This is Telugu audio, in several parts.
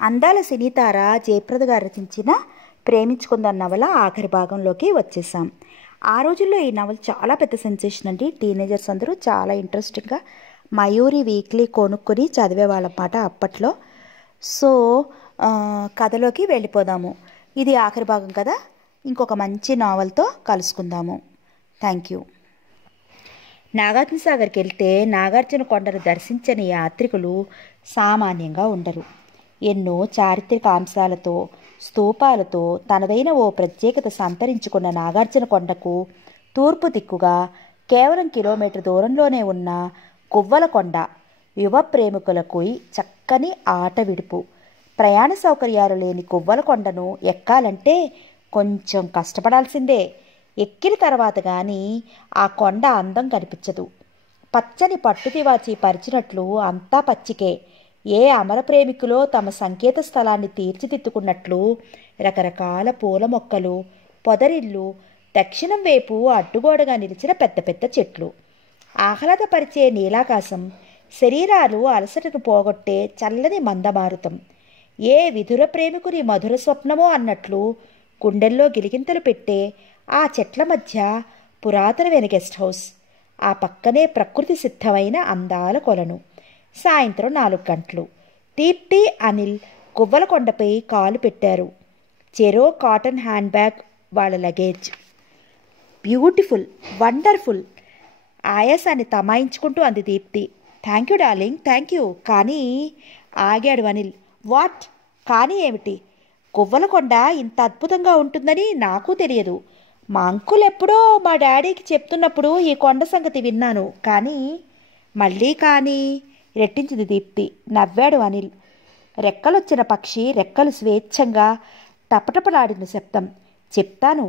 అందాల సినీతార జయప్రద గారు రచించిన ప్రేమించుకుందాం నవల ఆఖరి భాగంలోకి వచ్చేసాం. ఆ రోజుల్లో ఈ నవల చాలా పెద్ద సెన్సేషన్ అండి. టీనేజర్స్ అందరూ చాలా ఇంట్రెస్టింగ్గా మయూరి వీక్లీ కొనుక్కొని చదివేవాళ్ళమాట అప్పట్లో. సో కథలోకి వెళ్ళిపోదాము. ఇది ఆఖరి భాగం కదా, ఇంకొక మంచి నావల్తో కలుసుకుందాము. Thank you. నాగార్జున సాగర్కి వెళ్తే నాగార్జున కొండను దర్శించని యాత్రికులు సామాన్యంగా ఉండరు. ఎన్నో చారిత్రక అంశాలతో స్తూపాలతో తనదైన ఓ ప్రత్యేకత సంతరించుకున్న నాగార్జున కొండకు తూర్పు దిక్కుగా కేవలం కిలోమీటర్ దూరంలోనే ఉన్న గువ్వలకొండ యువ ప్రేమికులకు చక్కని ఆట విడుపు. ప్రయాణ సౌకర్యాలు లేని గువ్వలకొండను ఎక్కాలంటే కొంచెం కష్టపడాల్సిందే. ఎక్కిన తర్వాత కానీ ఆ కొండ అందం కనిపించదు. పచ్చని పట్టుతివాచి పరిచినట్లు అంతా పచ్చికే. ఏ అమర ప్రేమికులో తమ సంకేత స్థలాన్ని తీర్చిదిద్దుకున్నట్లు రకరకాల పూల మొక్కలు, పొదరిల్లు, దక్షిణం వైపు అడ్డుగోడగా నిలిచిన పెద్ద పెద్ద చెట్లు, ఆహ్లాదపరిచే నీలాకాశం, శరీరాలు అలసటను పోగొట్టే చల్లని మందమారుతం, ఏ విధుర ప్రేమికుని మధుర స్వప్నమో అన్నట్లు గుండెల్లో గిలిగింతలు పెట్టే ఆ చెట్ల మధ్య పురాతనమైన గెస్ట్ హౌస్, ఆ పక్కనే ప్రకృతి సిద్ధమైన అందాల కొలను. సాయంత్రం 4 గంటలు. దీప్తి, అనిల్ గువ్వలకొండపై కాలు పెట్టారు. చెరో కాటన్ హ్యాండ్ బ్యాగ్ వాళ్ళ లగేజ్. బ్యూటిఫుల్, వండర్ఫుల్, ఆయాసాన్ని తమాయించుకుంటూ అంది Deepti. Thank you darling, thank you. కానీ ఆగాడు అనిల్. వాట్? కానీ ఏమిటి? గువ్వలకొండ ఇంత అద్భుతంగా ఉంటుందని నాకు తెలియదు. మా అంకుల్ ఎప్పుడో మా డాడీకి చెప్తున్నప్పుడు ఈ కొండ సంగతి విన్నాను. కానీ మళ్ళీ కానీ రెట్టించింది దీప్తి. నవ్వాడు అనిల్. రెక్కలొచ్చిన పక్షి రెక్కలు స్వేచ్ఛంగా టపటపలాడిన శబ్దం. చెప్తాను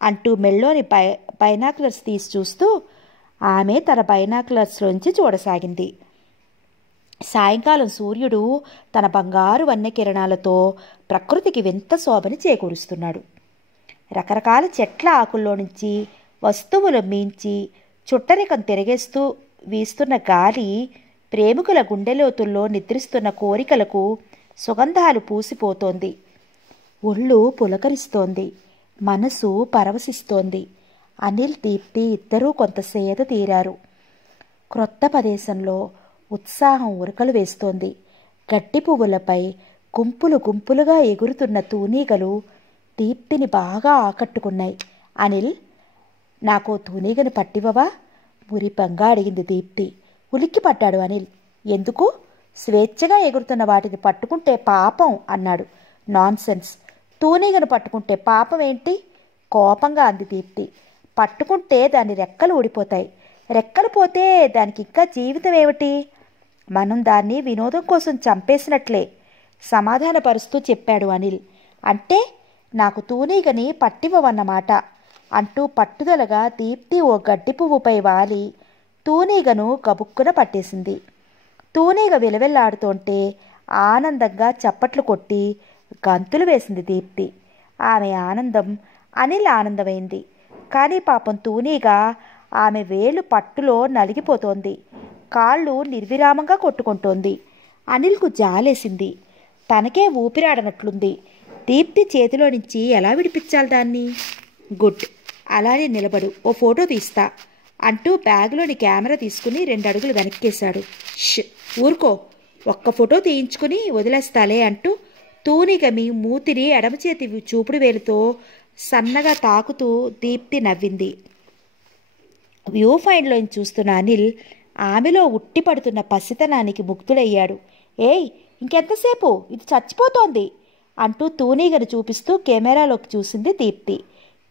అంటూ మెళ్ళోని బైనాక్యులర్స్ తీసి చూస్తూ ఆమె తన బైనాక్యులర్స్లోంచి చూడసాగింది. సాయంకాలం సూర్యుడు తన బంగారు వన్నె కిరణాలతో ప్రకృతికి వింత శోభని చేకూరుస్తున్నాడు. రకరకాల చెట్ల ఆకుల్లో నుంచి వస్తువులు మించి చుట్టరికం తిరిగేస్తూ వీస్తున్న గాలి ప్రేమికుల గుండెలోతుల్లో నిద్రిస్తున్న కోరికలకు సుగంధాలు పూసిపోతోంది. ఒళ్ళు పులకరిస్తోంది, మనసు పరవశిస్తోంది. అనిల్, దీప్తి ఇద్దరూ కొంత సేద తీరారు. క్రొత్త ప్రదేశంలో ఉత్సాహం ఉరకలు వేస్తోంది. గడ్డి పువ్వులపై గుంపులు గుంపులుగా ఎగురుతున్న తూనీగలు దీప్తిని బాగా ఆకట్టుకున్నాయి. అనిల్, నాకో తూనీగను పట్టివవా? మురిపంగా అడిగింది దీప్తి. ఉలిక్కిపడ్డాడు అనిల్. ఎందుకు? స్వేచ్ఛగా ఎగురుతున్న వాటిని పట్టుకుంటే పాపం అన్నాడు. నాన్సెన్స్, తూనీగను పట్టుకుంటే పాపం ఏంటి? కోపంగా అంది దీప్తి. పట్టుకుంటే దాని రెక్కలు ఊడిపోతాయి. రెక్కలు పోతే దానికి ఇంకా జీవితం ఏమిటి? మనం దాన్ని వినోదం కోసం చంపేసినట్లే సమాధానపరుస్తూ చెప్పాడు అనిల్. అంటే నాకు తూనీగని పట్టివ్వవన్నమాట అంటూ పట్టుదలగా దీప్తి ఓ గడ్డి పువ్వుపై వాలి తూనీగను గబుక్కున పట్టేసింది. తూనీగ విలవెల్లాడుతుంటే ఆనందంగా చప్పట్లు కొట్టి గంతులు వేసింది దీప్తి. ఆమె ఆనందం అనిల్ ఆనందమైంది. కానీ పాపం తూనీగ ఆమె వేలు పట్టులో నలిగిపోతోంది. కాళ్ళు నిర్విరామంగా కొట్టుకుంటోంది. అనిల్కు జాలేసింది. తనకే ఊపిరాడనట్లుంది. దీప్తి చేతిలో నుంచి ఎలా విడిపించాలి దాన్ని? గుడ్, అలానే నిలబడు, ఓ ఫోటో తీస్తా అంటూ బ్యాగులోని కెమెరా తీసుకుని 2 అడుగులు వెనక్కేశాడు. ఊరుకో, ఒక్క ఫోటో తీయించుకుని వదిలేస్తాలే అంటూ తూనీగ మూతిని ఎడమ చేతి చూపుడు వేలుతో సన్నగా తాకుతూ దీప్తి నవ్వింది. వ్యూ ఫైండ్లోంచి చూస్తున్న అనిల్ ఆమెలో ఉట్టిపడుతున్న పసితనానికి ముగ్ధుడయ్యాడు. ఏయ్, ఇంకెంతసేపు, ఇది చచ్చిపోతోంది అంటూ తూనీగను చూపిస్తూ కెమెరాలోకి చూసింది దీప్తి.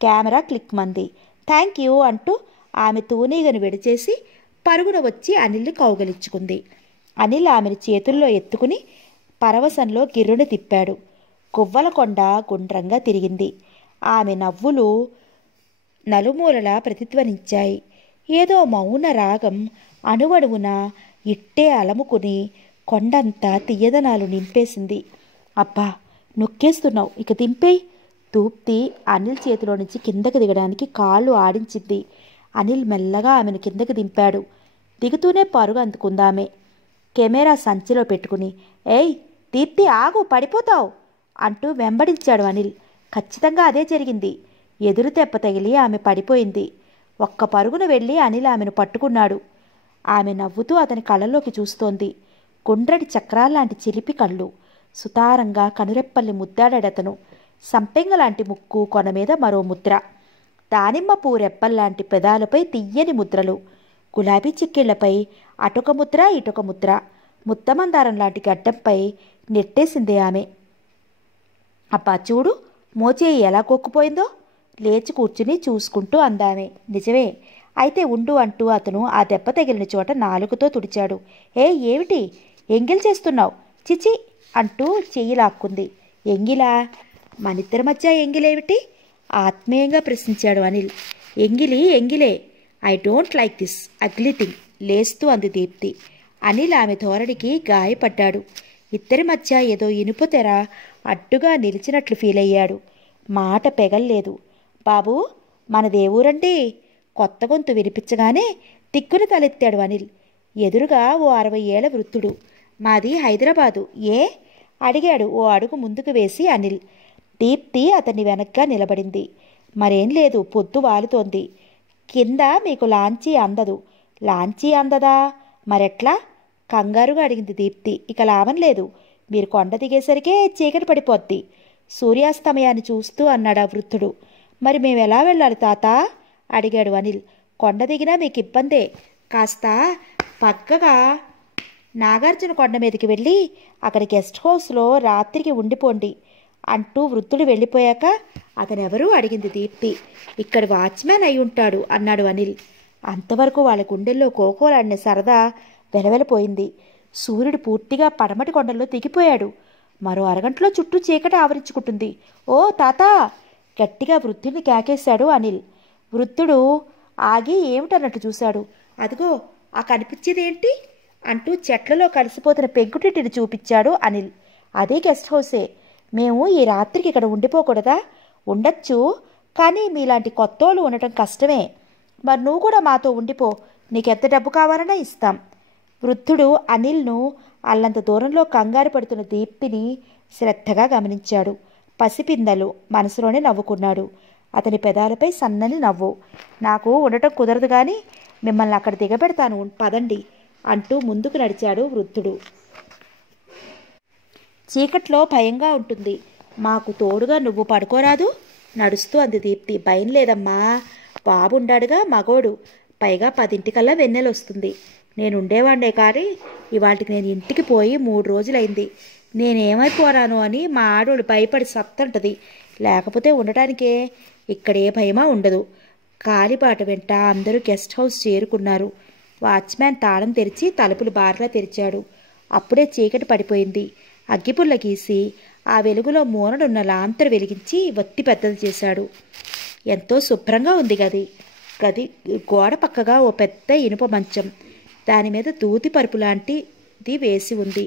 కెమెరా క్లిక్ మంది. థ్యాంక్ యూ అంటూ ఆమె తూనీగను విడిచేసి పరుగున వచ్చి అనిల్ని కౌగలించుకుంది. అనిల్ ఆమెను చేతుల్లో ఎత్తుకుని పరవశంలో గిర్రుని తిప్పాడు. గువ్వలకొండ గుండ్రంగా తిరిగింది. ఆమె నవ్వులు నలుమూలలా ప్రతిధ్వనించాయి. ఏదో మౌన రాగం అణువణువున ఇట్టే అలముకుని కొండంతా తీయదనాలు నింపేసింది. అబ్బా, నొక్కేస్తున్నావు, ఇక దింపేయి. దూప్తి అనిల్ చేతిలో నుంచి కిందకు దిగడానికి కాళ్ళు ఆడించింది. అనిల్ మెల్లగా ఆమెను కిందకి దింపాడు. దిగుతూనే పరుగు అందుకుందామె. కెమెరా సంచిలో పెట్టుకుని, ఏయ్ దీప్తి ఆగు, పడిపోతావు అంటూ వెంబడించాడు అనిల్. ఖచ్చితంగా అదే జరిగింది. ఎదురు తెప్ప తగిలి ఆమె పడిపోయింది. ఒక్క పరుగున వెళ్ళి అనిల్ ఆమెను పట్టుకున్నాడు. ఆమె నవ్వుతూ అతని కళ్ళల్లోకి చూస్తోంది. గుండ్రటి చక్రాల్లాంటి చిలిపి కళ్ళు, సుతారంగా కనురెప్పల్ని ముద్దాడాడతను. సంపెంగ లాంటి ముక్కు, కొన మీద మరో ముద్ర, దానిమ్మ పువ్వు రెప్పల్లాంటి పెదాలపై తియ్యని ముద్రలు, గులాబీ చిక్కిళ్లపై అటొక ముద్ర ఇటొక ముద్ర, ముత్తమందారం లాంటి గడ్డంపై నెట్టేసింది ఆమె. అబ్బా చూడు, మోచేయి ఎలా కొక్కుపోయిందో లేచి కూర్చుని చూసుకుంటూ అందామె. నిజమే, అయితే ఉండు అంటూ అతను ఆ దెబ్బ తగిలిన చోట నాలుగుతో తుడిచాడు. ఏమిటి ఎంగిల్ చేస్తున్నావు? చిచి అంటూ చెయ్యి లాక్కుంది. ఎంగిలా? మనిద్దరి మధ్య ఎంగిలేమిటి? ఆత్మీయంగా ప్రశ్నించాడు అనిల్. ఎంగిలే. I don't like this ugly thing లేస్తూ అంది దీప్తి. అనిల్ ఆమె ధోరణికి గాయపడ్డాడు. ఇద్దరి మధ్య ఏదో ఇనుప తెర అడ్డుగా నిలిచినట్లు ఫీల్ అయ్యాడు. మాట పెగల్లేదు. బాబూ, మనదేవూరండి? కొత్త గొంతు వినిపించగానే తిక్కుని తలెత్తాడు అనిల్. ఎదురుగా ఓ 60 ఏళ్ల వృద్ధుడు. మాది హైదరాబాదు. ఏ అడిగాడు ఓ అడుగు ముందుకు వేసి అనిల్. దీప్తి అతన్ని వెనక్గా నిలబడింది. మరేం లేదు, పొద్దు వాలుతోంది. కింద మీకు లాంచీ అందదు. లాంచీ అందదా? మరెట్లా? కంగారుగా అడిగింది దీప్తి. ఇక లాభం లేదు, మీరు కొండ దిగేసరికే చీకటి పడిపోద్ది. సూర్యాస్తమయాన్ని చూస్తూ అన్నాడు ఆ వృద్ధుడు. మరి మేమెలా వెళ్ళాలి తాత అడిగాడు అనిల్. కొండ దిగినా మీకు ఇబ్బందే. కాస్త పక్కగా నాగార్జున కొండ మీదకి వెళ్ళి అక్కడ గెస్ట్ హౌస్లో రాత్రికి ఉండిపోండి అంటూ వృద్ధుడు వెళ్ళిపోయాక అతనెవరూ అడిగింది దీప్తి. ఇక్కడ వాచ్మ్యాన్ అయి ఉంటాడు అన్నాడు అనిల్. అంతవరకు వాళ్ళ గుండెల్లో కోకోలాడిన సరదా వెలవెలపోయింది. సూర్యుడు పూర్తిగా పడమటి కొండల్లో దిగిపోయాడు. మరో అరగంటలో చుట్టూ చీకటి ఆవరించుకుంటుంది. ఓ తాత గట్టిగా వృద్ధుడిని కేకేశాడు అనిల్. వృద్ధుడు ఆగి ఏమిటన్నట్టు చూశాడు. అదిగో ఆ కనిపించేదేంటి అంటూ చెట్లలో కలిసిపోతున్న పెంకుటింటిని చూపించాడు అనిల్. అదే గెస్ట్ హౌసే. మేము ఈ రాత్రికి ఇక్కడ ఉండిపోకూడదా? ఉండొచ్చు, కానీ మీలాంటి కొత్తోళ్ళు ఉండటం కష్టమే. మరి నువ్వు కూడా మాతో ఉండిపో, నీకెంత డబ్బు కావాలన్నా ఇస్తాం. వృద్ధుడు అనిల్ను అల్లంత దూరంలో కంగారు పడుతున్న దీప్తిని శ్రద్ధగా గమనించాడు. పసిపిందలు మనసులోనే నవ్వుకున్నాడు. అతని పెదాలపై సన్నని నవ్వు. నాకు ఉండటం కుదరదు, కానీ మిమ్మల్ని అక్కడ దిగబెడతాను, పదండి అంటూ ముందుకు నడిచాడు వృద్ధుడు. చీకట్లో భయంగా ఉంటుంది, మాకు తోడుగా నువ్వు పడుకోరాదు నడుస్తూ అంది దీప్తి. భయం లేదమ్మా, బాబుండాడుగా, మగోడు. పైగా 10 వెన్నెలొస్తుంది. నేను ఉండేవాడినే, కానీ ఇవాళకి నేను ఇంటికి పోయి 3 రోజులైంది. నేనేమైపోరాను అని మా ఆడోళ్ళు భయపడి సత్తంటది. లేకపోతే ఉండటానికే ఇక్కడే భయమా ఉండదు. కాలిబాట వెంట అందరూ గెస్ట్ హౌస్ చేరుకున్నారు. వాచ్మ్యాన్ తాళం తెరిచి తలుపులు బార్లా తెరిచాడు. అప్పుడే చీకటి పడిపోయింది. అగ్గిపుల్ల గీసి ఆ వెలుగులో మూనడున్న లాంతరు వెలిగించి వత్తి పెద్దది చేశాడు. ఎంతో శుభ్రంగా ఉంది గది. గోడ పక్కగా ఓ పెద్ద ఇనుప మంచం, దానిమీద దూతి పరుపు లాంటిది వేసి ఉంది.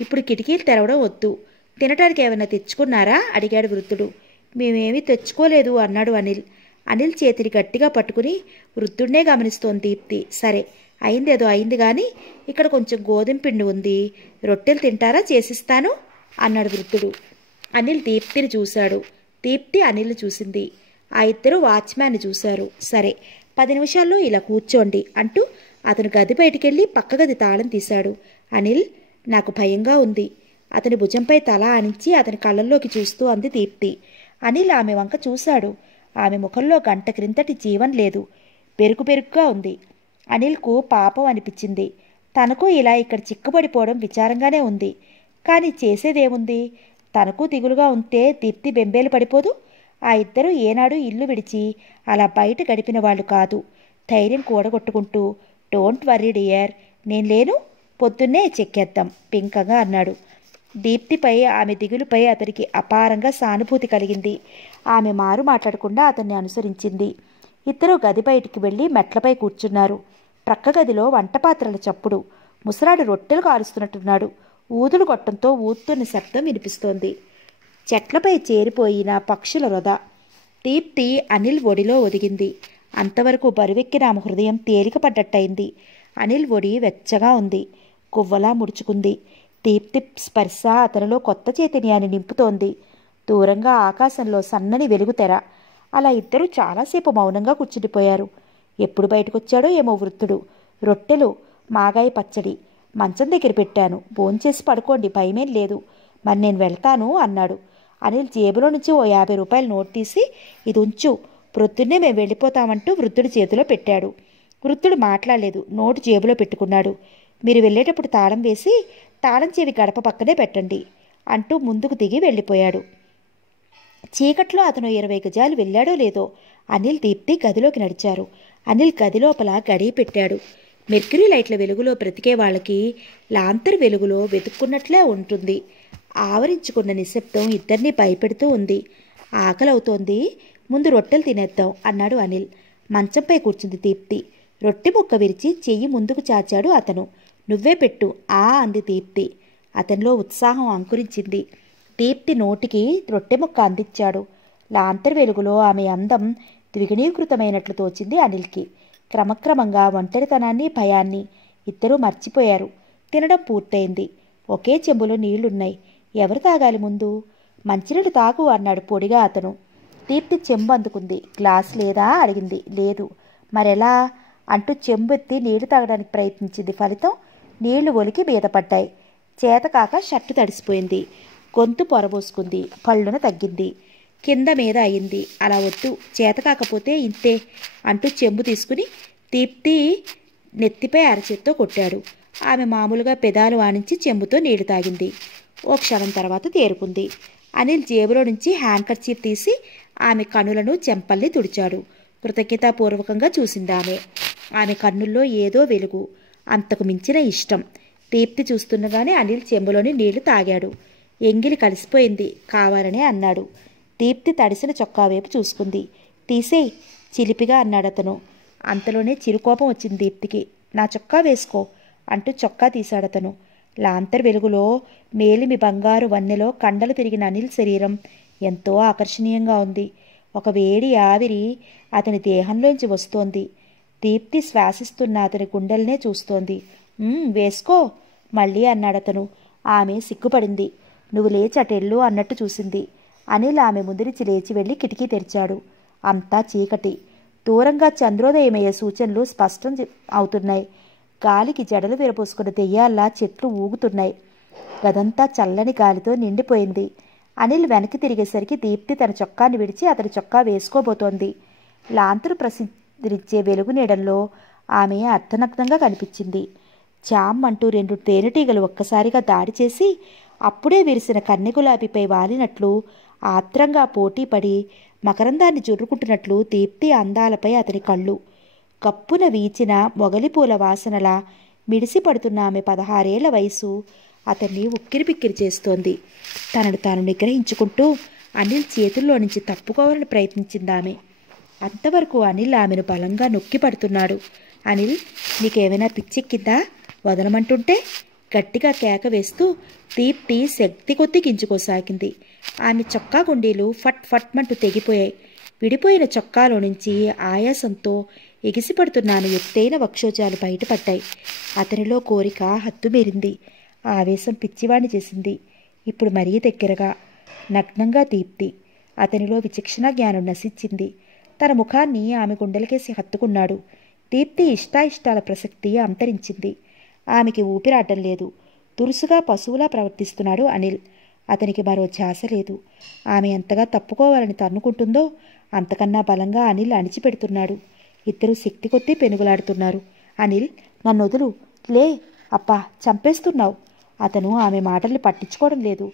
ఇప్పుడు కిటికీలు తెరవడం వద్దు. తినటానికి ఏమైనా తెచ్చుకున్నారా అడిగాడు వృద్ధుడు. మేమేమీ తెచ్చుకోలేదు అన్నాడు అనిల్. అనిల్ చేతిని గట్టిగా పట్టుకుని వృద్ధుడినే గమనిస్తోంది దీప్తి. సరే, అయిందేదో అయింది, కానీ ఇక్కడ కొంచెం గోధుమ పిండి ఉంది, రొట్టెలు తింటారా? చేసిస్తాను అన్నాడు వృద్ధుడు. అనిల్ దీప్తిని చూశాడు. దీప్తి అనిల్ని చూసింది. ఆ ఇద్దరు వాచ్మ్యాన్ని చూశారు. సరే, 10 నిమిషాల్లో ఇలా కూర్చోండి అంటూ అతను గది బయటికెళ్ళి పక్క గది తాళం తీశాడు. అనిల్, నాకు భయంగా ఉంది. అతని భుజంపై తల ఆనించి అతని కళ్ళల్లోకి చూస్తూ అంది దీప్తి. అనిల్ ఆమె వంక చూశాడు. ఆమె ముఖంలో గంట క్రిందటి జీవం లేదు, బెరుకుగా ఉంది. అనిల్కు పాపం అనిపించింది. తనకు ఇలా ఇక్కడ చిక్కుపడిపోవడం విచారంగానే ఉంది, కానీ చేసేదేముంది? తనకు దిగులుగా ఉంటే దీప్తి బెంబేలు పడిపోదు. ఆ ఇద్దరు ఏనాడు ఇల్లు విడిచి అలా బయట గడిపిన వాళ్ళు కాదు. ధైర్యం కూడగొట్టుకుంటూ, డోంట్ వర్రీ డియర్, నేను లేను, పొద్దున్నే చెక్కేద్దాం పింకగా అన్నాడు. దీప్తిపై ఆమె దిగులుపై అతనికి అపారంగా సానుభూతి కలిగింది. ఆమె మారు మాట్లాడకుండా అతన్ని అనుసరించింది. ఇద్దరు గది బయటికి వెళ్ళి మెట్లపై కూర్చున్నారు. ప్రక్క గదిలో వంటపాత్రల చప్పుడు. ముసరాడు రొట్టెలు కాలుస్తున్నట్టున్నాడు. ఊదులు గొట్టంతో ఊతున్న శబ్దం వినిపిస్తోంది. చెట్లపై చేరిపోయిన పక్షుల రొద. దీప్తి అనిల్ ఒడిలో ఒదిగింది. అంతవరకు బరువెక్కిన ఆమె హృదయం తేలికపడ్డట్టయింది. అనిల్ ఒడి వెచ్చగా ఉంది. గువ్వలా ముడుచుకుంది. దీప్తి స్పర్శ అతనిలో కొత్త చైతన్యాన్ని నింపుతోంది. దూరంగా ఆకాశంలో సన్నని వెలుగుతెర. అలా ఇద్దరూ చాలాసేపు మౌనంగా కూర్చుండిపోయారు. ఎప్పుడు బయటకొచ్చాడో ఏమో వృద్ధుడు. రొట్టెలు, మాగాయ పచ్చడి మంచం దగ్గర పెట్టాను, భోంచేసి పడుకోండి, భయమేం లేదు, మరి నేను వెళ్తాను అన్నాడు. అనిల్ జేబులో నుంచి ఓ 50 రూపాయల నోట్ తీసి, ఇది ఉంచు, ప్రొద్దున్నే మేము వెళ్ళిపోతామంటూ వృద్ధుడి చేతిలో పెట్టాడు. వృద్ధుడు మాట్లాడలేదు. నోటు జేబులో పెట్టుకున్నాడు. మీరు వెళ్ళేటప్పుడు తాళం వేసి తాళం చెవి గడప పక్కనే పెట్టండి అంటూ ముందుకు దిగి వెళ్ళిపోయాడు. చీకట్లో అతను 20 గజాలు వెళ్ళాడో లేదో అనిల్, దీప్తి గదిలోకి నడిచారు. అనిల్ గది లోపల గడియ పెట్టాడు. మెర్క్యూరీ లైట్ల వెలుగులో బ్రతికే వాళ్ళకి లాంతర్ వెలుగులో వెతుక్కున్నట్లే ఉంటుంది. ఆవరించుకున్న నిశ్శబ్దం ఇద్దరినీ భయపెడుతూ ఉంది. ఆకలవుతోంది, ముందు రొట్టెలు తినేద్దాం అన్నాడు అనిల్. మంచంపై కూర్చుంది దీప్తి. రొట్టె ముక్క విరిచి చెయ్యి ముందుకు చాచాడు అతను. నువ్వే పెట్టు అంది దీప్తి. అతనిలో ఉత్సాహం అంకురించింది. దీప్తి నోటికి రొట్టె ముక్క అందించాడు. లాంతర్ వెలుగులో ఆమె అందం ద్విగుణీకృతమైనట్లు తోచింది అనిల్కి. క్రమక్రమంగా ఒంటరితనాన్ని, భయాన్ని ఇద్దరూ మర్చిపోయారు. తినడం పూర్తయింది. ఒకే చెంబులో నీళ్లున్నాయి. ఎవరు తాగాలి ముందు? మంచినీళ్ళు తాగు అన్నాడు పొడిగా అతను. దీప్తి చెంబు అందుకుంది. గ్లాస్ లేదా అడిగింది. లేదు. మరెలా అంటూ చెంబు ఎత్తి నీళ్లు తాగడానికి ప్రయత్నించింది. ఫలితం నీళ్లు ఒలికి మీద పడ్డాయి. చేతకాక షర్టు తడిసిపోయింది. గొంతు పొరబోసుకుంది. పళ్ళున తగ్గింది. కింద మీద అయింది. అలా వద్దు, చేతకాకపోతే ఇంతే అంటూ చెంబు తీసుకుని దీప్తి నెత్తిపై అరచేత్తో కొట్టాడు. ఆమె మామూలుగా పెదాలు వాణించి చెంబుతో నీళ్లు తాగింది. ఓ క్షణం తర్వాత తేరుకుంది. అనిల్ జేబులో నుంచి హ్యాంకర్చీఫ్ తీసి ఆమె కనులను, చెంపల్ని తుడిచాడు. కృతజ్ఞతాపూర్వకంగా చూసింది ఆమె. ఆమె కన్నుల్లో ఏదో వెలుగు, అంతకు మించిన ఇష్టం. దీప్తి చూస్తుండగానే అనిల్ చెంబులోని నీళ్లు తాగాడు. ఎంగిలి కలిసిపోయింది, కావాలనే అన్నాడు. దీప్తి తడిసిన చొక్కా వైపు చూసుకుంది. తీసేయ్ చిలిపిగా అన్నాడతను. అంతలోనే చిరుకోపం వచ్చింది దీప్తికి. నా చొక్కా వేసుకో అంటూ చొక్కా తీశాడతను. లాంతర్ వెలుగులో మేలిమి బంగారు వన్నెలో కండలు తిరిగిన అనిల్ శరీరం ఎంతో ఆకర్షణీయంగా ఉంది. ఒక వేడి ఆవిరి అతని దేహంలోంచి వస్తోంది. దీప్తి శ్వాసిస్తున్న అతని గుండెల్నే చూస్తోంది. వేసుకో మళ్ళీ అన్నాడతను. ఆమె సిగ్గుపడింది. నువ్వు లేచి అటెళ్ళు అన్నట్టు చూసింది. అనిల్ ఆమె ముందురించి లేచి వెళ్ళి కిటికీ తెరిచాడు. అంతా చీకటి. దూరంగా చంద్రోదయమయ్యే సూచనలు స్పష్టం అవుతున్నాయి. గాలికి జడలు విరపోసుకున్న దెయ్యాల్లా చెట్లు ఊగుతున్నాయి. గదంతా చల్లని గాలితో నిండిపోయింది. అనిల్ వెనక్కి తిరిగేసరికి దీప్తి తన చొక్కాని విడిచి అతని చొక్కా వేసుకోబోతోంది. లాంతరు ప్రసిద్ధించే వెలుగు నీడల్లో ఆమె అర్ధనగ్నంగా కనిపించింది. చామ్ అంటూ 2 తేనెటీగలు ఒక్కసారిగా దాడి చేసి అప్పుడే విరిసిన కన్నె గులాబీపై వాలినట్లు ఆత్రంగా పోటీపడి మకరందాన్ని జుర్రుకుంటున్నట్లు దీప్తి అందాలపై అతని కళ్ళు. కప్పున వీచిన మొగలిపూల వాసనలా మిడిసిపడుతున్న ఆమె 16 ఏళ్ల వయసు అతన్ని ఉక్కిరిబిక్కిరి చేస్తోంది. తనను తాను నిగ్రహించుకుంటూ అనిల్ చేతుల్లో నుంచి తప్పుకోవాలని ప్రయత్నించిందామె. అంతవరకు అనిల్ ఆమెను బలంగా నొక్కి పడుతున్నాడు. అనిల్, నీకేమైనా పిచ్చెక్కిందా? వదలమంటుంటే గట్టిగా కేక వేస్తూ దీప్తి శక్తి కొద్ది గింజుకోసాగింది. ఆమె చొక్కా గుండీలు ఫట్ ఫట్మంటూ తెగిపోయాయి. విడిపోయిన చొక్కాలో నుంచి ఆయాసంతో ఎగిసిపడుతున్న ఆమె ఎత్తైన వక్షోజాలు బయటపడ్డాయి. అతనిలో కోరిక హద్దుమీరింది. ఆవేశం పిచ్చివాణ్ణి చేసింది. ఇప్పుడు మరీ దగ్గరగా, నగ్నంగా దీప్తి. అతనిలో విచక్షణ జ్ఞానం నశించింది. తన ముఖాన్ని ఆమె గుండెలకేసి హత్తుకున్నాడు. దీప్తి ఇష్టాయిష్టాల ప్రసక్తి అంతరించింది. ఆమెకి ఊపిరాడడం లేదు. దురుసుగా పశువులా ప్రవర్తిస్తున్నాడు అనిల్. అతనికి మరో ధ్యాస లేదు. ఆమె ఎంతగా తప్పుకోవాలని తన్నుకుంటుందో అంతకన్నా బలంగా అనిల్ అణిచిపెడుతున్నాడు. ఇద్దరూ శక్తి కొద్దీ పెనుగులాడుతున్నారు. అనిల్, నన్నొదులు, లే, అబ్బా చంపేస్తున్నావు. అతను ఆమె మాటల్ని పట్టించుకోవడం లేదు.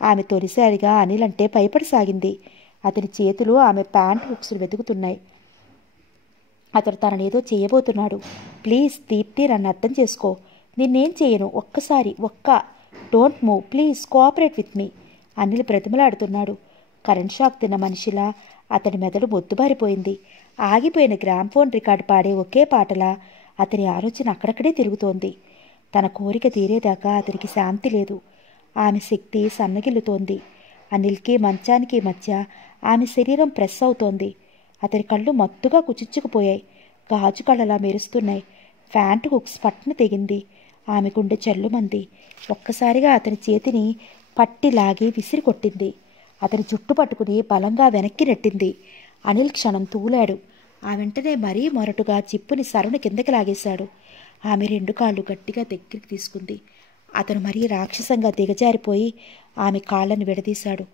ఆమె తొలిసారిగా అనిల్ అంటే భయపడసాగింది. అతని చేతులు ఆమె ప్యాంట్ హుక్స్లు వెతుకుతున్నాయి. అతడు తననేదో చేయబోతున్నాడు. ప్లీజ్ దీప్తి, నన్ను అర్థం చేసుకో. నిన్నేం చేయను. ఒక్కసారి don't move please, cooperate with me. Anil బ్రతిమలాడుతున్నాడు. కరెంట్ షాక్ తిన్న మనిషిలా అతని మెదడు మొద్దుబారిపోయింది. ఆగిపోయిన గ్రామ్ఫోన్ రికార్డు పాడే ఒకే పాటలా అతని ఆలోచన అక్కడక్కడే తిరుగుతోంది. తన కోరిక తీరేదాకా అతనికి శాంతి లేదు. ఆమె శక్తి సన్నగిల్లుతోంది. అనిల్కి మంచానికి మధ్య ఆమె శరీరం ప్రెస్ అవుతోంది. అతని కళ్ళు మత్తుగా కుచిచ్చుకుపోయాయి. గాజు కళ్ళలా మెరుస్తున్నాయి. ప్యాంటు హుక్స్ పట్టున తెగింది. ఆమె గుండె చల్లుమంది. ఒక్కసారిగా అతని చేతిని పట్టి లాగి విసిరి కొట్టింది. అతని జుట్టు పట్టుకుని బలంగా వెనక్కి నెట్టింది. అనిల్ క్షణం తూలాడు. ఆ వెంటనే మరీ మొరటుగా చిప్పుని సరుని కిందకి లాగేశాడు. ఆమె 2 కాళ్ళు గట్టిగా దగ్గరికి తీసుకుంది. అతను మరీ రాక్షసంగా దిగజారిపోయి ఆమె కాళ్ళను విడదీశాడు.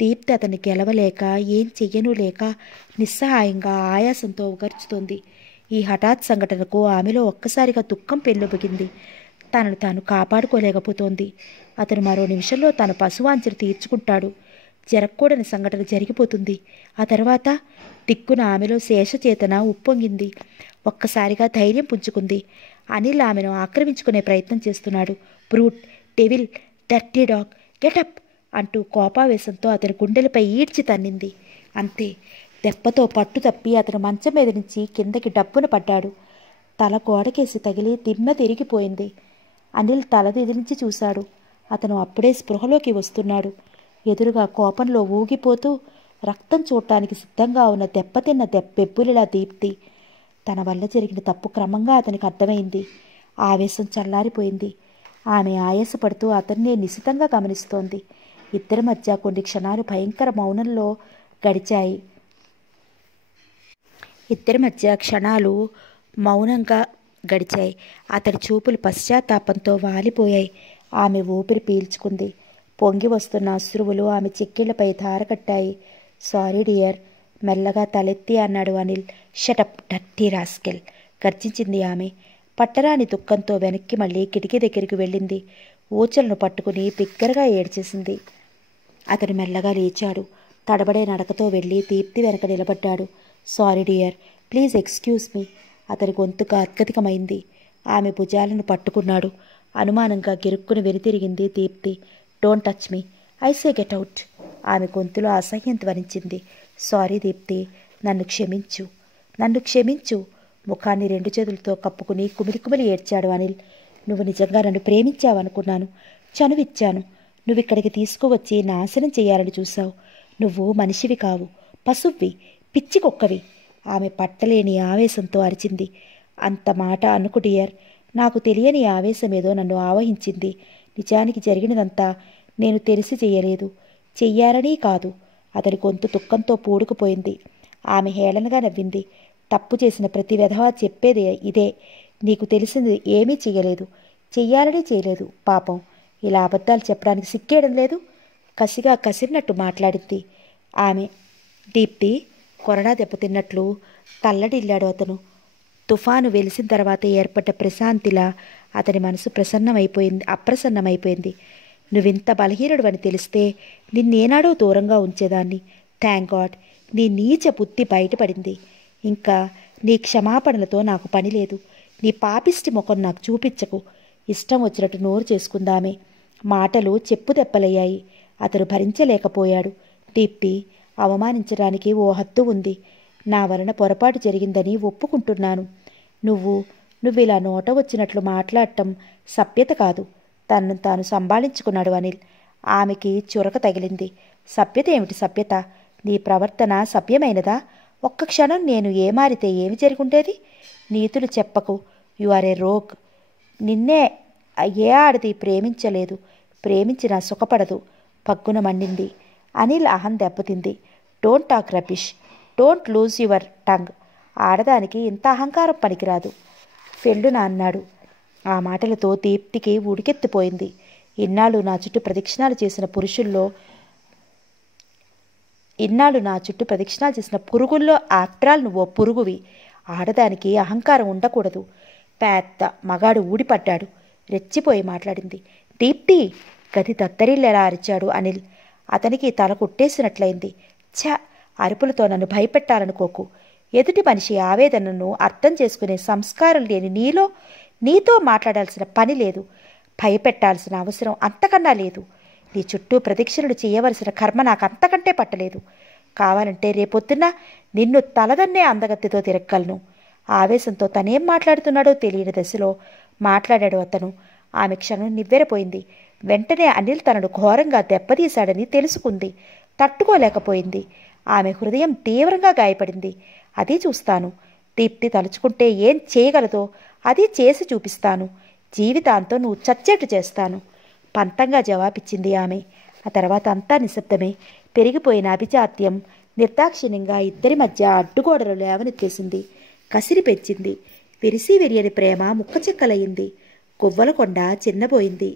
దీప్తి అతన్ని గెలవలేక, ఏం చెయ్యనూ లేక నిస్సహాయంగా ఆయాసంతో ఉగర్చుతోంది. ఈ హఠాత్ సంఘటనకు ఆమెలో ఒక్కసారిగా దుఃఖం పెళ్ళుబిగింది. తనను తాను కాపాడుకోలేకపోతోంది. అతను మరో నిమిషంలో తన పశువాంఛను తీర్చుకుంటాడు. జరగకూడని సంఘటన జరిగిపోతుంది. ఆ తర్వాత దిక్కున ఆమెలో శేషచేతన ఉప్పొంగింది. ఒక్కసారిగా ధైర్యం పుంజుకుంది. అనిల్ ఆమెను ఆక్రమించుకునే ప్రయత్నం చేస్తున్నాడు. Brute, devil, dirty dog, getup అంటూ కోపావేశంతో అతని గుండెలపై ఈడ్చి తన్నింది. అంతే, దెబ్బతో పట్టు తప్పి అతను మంచం మీద నుంచి కిందకి డప్పున పడ్డాడు. తల గోడకేసి తగిలి దిమ్మ తిరిగిపోయింది. అనిల్ తల దిదిరించి చూశాడు. అతను అప్పుడే స్పృహలోకి వస్తున్నాడు. ఎదురుగా కోపంలో ఊగిపోతూ రక్తం చూడటానికి సిద్ధంగా ఉన్న దెబ్బతిన్న బెబ్బులిలా దీప్తి. తన వల్ల జరిగిన తప్పు క్రమంగా అతనికి అర్థమైంది. ఆవేశం చల్లారిపోయింది. ఆమె ఆయాసపడుతూ అతన్నే నిశితంగా గమనిస్తోంది. ఇద్దరి మధ్య కొన్ని క్షణాలు భయంకర మౌనంలో గడిచాయి. మౌనంగా గడిచాయి. అతడి చూపులు పశ్చాత్తాపంతో వాలిపోయాయి. ఆమె ఊపిరి పీల్చుకుంది. పొంగి వస్తున్న అశ్రువులు ఆమె చెక్కిళ్లపై ధారకట్టాయి. సారీ డియర్, మెల్లగా తలెత్తి అన్నాడు అనిల్. షటప్ డర్టీ రాస్కెల్, గర్జించింది ఆమె. పట్టరాని దుఃఖంతో వెనక్కి మళ్ళీ కిటికీ దగ్గరికి వెళ్ళింది. ఊచలను పట్టుకుని బిగ్గరగా ఏడ్చేసింది. అతను మెల్లగా లేచాడు. తడబడే నడకతో వెళ్ళి దీప్తి వెనక నిలబడ్డాడు. Sorry dear, please excuse me. అతని గొంతు గాద్గదికమైంది. ఆమె భుజాలను పట్టుకున్నాడు. అనుమానంగా గిరుక్కుని వెనుతిరిగింది Deepti. Don't touch me, I say get out. ఆమె గొంతులో అసహ్యం ధ్వనించింది. సారీ దీప్తి, నన్ను క్షమించు. ముఖాన్ని 2 చేతులతో కప్పుకుని కుమిలి ఏడ్చాడు అనిల్. నువ్వు నిజంగా నన్ను ప్రేమించావనుకున్నాను. చనువిచ్చాను. నువ్విక్కడికి తీసుకువచ్చి నాశనం చేయాలని చూశావు. నువ్వు మనిషివి కావు, పశువ్వి, పిచ్చి కుక్కవి. ఆమె పట్టలేని ఆవేశంతో అరిచింది. అంత మాట అనుకు డియర్. నాకు తెలియని ఆవేశమేదో నన్ను ఆవహించింది. నిజానికి జరిగినదంతా నేను తెలిసి చెయ్యలేదు, చెయ్యాలని కాదు. అతని గొంతు దుఃఖంతో పూడుకుపోయింది. ఆమె హేళనగా నవ్వింది. తప్పు చేసిన ప్రతి వెధవా చెప్పేది ఇదే. నీకు తెలిసింది ఏమీ చెయ్యలేదు, చెయ్యాలని చేయలేదు. పాపం, ఇలా అబద్ధాలు చెప్పడానికి సిగ్గేయడం లేదు. కసిగా కసిరినట్టు మాట్లాడింది ఆమె. దీప్తి కొరడా దెబ్బతిన్నట్లు తల్లడిల్లాడు అతను. తుఫాను వెలిసిన తర్వాత ఏర్పడ్డ ప్రశాంతిలా అతని మనసు అప్రసన్నమైపోయింది. నువ్వింత బలహీనుడు అని తెలిస్తే నిన్నేనాడో దూరంగా ఉంచేదాన్ని. థ్యాంక్ గాడ్, నీ నీచ బుద్ధి బయటపడింది. ఇంకా నీ క్షమాపణలతో నాకు పని లేదు. నీ పాపిష్టి ముఖం నాకు చూపించకు. ఇష్టం వచ్చినట్టు నోరు చేసుకుందామే. మాటలు చెప్పు దెబ్బలయ్యాయి. అతను భరించలేకపోయాడు. దీప్తి, అవమానించడానికి ఓ హద్దు ఉంది. నా వలన పొరపాటు జరిగిందని ఒప్పుకుంటున్నాను. నువ్విలా నోట వచ్చినట్లు మాట్లాడటం సభ్యత కాదు. తనను తాను సంభాళించుకున్నాడు అనిల్. ఆమెకి చురక తగిలింది. సభ్యత ఏమిటి సభ్యత? నీ ప్రవర్తన సభ్యమైనదా? ఒక్క క్షణం నేను ఏమారితే ఏమి జరుగుండేది? నీతులు చెప్పకు. You are a rogue. నిన్నే ఏ ఆడది ప్రేమించలేదు, ప్రేమించినా సుఖపడదు. పగ్గున మండింది. అనిల్ అహం దెబ్బతింది. Don't talk rubbish, don't lose your tongue. ఆడదానికి ఇంత అహంకారం పనికిరాదు, ఫెళ్ళున అన్నాడు. ఆ మాటలతో దీప్తికి ఉడికెత్తిపోయింది. ఇన్నాళ్ళు నా చుట్టూ ప్రదక్షిణాలు చేసిన పురుగుల్లో ఆఫ్టరాల్ నువ్వో పురుగువి. ఆడదానికి అహంకారం ఉండకూడదు. పెద్ద మగాడు ఊడిపడ్డాడు. రెచ్చిపోయి మాట్లాడింది. దీప్తి, గది దత్తరిల్లేలా అరిచాడు అనిల్. అతనికి తల కొట్టేసినట్లయింది. అరుపులతో నన్ను భయపెట్టాలనుకోకు. ఎదుటి మనిషి ఆవేదనను అర్థం చేసుకునే సంస్కారం లేని నీతో మాట్లాడాల్సిన పని లేదు. భయపెట్టాల్సిన అవసరం అంతకన్నా లేదు. నీ చుట్టూ ప్రదక్షిణలు చేయవలసిన కర్మ నాకు అంతకంటే పట్టలేదు. కావాలంటే రేపొద్దున నిన్ను తలదన్నే అందగత్తెతో తిరగలను. ఆవేశంతో తనేం మాట్లాడుతున్నాడో తెలియని దశలో మాట్లాడాడు అతను. ఆమె క్షణం నివ్వెరపోయింది. వెంటనే అనిల్ తనను ఘోరంగా దెబ్బతీశాడని తెలుసుకుంది. తట్టుకోలేకపోయింది. ఆమె హృదయం తీవ్రంగా గాయపడింది. అది చూస్తాను. దీప్తి తలుచుకుంటే ఏం చేయగలదో అది చేసి చూపిస్తాను. జీవితాంతం నువ్వు చచ్చేట్టు చేస్తాను పంతంగా జవాబిచ్చింది ఆమె. ఆ తర్వాత అంతా నిశ్శబ్దమే. పెరిగిపోయిన అభిజాత్యం నిర్దాక్షిణ్యంగా ఇద్దరి మధ్య అడ్డుగోడలు లేవనెత్తేసింది. కసిరి పెంచింది. విరిసి విరియని ప్రేమ ముక్కచెక్కలయ్యింది. కొవ్వలకొండ చిన్నబోయింది.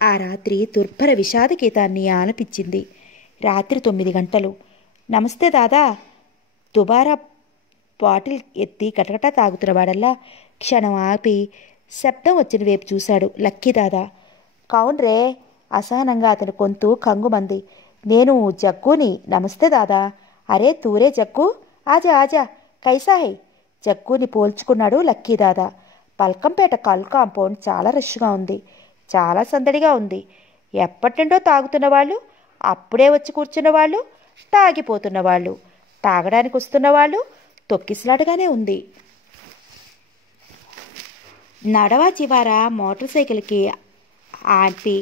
ఆ రాత్రి దుర్భర విషాద గీతాన్ని ఆలపించింది. రాత్రి 9 గంటలు. నమస్తే దాదా. దుబారా బాటిల్ ఎత్తి గటగట తాగుతున్నవాడల్లా క్షణం ఆపి శబ్దం వచ్చిన వైపు చూశాడు లక్కీ దాదా. కౌన్రే. అసహనంగా అతని గొంతు కంగుమంది. నేను జగ్గుని. నమస్తే దాదా. అరే తూరే జగ్గు. ఆజా ఆజా. కైసా హై. జగ్గుని పోల్చుకున్నాడు లక్కీ దాదా. పల్కంపేట కల్ కాంపౌండ్ చాలా రష్గా ఉంది. చాలా సందడిగా ఉంది. ఎప్పటి నుండో తాగుతున్న వాళ్ళు, అప్పుడే వచ్చి కూర్చున్న వాళ్ళు, తాగిపోతున్న వాళ్ళు, తాగడానికి వస్తున్న వాళ్ళు, తొక్కిసలాటగానే ఉంది. నడవా చివార మోటార్ సైకిల్కి ఆపి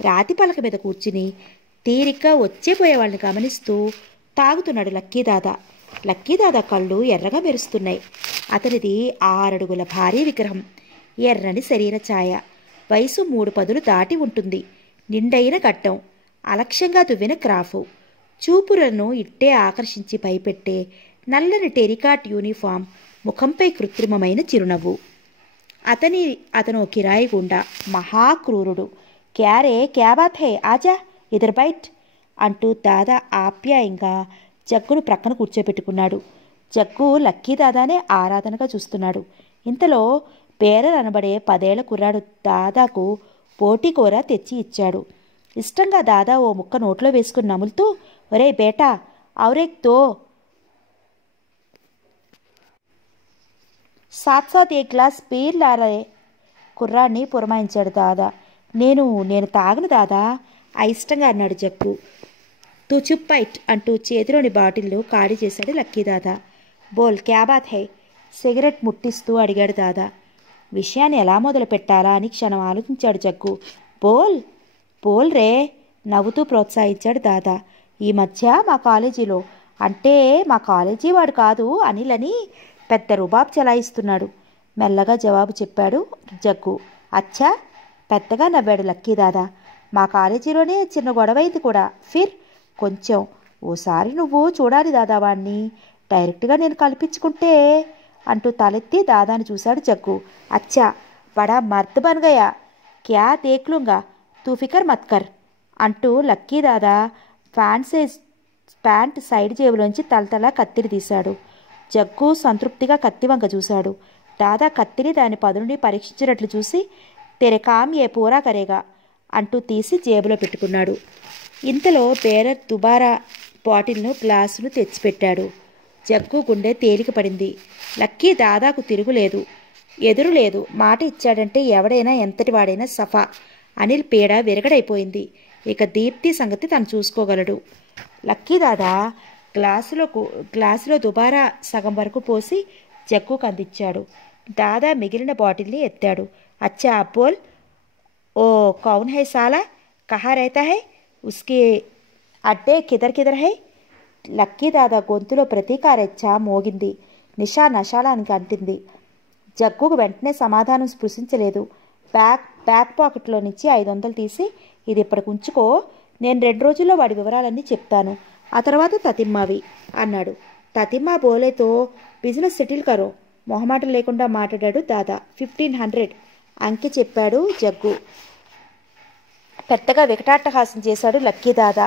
రాతి పలక మీద కూర్చుని తీరిగ్గా వచ్చేపోయే వాళ్ళని గమనిస్తూ తాగుతున్నాడు లక్కీదాదా. లక్కీదాదా కళ్ళు ఎర్రగా మెరుస్తున్నాయి. అతనిది 6 అడుగుల భారీ విగ్రహం. ఎర్రని శరీర ఛాయ. వయసు 3 పదులు దాటి ఉంటుంది. నిండైన గడ్డం. అలక్ష్యంగా దువ్విన క్రాఫు. చూపులను ఇట్టే ఆకర్షించి భయపెట్టే నల్లని టెరికాట్ యూనిఫామ్. ముఖంపై కృత్రిమమైన చిరునవ్వు. అతను కిరాయి గుండా. మహాక్రూరుడు. క్యారే క్యాబాత్ హే ఆజా ఇదర్ బైట్ అంటూ దాదా ఆప్యాయంగా జగ్గును ప్రక్కన కూర్చోబెట్టుకున్నాడు. జగ్గు లక్కీ దాదానే ఆరాధనగా చూస్తున్నాడు. ఇంతలో బేరర్ అనబడే 10 ఏళ్ల కుర్రాడు దాదాకు పోటీకూర తెచ్చి ఇచ్చాడు. ఇష్టంగా దాదా ఓ ముక్క నోట్లో వేసుకుని నములుతూ, ఒరే బేటా ఔరేక్ దో సాత్ సాత్ ఏ గ్లాస్ బీర్ లారే. కుర్రాడిని పురమాయించాడు దాదా. నేను తాగను దాదా అయిష్టంగా అన్నాడు జగ్గు. తూ చుప్పైట్ అంటూ చేతిలోని బాటిల్ను ఖాళీ చేశాడు లక్కీదాదా. బోల్ క్యాబాత్ హై. సిగరెట్ ముట్టిస్తూ అడిగాడు దాదా. విషయాన్ని ఎలా మొదలు పెట్టాలా అని క్షణం ఆలోచించాడు జగ్గు. బోల్ రే నవ్వుతూ ప్రోత్సహించాడు దాదా. ఈ మధ్య మా కాలేజీలో, అంటే మా కాలేజీ వాడు కాదు అనిల్ అని, పెద్ద రుబాబ్ చలాయిస్తున్నాడు. మెల్లగా జవాబు చెప్పాడు జగ్గు. అచ్చా. పెద్దగా నవ్వాడు లక్కీదాదా. మా కాలేజీలోనే చిన్న గొడవైంది కూడా. ఫిర్ కొంచెం. ఓసారి నువ్వు చూడాలి దాదా వాణ్ణి. డైరెక్ట్గా నేను కల్పించుకుంటే అంటూ తలెత్తి దాదాని చూశాడు జగ్గు. అచ్చా బడా మర్ద్ బన్ గయా. క్యా దేఖ్లూంగా. తూ ఫికర్ మత్ కర్ అంటూ లక్కీదాదా ప్యాంట్ సైడ్ జేబులోంచి తలతలా కత్తిని తీశాడు. జగ్గు సంతృప్తిగా కత్తి వంక చూశాడు. దాదా కత్తిని దాని పదునుని పరీక్షించినట్లు చూసి, తెరే కామ్ ఏ పూరా కరేగా అంటూ తీసి జేబులో పెట్టుకున్నాడు. ఇంతలో బేరర్ దుబారా బాటిల్ను గ్లాసును తెచ్చిపెట్టాడు. జగ్గు గుండె తేలిక పడింది. లక్కీ దాదాకు తిరుగులేదు, ఎదురులేదు. మాట ఇచ్చాడంటే ఎవడైనా ఎంతటి వాడైనా సఫా. అనిల్ పీడ విరగడైపోయింది. ఇక దీప్తి సంగతి తను చూసుకోగలడు. లక్కీ దాదా గ్లాసులో దుబారా సగం వరకు పోసి జగ్గుకు అందించాడు. దాదా మిగిలిన బాటిల్ని ఎత్తాడు. అచ్చా అబ్బోల్. ఓ కౌన్ హై సాలా. కహా రైతా హై. ఉస్కి అడ్డే కిదర్ హై. లక్కీ దాదా గొంతులో ప్రతీకారెచ్చ మోగింది. నిషా నషాలానికి అంటింది. జగ్గుకు వెంటనే సమాధానం స్పృశించలేదు. బ్యాక్ పాకెట్లో నుంచి 500 తీసి, ఇది ఇప్పటికి ఉంచుకో, నేను 2 రోజుల్లో వాడి వివరాలన్నీ చెప్తాను, ఆ తర్వాత తతిమ్మావి అన్నాడు. తతిమ్మా బోలేతో బిజినెస్ సెటిల్ కరో. మొహమాటం లేకుండా మాట్లాడాడు దాదా. 1500 అంకె చెప్పాడు జగ్గు. పెద్దగా వికటాట్టహాసం చేశాడు లక్కీ దాదా.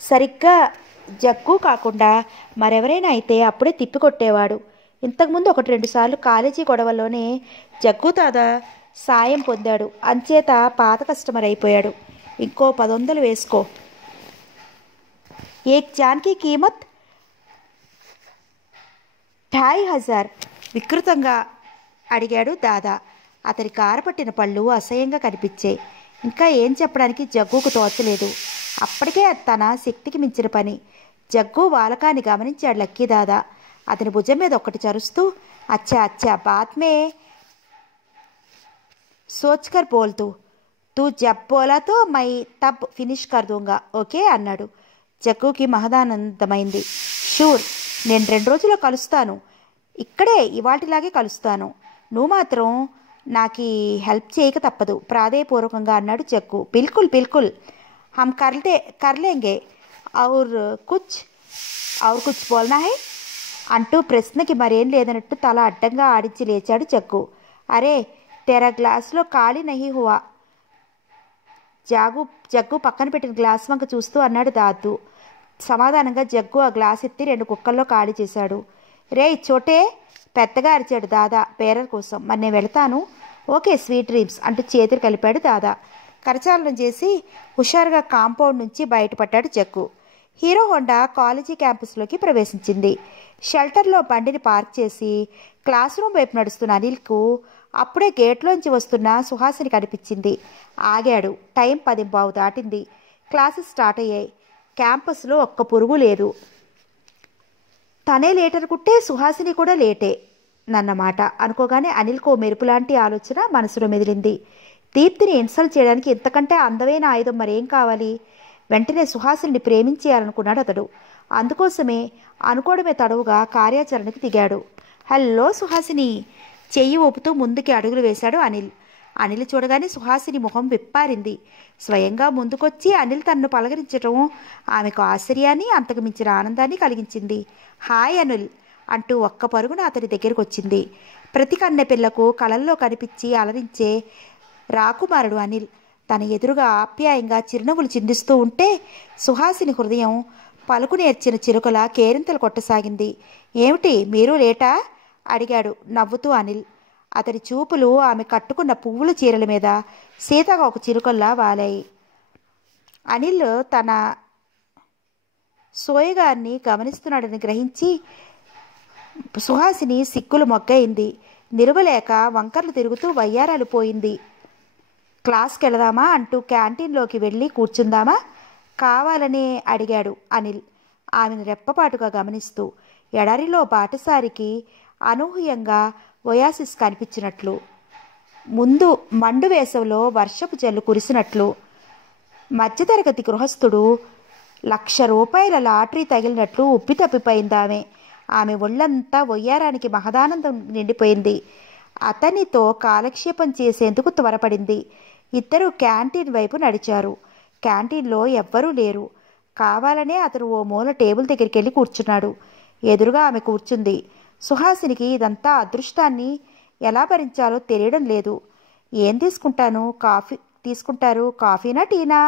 సరిగ్గా జగ్గు కాకుండా మరెవరైనా అయితే అప్పుడే తిప్పికొట్టేవాడు. ఇంతకుముందు 1-2 సార్లు కాలేజీ గొడవల్లోనే జగ్గు దాదా సాయం పొందాడు. అంచేత పాత కస్టమర్ అయిపోయాడు. ఇంకో 500 వేసుకో. ఏక్ జాన్కి కీమత్ 2500 వికృతంగా అడిగాడు దాదా. అతని కారపట్టిన పళ్ళు అసహ్యంగా కనిపించాయి. ఇంకా ఏం చెప్పడానికి జగ్గుకు తోచలేదు. అప్పటికే తన శక్తికి మించిన పని. జగ్గు వాలకాన్ని గమనించాడు లక్కీ దాదా. అతని భుజం మీద ఒక్కటి చరుస్తూ, అచ్చా అచ్చా బాత్ మే సోచ్కర్ బోల్తూ, తూ జబ్ బోలా తో మై తబ్ ఫినిష్ కర్ దూంగా, ఓకే అన్నాడు. జగ్గుకి మహదానందమైంది. షూర్ నేను 2 రోజుల్లో కలుస్తాను, ఇక్కడే ఇవాటిలాగే కలుస్తాను. నువ్వు మాత్రం నాకు హెల్ప్ చేయక తప్పదు ప్రాధేయపూర్వకంగా అన్నాడు జగ్గు. బిల్కుల్ బిల్కుల్, హమ్ కర్లేంగే. ఔర్ కుచ్ ఔర్ కుచ్ బోల్నా హై అంటూ ప్రశ్నకి మరేం లేదన్నట్టు తల అడ్డంగా ఆడించి లేచాడు జగ్గు. అరే తెరా గ్లాసులో ఖాళీ నహీ హువా. జగ్గు పక్కన పెట్టిన గ్లాస్ వంక చూస్తూ అన్నాడు దాదు. సమాధానంగా జగ్గు ఆ గ్లాస్ ఎత్తి 2 కుక్కల్లో ఖాళీ చేశాడు. రేయ్ చోటే, పెద్దగా అరిచాడు దాదా బేరర్ కోసం. మరి నేను వెళతాను. ఓకే స్వీట్ డ్రీమ్స్ అంటూ చేతులు కలిపాడు దాదా. కరచాలనం చేసి హుషారుగా కాంపౌండ్ నుంచి బయటపడ్డాడు జగ్గు. హీరో హోండా కాలేజీ క్యాంపస్లోకి ప్రవేశించింది. షెల్టర్లో బండిని పార్క్ చేసి క్లాస్ రూమ్ వైపు నడుస్తున్న అనిల్కు అప్పుడే గేట్లోంచి వస్తున్న సుహాసిని కనిపించింది. ఆగాడు. టైం 10:15 దాటింది. క్లాసెస్ స్టార్ట్ అయ్యాయి. క్యాంపస్లో ఒక్క పురుగు లేదు. తనే లేట్ అనుకుంటే సుహాసిని కూడా లేటే నన్నమాట అనుకోగానే అనిల్కు మెరుపు లాంటి ఆలోచన మనసులో మెదిలింది. దీప్తిని ఇన్సల్ట్ చేయడానికి ఇంతకంటే అందమైన ఆయుధం మరేం కావాలి? వెంటనే సుహాసిని ప్రేమించేయాలనుకున్నాడు అతడు. అందుకోసమే అనుకోవడమే తడవుగా కార్యాచరణకు దిగాడు. హలో సుహాసిని, చెయ్యి ఊపుతూ ముందుకి అడుగులు వేశాడు అనిల్. అనిల్ చూడగానే సుహాసిని ముఖం విప్పారింది. స్వయంగా ముందుకొచ్చి అనిల్ తన్ను పలకరించటం ఆమెకు ఆశ్చర్యాన్ని, అంతకు మించిన ఆనందాన్ని కలిగించింది. హాయ్ అనిల్ అంటూ ఒక్క పరుగున అతని దగ్గరకు వచ్చింది. ప్రతి కన్నె పిల్లకు కళల్లో కనిపించి అలరించే రాకుమారుడు అనిల్ తన ఎదురుగా ఆప్యాయంగా చిరునవ్వులు చిందిస్తూ ఉంటే సుహాసిని హృదయం పలుకు నేర్చిన చిలుకల కేరింతలు కొట్టసాగింది. ఏమిటి మీరు లేటా అడిగాడు నవ్వుతూ అనిల్. అతడి చూపులు ఆమె కట్టుకున్న పువ్వుల చీరల మీద సీతగా ఒక చిలుకల్లా వాలాయి. అనిల్ తన సోయగాన్ని గమనిస్తున్నాడని గ్రహించి సుహాసిని సిక్కులు మొగ్గయింది. నిలువలేక వంకర్లు తిరుగుతూ వయ్యారాలు పోయింది. క్లాస్కి వెళదామా అంటూ క్యాంటీన్లోకి వెళ్ళి కూర్చుందామా కావాలనే అడిగాడు అనిల్ ఆమెను రెప్పపాటుగా గమనిస్తూ. ఎడారిలో బాటసారికి అనూహ్యంగా ఒయాసిస్ కనిపించినట్లు, ముందు మండు వేసవిలో వర్షపు జల్లు కురిసినట్లు, మధ్యతరగతి గృహస్థుడు ₹1,00,000 లాటరీ తగిలినట్లు ఉప్పి తప్పిపోయిందామె. ఆమె ఒళ్ళంతా వయ్యారానికి మహదానందం నిండిపోయింది. అతనితో కాలక్షేపం చేసేందుకు త్వరపడింది. ఇద్దరు క్యాంటీన్ వైపు నడిచారు. క్యాంటీన్లో ఎవ్వరూ లేరు. కావాలనే అతను ఓ మూల టేబుల్ దగ్గరికి వెళ్ళి కూర్చున్నాడు. ఎదురుగా ఆమె కూర్చుంది. సుహాసినికి ఇదంతా అదృష్టాన్ని ఎలా భరించాలో తెలియడం లేదు. ఏం తీసుకుంటారు? కాఫీనా టీనా?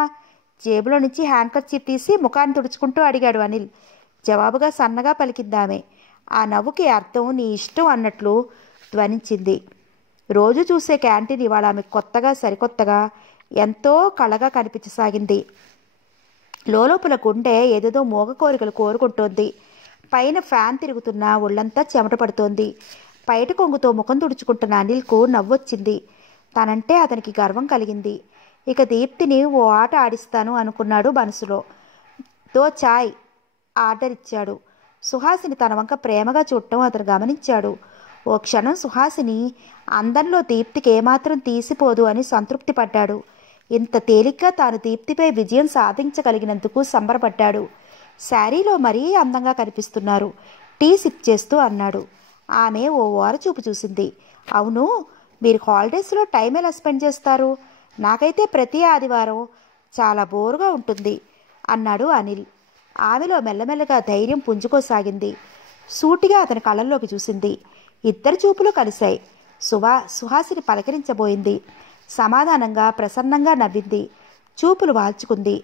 జేబులో నుంచి హ్యాండ్కర్చీఫ్ తీసి ముఖాన్ని తుడుచుకుంటూ అడిగాడు అనిల్. జవాబుగా సన్నగా పలికిందామె. ఆ నవ్వుకి అర్థం నీ ఇష్టం అన్నట్లు ధ్వనించింది. రోజు చూసే క్యాంటీన్ ఇవాళ ఆమె కొత్తగా, సరికొత్తగా, ఎంతో కళగా కనిపించసాగింది. లోపల గుండె ఏదేదో మోగ కోరికలు కోరుకుంటోంది. పైన ఫ్యాన్ తిరుగుతున్న ఒళ్ళంతా చెమట పడుతోంది. బయట కొంగుతో ముఖం తుడుచుకుంటున్న అనిల్కు నవ్వొచ్చింది. తనంటే అతనికి గర్వం కలిగింది. ఇక దీప్తిని ఓ ఆట ఆడిస్తాను అనుకున్నాడు మనసులో. దో చాయ్ ఆర్డర్ ఇచ్చాడు. సుహాసిని తన వంక ప్రేమగా చూడటం అతను గమనించాడు. ఓ క్షణం సుహాసిని అందంలో దీప్తికి ఏమాత్రం తీసిపోదు అని సంతృప్తి పడ్డాడు. ఇంత తేలిగ్గా తాను దీప్తిపై విజయం సాధించగలిగినందుకు సంబరపడ్డాడు. శారీలో మరీ అందంగా కనిపిస్తున్నారు, టీ సిప్ చేస్తూ అన్నాడు. ఆమె ఓ ఓరచూపు చూసింది. అవును, మీరు హాలిడేస్లో టైం ఎలా స్పెండ్ చేస్తారు? నాకైతే ప్రతి ఆదివారం చాలా బోరుగా ఉంటుంది అన్నాడు అనిల్. ఆమెలో మెల్లమెల్లగా ధైర్యం పుంజుకోసాగింది. సూటిగా అతని కళ్ళల్లోకి చూసింది. ఇద్దరు చూపులు కలిశాయి. సుహాసిని పలకరించబోయింది. సమాధానంగా ప్రసన్నంగా నవ్వింది. చూపులు వాల్చుకుంది.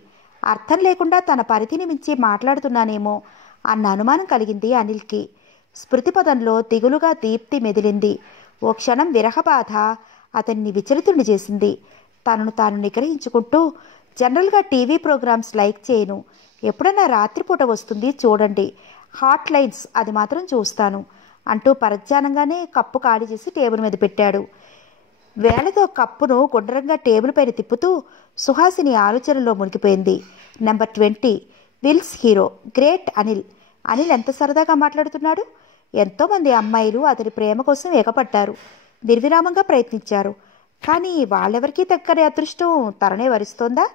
అర్థం లేకుండా తన పరిధిని మించి మాట్లాడుతున్నానేమో అన్న అనుమానం కలిగింది అనిల్కి. స్మృతిపదంలో దిగులుగా దీప్తి మెదిలింది. ఓ క్షణం విరహబాధ అతన్ని విచలితుణ్ణి చేసింది. తనను తాను నిగ్రహించుకుంటూ, జనరల్గా టీవీ ప్రోగ్రామ్స్ లైక్ చేయను, ఎప్పుడన్నా రాత్రిపూట వస్తుంది చూడండి, హాట్ లైన్స్ అది మాత్రం చూస్తాను అంటూ పరధ్యానంగానే కప్పు ఖాళీ చేసి టేబుల్ మీద పెట్టాడు. వేళతో కప్పును గుండ్రంగా టేబుల్ పైన తిప్పుతూ సుహాసిని ఆలోచనలో మునిగిపోయింది. Number 20 Wills hero great Anil. Anil ఎంత సరదాగా మాట్లాడుతున్నాడు. ఎంతోమంది అమ్మాయిలు అతని ప్రేమ కోసం ఎగపడ్డారు, నిర్విరామంగా ప్రయత్నించారు. కానీ వాళ్ళెవరికీ దక్కని అదృష్టం తననే వరిస్తోందా?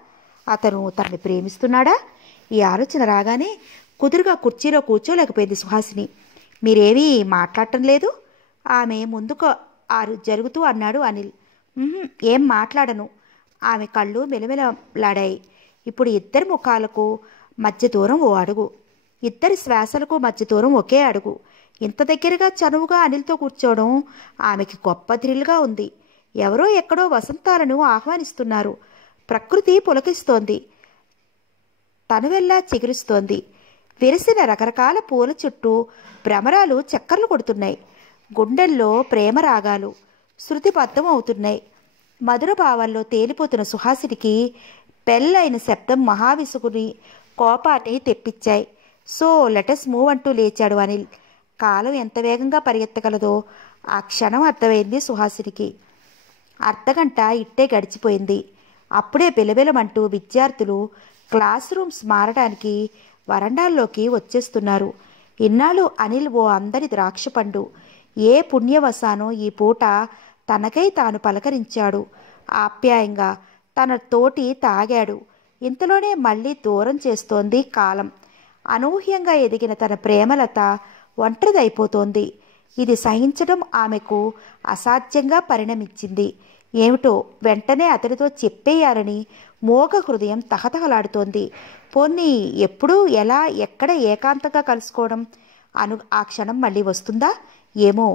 అతను తనని ప్రేమిస్తున్నాడా? ఈ ఆలోచన రాగానే కుదురుగా కుర్చీలో కూర్చోలేకపోయింది సుహాసిని. మీరేమీ మాట్లాడటం లేదు? ఆమె ముందుకు జరుగుతూ అన్నాడు అనిల్. ఏం మాట్లాడను. ఆమె కళ్ళు మెలమెలలాడాయి. ఇప్పుడు ఇద్దరి ముఖాలకు మధ్య దూరం ఓ అడుగు, ఇద్దరి శ్వాసలకు మధ్య దూరం ఒకే అడుగు. ఇంత దగ్గరగా చనువుగా అనిల్తో కూర్చోవడం ఆమెకి గొప్ప థ్రిల్గా ఉంది. ఎవరో ఎక్కడో వసంతాలను ఆహ్వానిస్తున్నారు. ప్రకృతి పులకిస్తోంది, తనువెల్లా చిగురుస్తోంది. విరిసిన రకరకాల పూల చుట్టూ భ్రమరాలు చక్కర్లు కొడుతున్నాయి. గుండెల్లో ప్రేమ రాగాలు శృతిబద్ధం అవుతున్నాయి. మధుర భావాల్లో తేలిపోతున్న సుహాసినికి పెళ్ళైన శబ్దం మహావిసుగుని కోపాన్ని తెప్పించాయి. సో లెటస్ మూవ్ అంటూ లేచాడు అనిల్. కాలం ఎంత వేగంగా పరిగెత్తగలదో ఆ క్షణం అర్థమైంది సుహాసినికి. అర్ధగంట ఇట్టే గడిచిపోయింది. అప్పుడే బిలబిలమంటూ విద్యార్థులు క్లాస్ రూమ్స్ మారడానికి వరండాల్లోకి వచ్చేస్తున్నారు. ఇన్నాళ్ళు అనిల్ ఓ అందరి ద్రాక్షపండు. ఏ పుణ్యవశానో ఈ పూట తనకై తాను పలకరించాడు. ఆప్యాయంగా తన తోటి తాగాడు. ఇంతలోనే మళ్ళీ దూరం చేస్తోంది కాలం. అనూహ్యంగా ఎదిగిన తన ప్రేమలత ఒంటరిదైపోతోంది. ఇది సహించడం ఆమెకు అసాధ్యంగా పరిణమించింది. ఏమిటో వెంటనే అతనితో చెప్పేయాలని మోగ హృదయం తహతహలాడుతోంది. పోనీ ఎప్పుడు ఎలా ఎక్కడ ఏకాంతంగా కలుసుకోవడం ఆ క్షణం మళ్ళీ వస్తుందా ఏమో.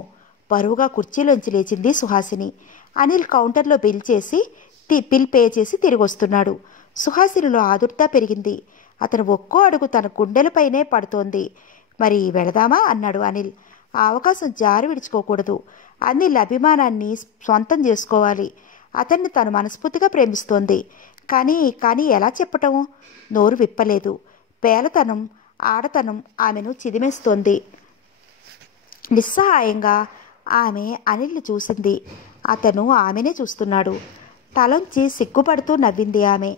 బరువుగా కుర్చీలోంచి లేచింది సుహాసిని. అనిల్ కౌంటర్లో బిల్ పే చేసి తిరిగి వస్తున్నాడు. సుహాసినిలో ఆదుర్దా పెరిగింది. అతను ఒక్కో అడుగు తన గుండెలపైనే పడుతోంది. మరి వెళదామా అన్నాడు అనిల్. ఆ అవకాశం జారి విడుచుకోకూడదు. అనిల్ అభిమానాన్ని సొంతం చేసుకోవాలి. అతన్ని తను మనస్ఫూర్తిగా ప్రేమిస్తోంది. కానీ ఎలా చెప్పటం? నోరు విప్పలేదు. పేలతనం, ఆడతనం ఆమెను చిదిమేస్తోంది. నిస్సహాయంగా ఆమె అనిల్ని చూసింది. అతను ఆమెనే చూస్తున్నాడు. తలొంచి సిగ్గుపడుతూ నవ్వింది ఆమె.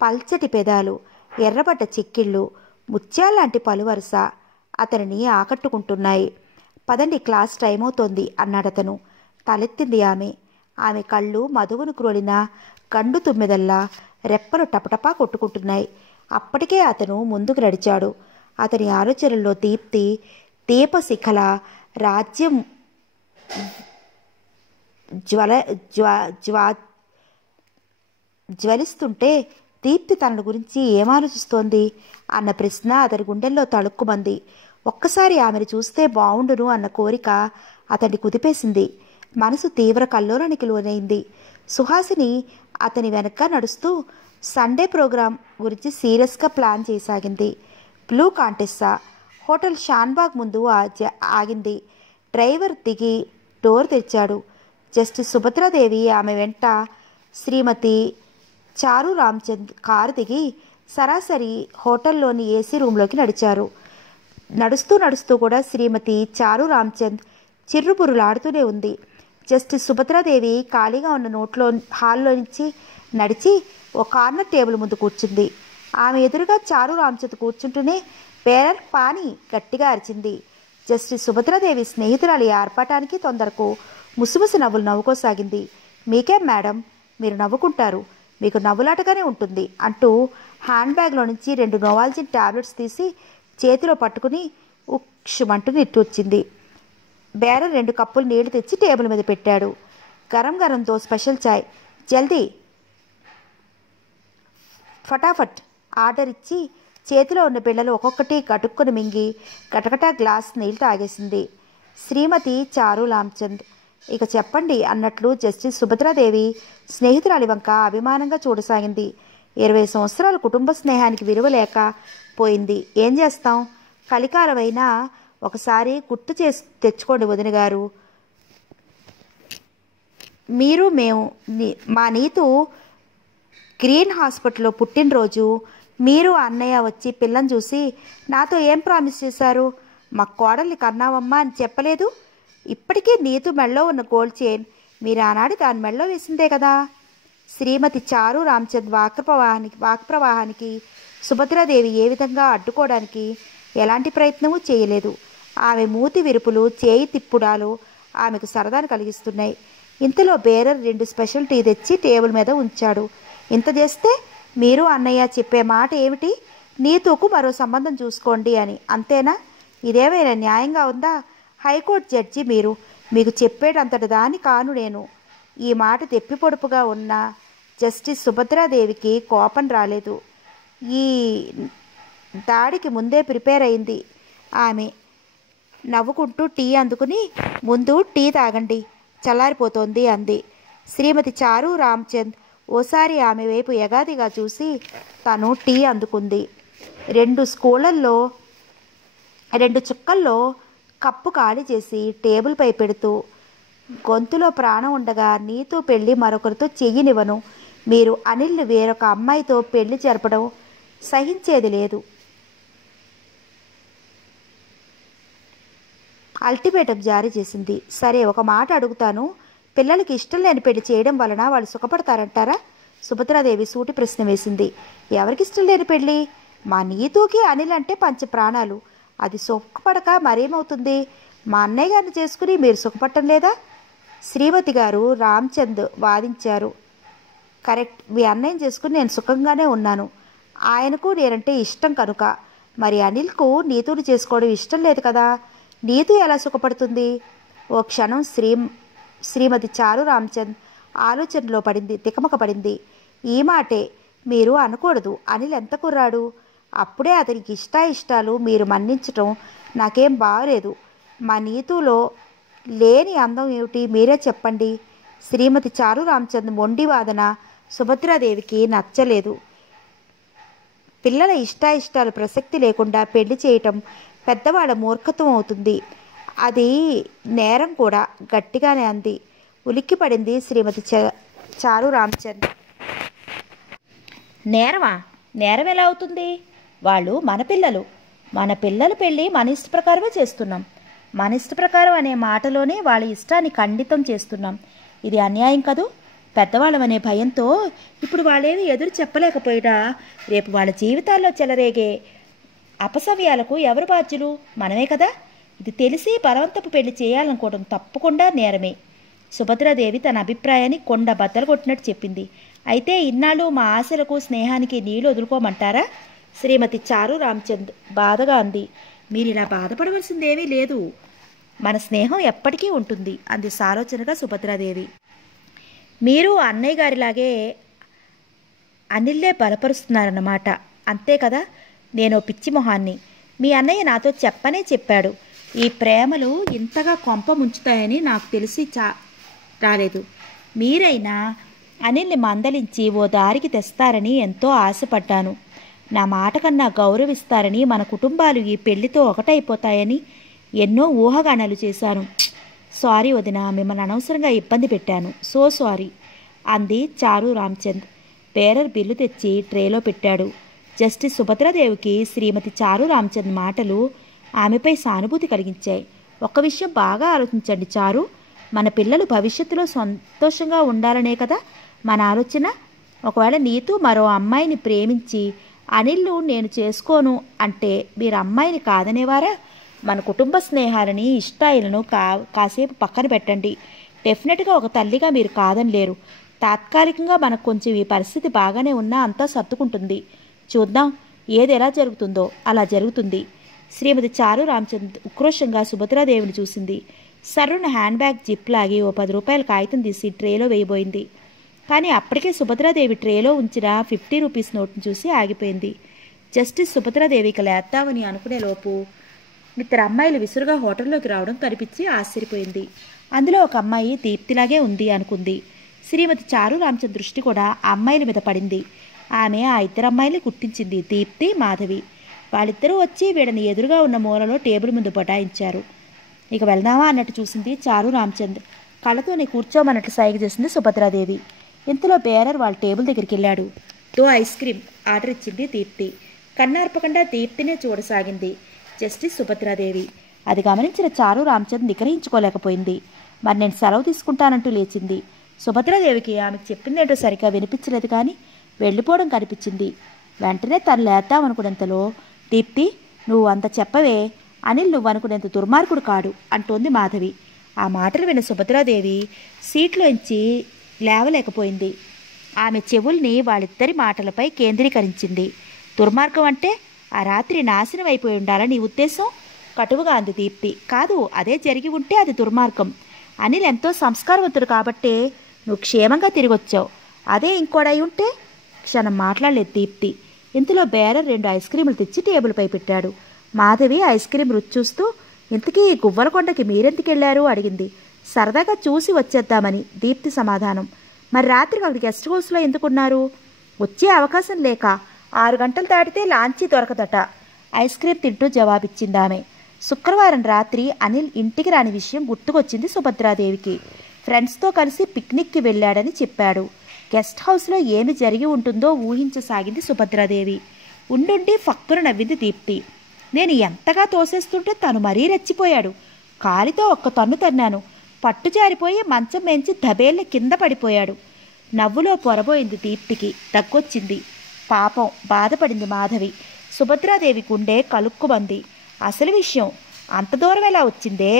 పల్చటి పెదాలు, ఎర్రబడ్డ చిక్కిళ్ళు, ముత్యాలాంటి పలువరుస అతనిని ఆకట్టుకుంటున్నాయి. పదండి, క్లాస్ టైం అవుతోంది అన్నాడతను. తలెత్తింది ఆమె. ఆమె కళ్ళు మధువును క్రోలిన గండు తుమ్మెదల్లా రెప్పలు టపటపా కొట్టుకుంటున్నాయి. అప్పటికే అతను ముందుకు నడిచాడు. అతని ఆలోచనల్లో దీప్తి దీపశిఖల రాజ్యం జ్వలిస్తుంటే దీప్తి తన గురించి ఏమాలోచిస్తోంది అన్న ప్రశ్న అతని గుండెల్లో తళుక్కుమంది. ఒక్కసారి ఆమెను చూస్తే బావుండును అన్న కోరిక అతన్ని కుదిపేసింది. మనసు తీవ్ర కల్లోలానికి లోనైంది. సుహాసిని అతని వెనక నడుస్తూ సండే ప్రోగ్రాం గురించి సీరియస్గా ప్లాన్ చేయసాగింది. బ్లూ కాంటెస్సా హోటల్ షాన్బాగ్ ముందు ఆగింది. డ్రైవర్ దిగి డోర్ తెరిచాడు. జస్టిస్ సుభద్రాదేవి ఆమె వెంట శ్రీమతి చారు రామచంద్ కారు దిగి సరాసరి హోటల్లోని ఏసీ రూంలోకి నడిచారు. నడుస్తూ కూడా శ్రీమతి చారు రామచంద్ చిర్రుబుర్రులాడుతూనే ఉంది. జస్టిస్ సుభద్రాదేవి ఖాళీగా ఉన్న హాల్లో నుంచి నడిచి ఓ కార్నర్ టేబుల్ ముందు కూర్చుంది. ఆమె ఎదురుగా చారు రామచంద్ కూర్చుంటూనే బేరర్ పాని గట్టిగా అరిచింది. జస్టిస్ సుభద్రాదేవి స్నేహితురాలి ఆర్పాటానికి తొందరకు ముసిముసి నవ్వులు నవ్వుకోసాగింది. మీకేం మేడం, మీరు నవ్వుకుంటారు, మీకు నవ్వులాటగానే ఉంటుంది అంటూ హ్యాండ్ బ్యాగ్లో నుంచి 2 నోవాల్జిన్ టాబ్లెట్స్ తీసి చేతిలో పట్టుకుని ఉక్షమంటూ నిట్టూర్చింది. బేరర్ 2 కప్పులు నీళ్లు తెచ్చి టేబుల్ మీద పెట్టాడు. గరం గరంతో స్పెషల్ చాయ్, జల్దీ, ఫటాఫట్ ఆర్డర్ ఇచ్చి చేతిలో ఉన్న బిళ్ళలు ఒక్కొక్కటి గటుక్కుని మింగి గటగటా గ్లాస్ నీళ్ళు తాగేసింది. శ్రీమతి చారు రామచంద్, ఇక చెప్పండి అన్నట్లు జస్టిస్ సుభద్రాదేవి స్నేహితురాలి వంక అభిమానంగా చూడసాగింది. 20 సంవత్సరాల కుటుంబ స్నేహానికి విలువ లేక పోయింది. ఏం చేస్తాం, కలికాలమైనా ఒకసారి గుర్తు తెచ్చుకోండి వదిన గారు. మీరు మేము మా నీతు గ్రీన్ హాస్పిటల్లో పుట్టినరోజు మీరు అన్నయ్య వచ్చి పిల్లని చూసి నాతో ఏం ప్రామిస్ చేశారు? మా కోడల్ని కన్నావమ్మా అని చెప్పలేదు. ఇప్పటికీ నీతు మెళ్ళో ఉన్న గోల్డ్ చైన్ మీరు ఆనాడు దాని మెళ్ళో వేసిందే కదా. శ్రీమతి చారు రామచంద్ వాక్ప్రవాహానికి సుభద్రాదేవి ఏ విధంగా అడ్డుకోవడానికి ఎలాంటి ప్రయత్నమూ చేయలేదు. ఆమె మూతి విరుపులు, చేయి తిప్పుడాలు ఆమెకు సరదాను కలిగిస్తున్నాయి. ఇంతలో బేరర్ 2 స్పెషల్ టీ తెచ్చి టేబుల్ మీద ఉంచాడు. ఇంత చేస్తే మీరు అన్నయ్య చెప్పే మాట ఏమిటి? నీతుకు మరో సంబంధం చూసుకోండి అని. అంతేనా? ఇదేమైనా న్యాయంగా ఉందా? హైకోర్టు జడ్జి మీరు. మీకు చెప్పేటంతటి దాన్ని కాను నేను. ఈ మాట తెప్పి పొడుపుగా ఉన్న జస్టిస్ సుభద్రాదేవికి కోపం రాలేదు. ఈ దాడికి ముందే ప్రిపేర్ అయింది ఆమె. నవ్వుకుంటూ టీ అందుకుని, ముందు టీ తాగండి, చల్లారిపోతోంది అంది. శ్రీమతి చారు రామచంద్ ఓసారి ఆమె వైపు ఎగాదిగా చూసి తను టీ అందుకుంది. 2 చుక్కల్లో కప్పు ఖాళీ చేసి టేబుల్పై పెడుతూ, గొంతులో ప్రాణం ఉండగా నీతో పెళ్ళి మరొకరితో చెయ్యనివ్వను. మీరు అనిల్ని వేరొక అమ్మాయితో పెళ్లి జరపడం సహించేది లేదు. అల్టిమేటం జారీ చేసింది. సరే, ఒక మాట అడుగుతాను. పిల్లలకి ఇష్టం లేని పెళ్లి చేయడం వలన వాళ్ళు సుఖపడతారంటారా? సుభద్రాదేవి సూటి ప్రశ్న వేసింది. ఎవరికి ఇష్టం లేని పెళ్ళి? మా నీతుకి అనిల్ అంటే పంచ ప్రాణాలు. అది సుఖపడక మరేమవుతుంది? మా అన్నయ్య గారిని చేసుకుని మీరు సుఖపడటం లేదా? శ్రీమతి గారు రామచంద్ వాదించారు. కరెక్ట్, మీ అన్నయ్యని చేసుకుని నేను సుఖంగానే ఉన్నాను. ఆయనకు నేనంటే ఇష్టం కనుక. మరి అనిల్కు నీతుని చేసుకోవడం ఇష్టం లేదు కదా. నీతు ఎలా సుఖపడుతుంది? ఓ క్షణం శ్రీమతి చారు రామచంద్ ఆలోచనలో పడింది, తికమక పడింది. ఈ మాటే మీరు అనకూడదు. అనిల్ ఎంత కుర్రాడు, అప్పుడే అతనికి ఇష్టాయిష్టాలు మీరు మన్నించటం నాకేం బాగలేదు. మా నీతులో లేని అందం ఏమిటి మీరే చెప్పండి. శ్రీమతి చారు రామచంద్ మొండి వాదన సుభద్రాదేవికి నచ్చలేదు. పిల్లల ఇష్టాయిష్టాలు ప్రసక్తి లేకుండా పెళ్లి చేయటం పెద్దవాళ్ళ మూర్ఖత్వం అవుతుంది. అది నేరం కూడా, గట్టిగానే అంది. ఉలిక్కిపడింది శ్రీమతి చారు రామచంద్. నేరమా? నేరం ఎలా అవుతుంది? వాళ్ళు మన పిల్లలు. మన పిల్లల పెళ్ళి మన ఇష్ట ప్రకారమే చేస్తున్నాం. మన ఇష్ట ప్రకారం అనే మాటలోనే వాళ్ళ ఇష్టాన్ని ఖండితం చేస్తున్నాం. ఇది అన్యాయం కదూ. పెద్దవాళ్ళమనే భయంతో ఇప్పుడు వాళ్ళేమి ఎదురు చెప్పలేకపోయినా రేపు వాళ్ళ జీవితాల్లో చెలరేగే అపసవ్యాలకు ఎవరు బాధ్యులు? మనమే కదా. ఇది తెలిసి బలవంతపు పెళ్లి చేయాలనుకోవడం తప్పకుండా నేరమే. సుభద్రాదేవి తన అభిప్రాయాన్ని కొండ బద్దలు కొట్టినట్టు చెప్పింది. అయితే ఇన్నాళ్ళు మా ఆశలకు స్నేహానికి నీళ్లు వదులుకోమంటారా? శ్రీమతి చారు రామచంద్ బాధగా అంది. మీరు ఇలా బాధపడవలసిందేమీ లేదు. మన స్నేహం ఎప్పటికీ ఉంటుంది అంది సాలోచనగా సుభద్రాదేవి. మీరు అన్నయ్య గారిలాగే అనిల్లే బలపరుస్తున్నారన్నమాట, అంతే కదా. నేను పిచ్చి మొహాన్ని. మీ అన్నయ్య నాతో చెప్పనే చెప్పాడు. ఈ ప్రేమలు ఇంతగా కొంప ముంచుతాయని నాకు తెలిసి రాలేదు. మీరైనా అనిల్ని మందలించి ఓ దారికి తెస్తారని ఎంతో ఆశపడ్డాను. నా మాట కన్నా గౌరవిస్తారని, మన కుటుంబాలు ఈ పెళ్లితో ఒకటైపోతాయని ఎన్నో ఊహాగానాలు చేశాను. సారీ వదిన, మిమ్మల్ని అనవసరంగా ఇబ్బంది పెట్టాను. సో సారీ అంది చారు రామచంద్. బేరర్ బిల్లు తెచ్చి ట్రేలో పెట్టాడు. జస్టిస్ సుభద్రాదేవికి శ్రీమతి చారు రామచంద్ మాటలు ఆమెపై సానుభూతి కలిగించాయి. ఒక్క విషయం బాగా ఆలోచించండి చారు. మన పిల్లలు భవిష్యత్తులో సంతోషంగా ఉండాలనే కదా మన ఆలోచన. ఒకవేళ నీతు మరో అమ్మాయిని ప్రేమించి అనిల్లు నేను చేసుకోను అంటే మీరు అమ్మాయిని కాదనేవారా? మన కుటుంబ స్నేహాలని ఇష్టాయిలను కాసేపు పక్కన పెట్టండి. డెఫినెట్గా ఒక తల్లిగా మీరు కాదనిలేరు. తాత్కాలికంగా మనకు కొంచెం ఈ పరిస్థితి బాగానే ఉన్నా అంతా సర్దుకుంటుంది. చూద్దాం, ఏది ఎలా జరుగుతుందో అలా జరుగుతుంది. శ్రీమతి చారు రామచంద్ ఉక్రోషంగా సుభద్రాదేవిని చూసింది. సర్రున హ్యాండ్ బ్యాగ్ జిప్ లాగి ఓ 10 రూపాయల కాగితం తీసి ట్రేలో వేయబోయింది. కానీ అప్పటికే సుభద్రాదేవి ట్రేలో ఉంచిన 50 రూపీస్ నోట్ని చూసి ఆగిపోయింది. జస్టిస్ సుభద్రాదేవికి లేద్దామని అనుకునేలోపు 2 అమ్మాయిలు విసురుగా హోటల్లోకి రావడం కనిపించి ఆశ్చర్యపోయింది. అందులో ఒక అమ్మాయి దీప్తిలాగే ఉంది అనుకుంది. శ్రీమతి చారు రామచంద్ దృష్టి కూడా ఆ అమ్మాయిల మీద పడింది. ఆమె ఆ 2 అమ్మాయిని గుర్తించింది, దీప్తి, మాధవి. వాళ్ళిద్దరూ వచ్చి వీడని ఎదురుగా ఉన్న మూలలో టేబుల్ ముందు బటాయించారు. ఇక వెళ్దామా అన్నట్టు చూసింది చారు రామచంద్. కళ్ళతోనే కూర్చోమన్నట్లు సైగ చేసింది సుభద్రాదేవి. ఇంతలో బేరర్ వాళ్ళ టేబుల్ దగ్గరికి వెళ్ళాడు. 2 ఐస్ క్రీమ్ ఆర్డర్ ఇచ్చింది దీప్తి. కన్నార్పకుండా దీప్తినే చూడసాగింది జస్టిస్ సుభద్రాదేవి. అది గమనించిన చారు రామచంద్ నిగ్రహించుకోలేకపోయింది. మరి నేను సెలవు తీసుకుంటానంటూ లేచింది. సుభద్రాదేవికి ఆమెకు చెప్పిందేంటో సరిగ్గా వినిపించలేదు, కానీ వెళ్ళిపోవడం కనిపించింది. వెంటనే తను లేద్దామనుకునేంతలో, దీప్తి నువ్వు అంత చెప్పవే, అనిల్ నువ్వు అనుకునేంత దుర్మార్గుడు కాడు అంటోంది మాధవి. ఆ మాటలు విన్న సుభద్రాదేవి సీట్లోంచి లేవలేకపోయింది. ఆమె చెవుల్ని వాళ్ళిద్దరి మాటలపై కేంద్రీకరించింది. దుర్మార్గం అంటే ఆ రాత్రి నాశనం అయిపోయి ఉండాలని నీ ఉద్దేశం? కటువుగా అంది దీప్తి. కాదు, అదే జరిగి ఉంటే అది దుర్మార్గం. అనిల్ ఎంతో సంస్కారవంతుడు కాబట్టే నువ్వు క్షేమంగా తిరిగొచ్చావు. అదే ఇంకోడై ఉంటే? క్షణం మాట్లాడలేదు దీప్తి. ఇంతలో బేరర్ 2 ఐస్ క్రీములు తెచ్చి టేబుల్పై పెట్టాడు. మాధవి ఐస్ క్రీం రుచి చూస్తూ, ఇంతకీ గువ్వలకొండకి మీరెందుకు వెళ్ళారు అడిగింది. సరదాగా చూసి వచ్చేద్దామని దీప్తి సమాధానం. మరి రాత్రికి అక్కడికి గెస్ట్ హౌస్లో ఎందుకున్నారు? వచ్చే అవకాశం లేక 6 గంటలు దాటితే లాంచీ దొరకదట. ఐస్ క్రీం తింటూ జవాబిచ్చిందామె. శుక్రవారం రాత్రి అనిల్ ఇంటికి రాని విషయం గుర్తుకొచ్చింది సుభద్రాదేవికి. ఫ్రెండ్స్తో కలిసి పిక్నిక్కి వెళ్ళాడని చెప్పాడు. గెస్ట్ హౌస్లో ఏమి జరిగి ఉంటుందో ఊహించసాగింది సుభద్రాదేవి. ఉండుండి ఫక్కున నవ్వింది దీప్తి. నేను ఎంతగా తోసేస్తుంటే తను మరీ రెచ్చిపోయాడు. కాలితో ఒక్క తన్ను తన్నాను. పట్టు జారిపోయి మంచం మెంచి దబేళ్ళ కింద పడిపోయాడు. నవ్వులో పొరబోయింది దీప్తికి. దగ్గొచ్చింది. పాపం బాధపడింది మాధవి. సుభద్రాదేవి గుండె కలుక్కుమంది. అసలు విషయం అంత దూరం ఎలా వచ్చిందే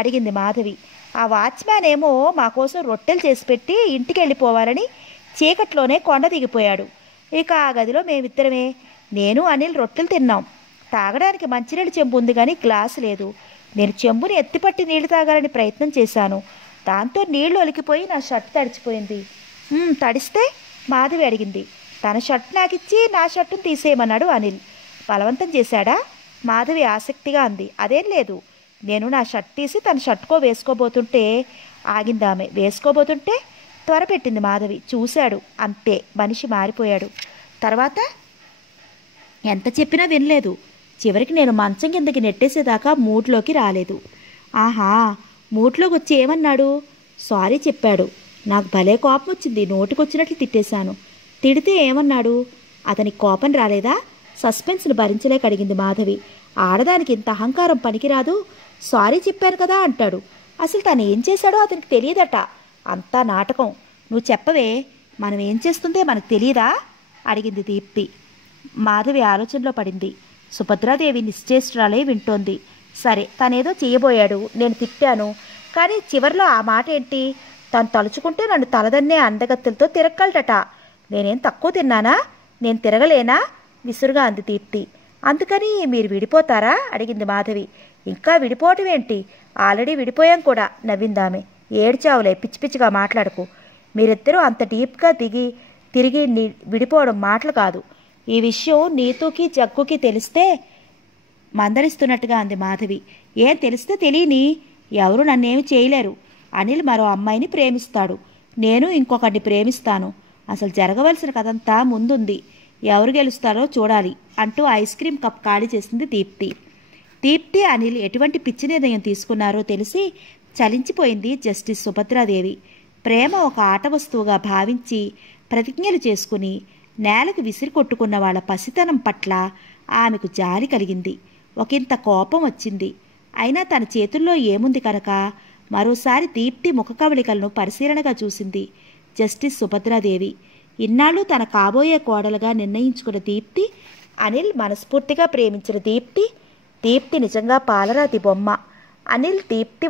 అడిగింది మాధవి. ఆ వాచ్మ్యాన్ ఏమో మా కోసం రొట్టెలు చేసి పెట్టి ఇంటికి వెళ్ళిపోవాలని చీకట్లోనే కొండ దిగిపోయాడు. ఇక ఆ గదిలో మేమిద్దరమే. నేను అనిల్ రొట్టెలు తిన్నాం. తాగడానికి మంచినీళ్ళ చెంబు ఉంది కానీ గ్లాసు లేదు. నేను చెంబుని ఎత్తిపట్టి నీళ్లు తాగాలని ప్రయత్నం చేశాను. దాంతో నీళ్లు ఒలికిపోయి నా షర్ట్ తడిచిపోయింది. తడిస్తే మాధవి అడిగింది. తన షర్ట్ నాకిచ్చి నా షర్టును తీసేయమన్నాడు అనిల్. బలవంతం చేశాడా? మాధవి ఆసక్తిగా అంది. అదేం లేదు. నేను నా షర్ట్ తీసి తన షర్ట్కో వేసుకోబోతుంటే ఆగిందామె. వేసుకోబోతుంటే త్వరపెట్టింది మాధవి. చూశాడు, అంతే. మనిషి మారిపోయాడు. తర్వాత ఎంత చెప్పినా వినలేదు. చివరికి నేను మంచం కిందకి నెట్టేసేదాకా మూడ్లోకి రాలేదు. ఆహా, మూడ్లోకి వచ్చి ఏమన్నాడు? సారీ చెప్పాడు. నాకు భలే కోపం వచ్చింది. నోటికొచ్చినట్లు తిట్టేశాను. తిడితే ఏమన్నాడు? అతనికి కోపం రాలేదా? సస్పెన్స్ను భరించలేక అడిగింది మాధవి. ఆడదానికి ఇంత అహంకారం పనికిరాదు. సారీ చెప్పాను కదా అంటాడు. అసలు తను ఏం చేశాడో అతనికి తెలియదట. అంతా నాటకం. నువ్వు చెప్పవే, మనం ఏం చేస్తుందే మనకు తెలియదా అడిగింది దీప్తి. మాధవి ఆలోచనలో పడింది. సుభద్రాదేవి నిశ్చేష్టురాలే వింటోంది. సరే, తనేదో చేయబోయాడు, నేను తిట్టాను. కానీ చివరిలో ఆ మాట ఏంటి? తను తలుచుకుంటే నన్ను తలదన్నే అందగత్తెలతో తిరగలటట. నేనేం తక్కువ తిన్నానా? నేను తిరగలేనా? విసురుగా అంది దీప్తి. అందుకని మీరు విడిపోతారా అడిగింది మాధవి. ఇంకా విడిపోవటం ఏంటి? ఆల్రెడీ విడిపోయాం కూడా నవ్విందామె. ఏడ్చావులే, పిచ్చి పిచ్చిగా మాట్లాడకు. మీరిద్దరూ అంత డీప్గా తిరిగి విడిపోవడం మాటలు కాదు. ఈ విషయం నీతుకి జగ్గుకి తెలిస్తే మందలిస్తున్నట్టుగా అంది మాధవి. ఏం తెలిస్తే తెలియని? ఎవరు నన్నేమి చేయలేరు. అనిల్ మరో అమ్మాయిని ప్రేమిస్తాడు. నేను ఇంకొకరిని ప్రేమిస్తాను. అసలు జరగవలసిన కథంతా ముందుంది. ఎవరు గెలుస్తారో చూడాలి అంటూ ఐస్ క్రీం కప్ ఖాళీ చేసింది దీప్తి. దీప్తి అనిల్ ఎటువంటి పిచ్చి నిర్ణయం తీసుకున్నారో తెలిసి చలించిపోయింది జస్టిస్ సుభద్రాదేవి. ప్రేమ ఒక ఆట వస్తువుగా భావించి ప్రతిజ్ఞలు చేసుకుని నేలకు విసిరి కొట్టుకున్న వాళ్ళ పసితనం పట్ల ఆమెకు జాలి కలిగింది. ఒకంత కోపం వచ్చింది. అయినా తన చేతుల్లో ఏముంది కనుక మరోసారి దీప్తి ముఖకవళికలను పరిశీలనగా చూసింది జస్టిస్ సుభద్రాదేవి. ఇన్నాళ్ళు తన కాబోయే కోడలుగా నిర్ణయించుకున్న దీప్తి, అనిల్ మనస్ఫూర్తిగా ప్రేమించిన దీప్తి. దీప్తి నిజంగా పాలరాతి బొమ్మ. అనిల్ దీప్తి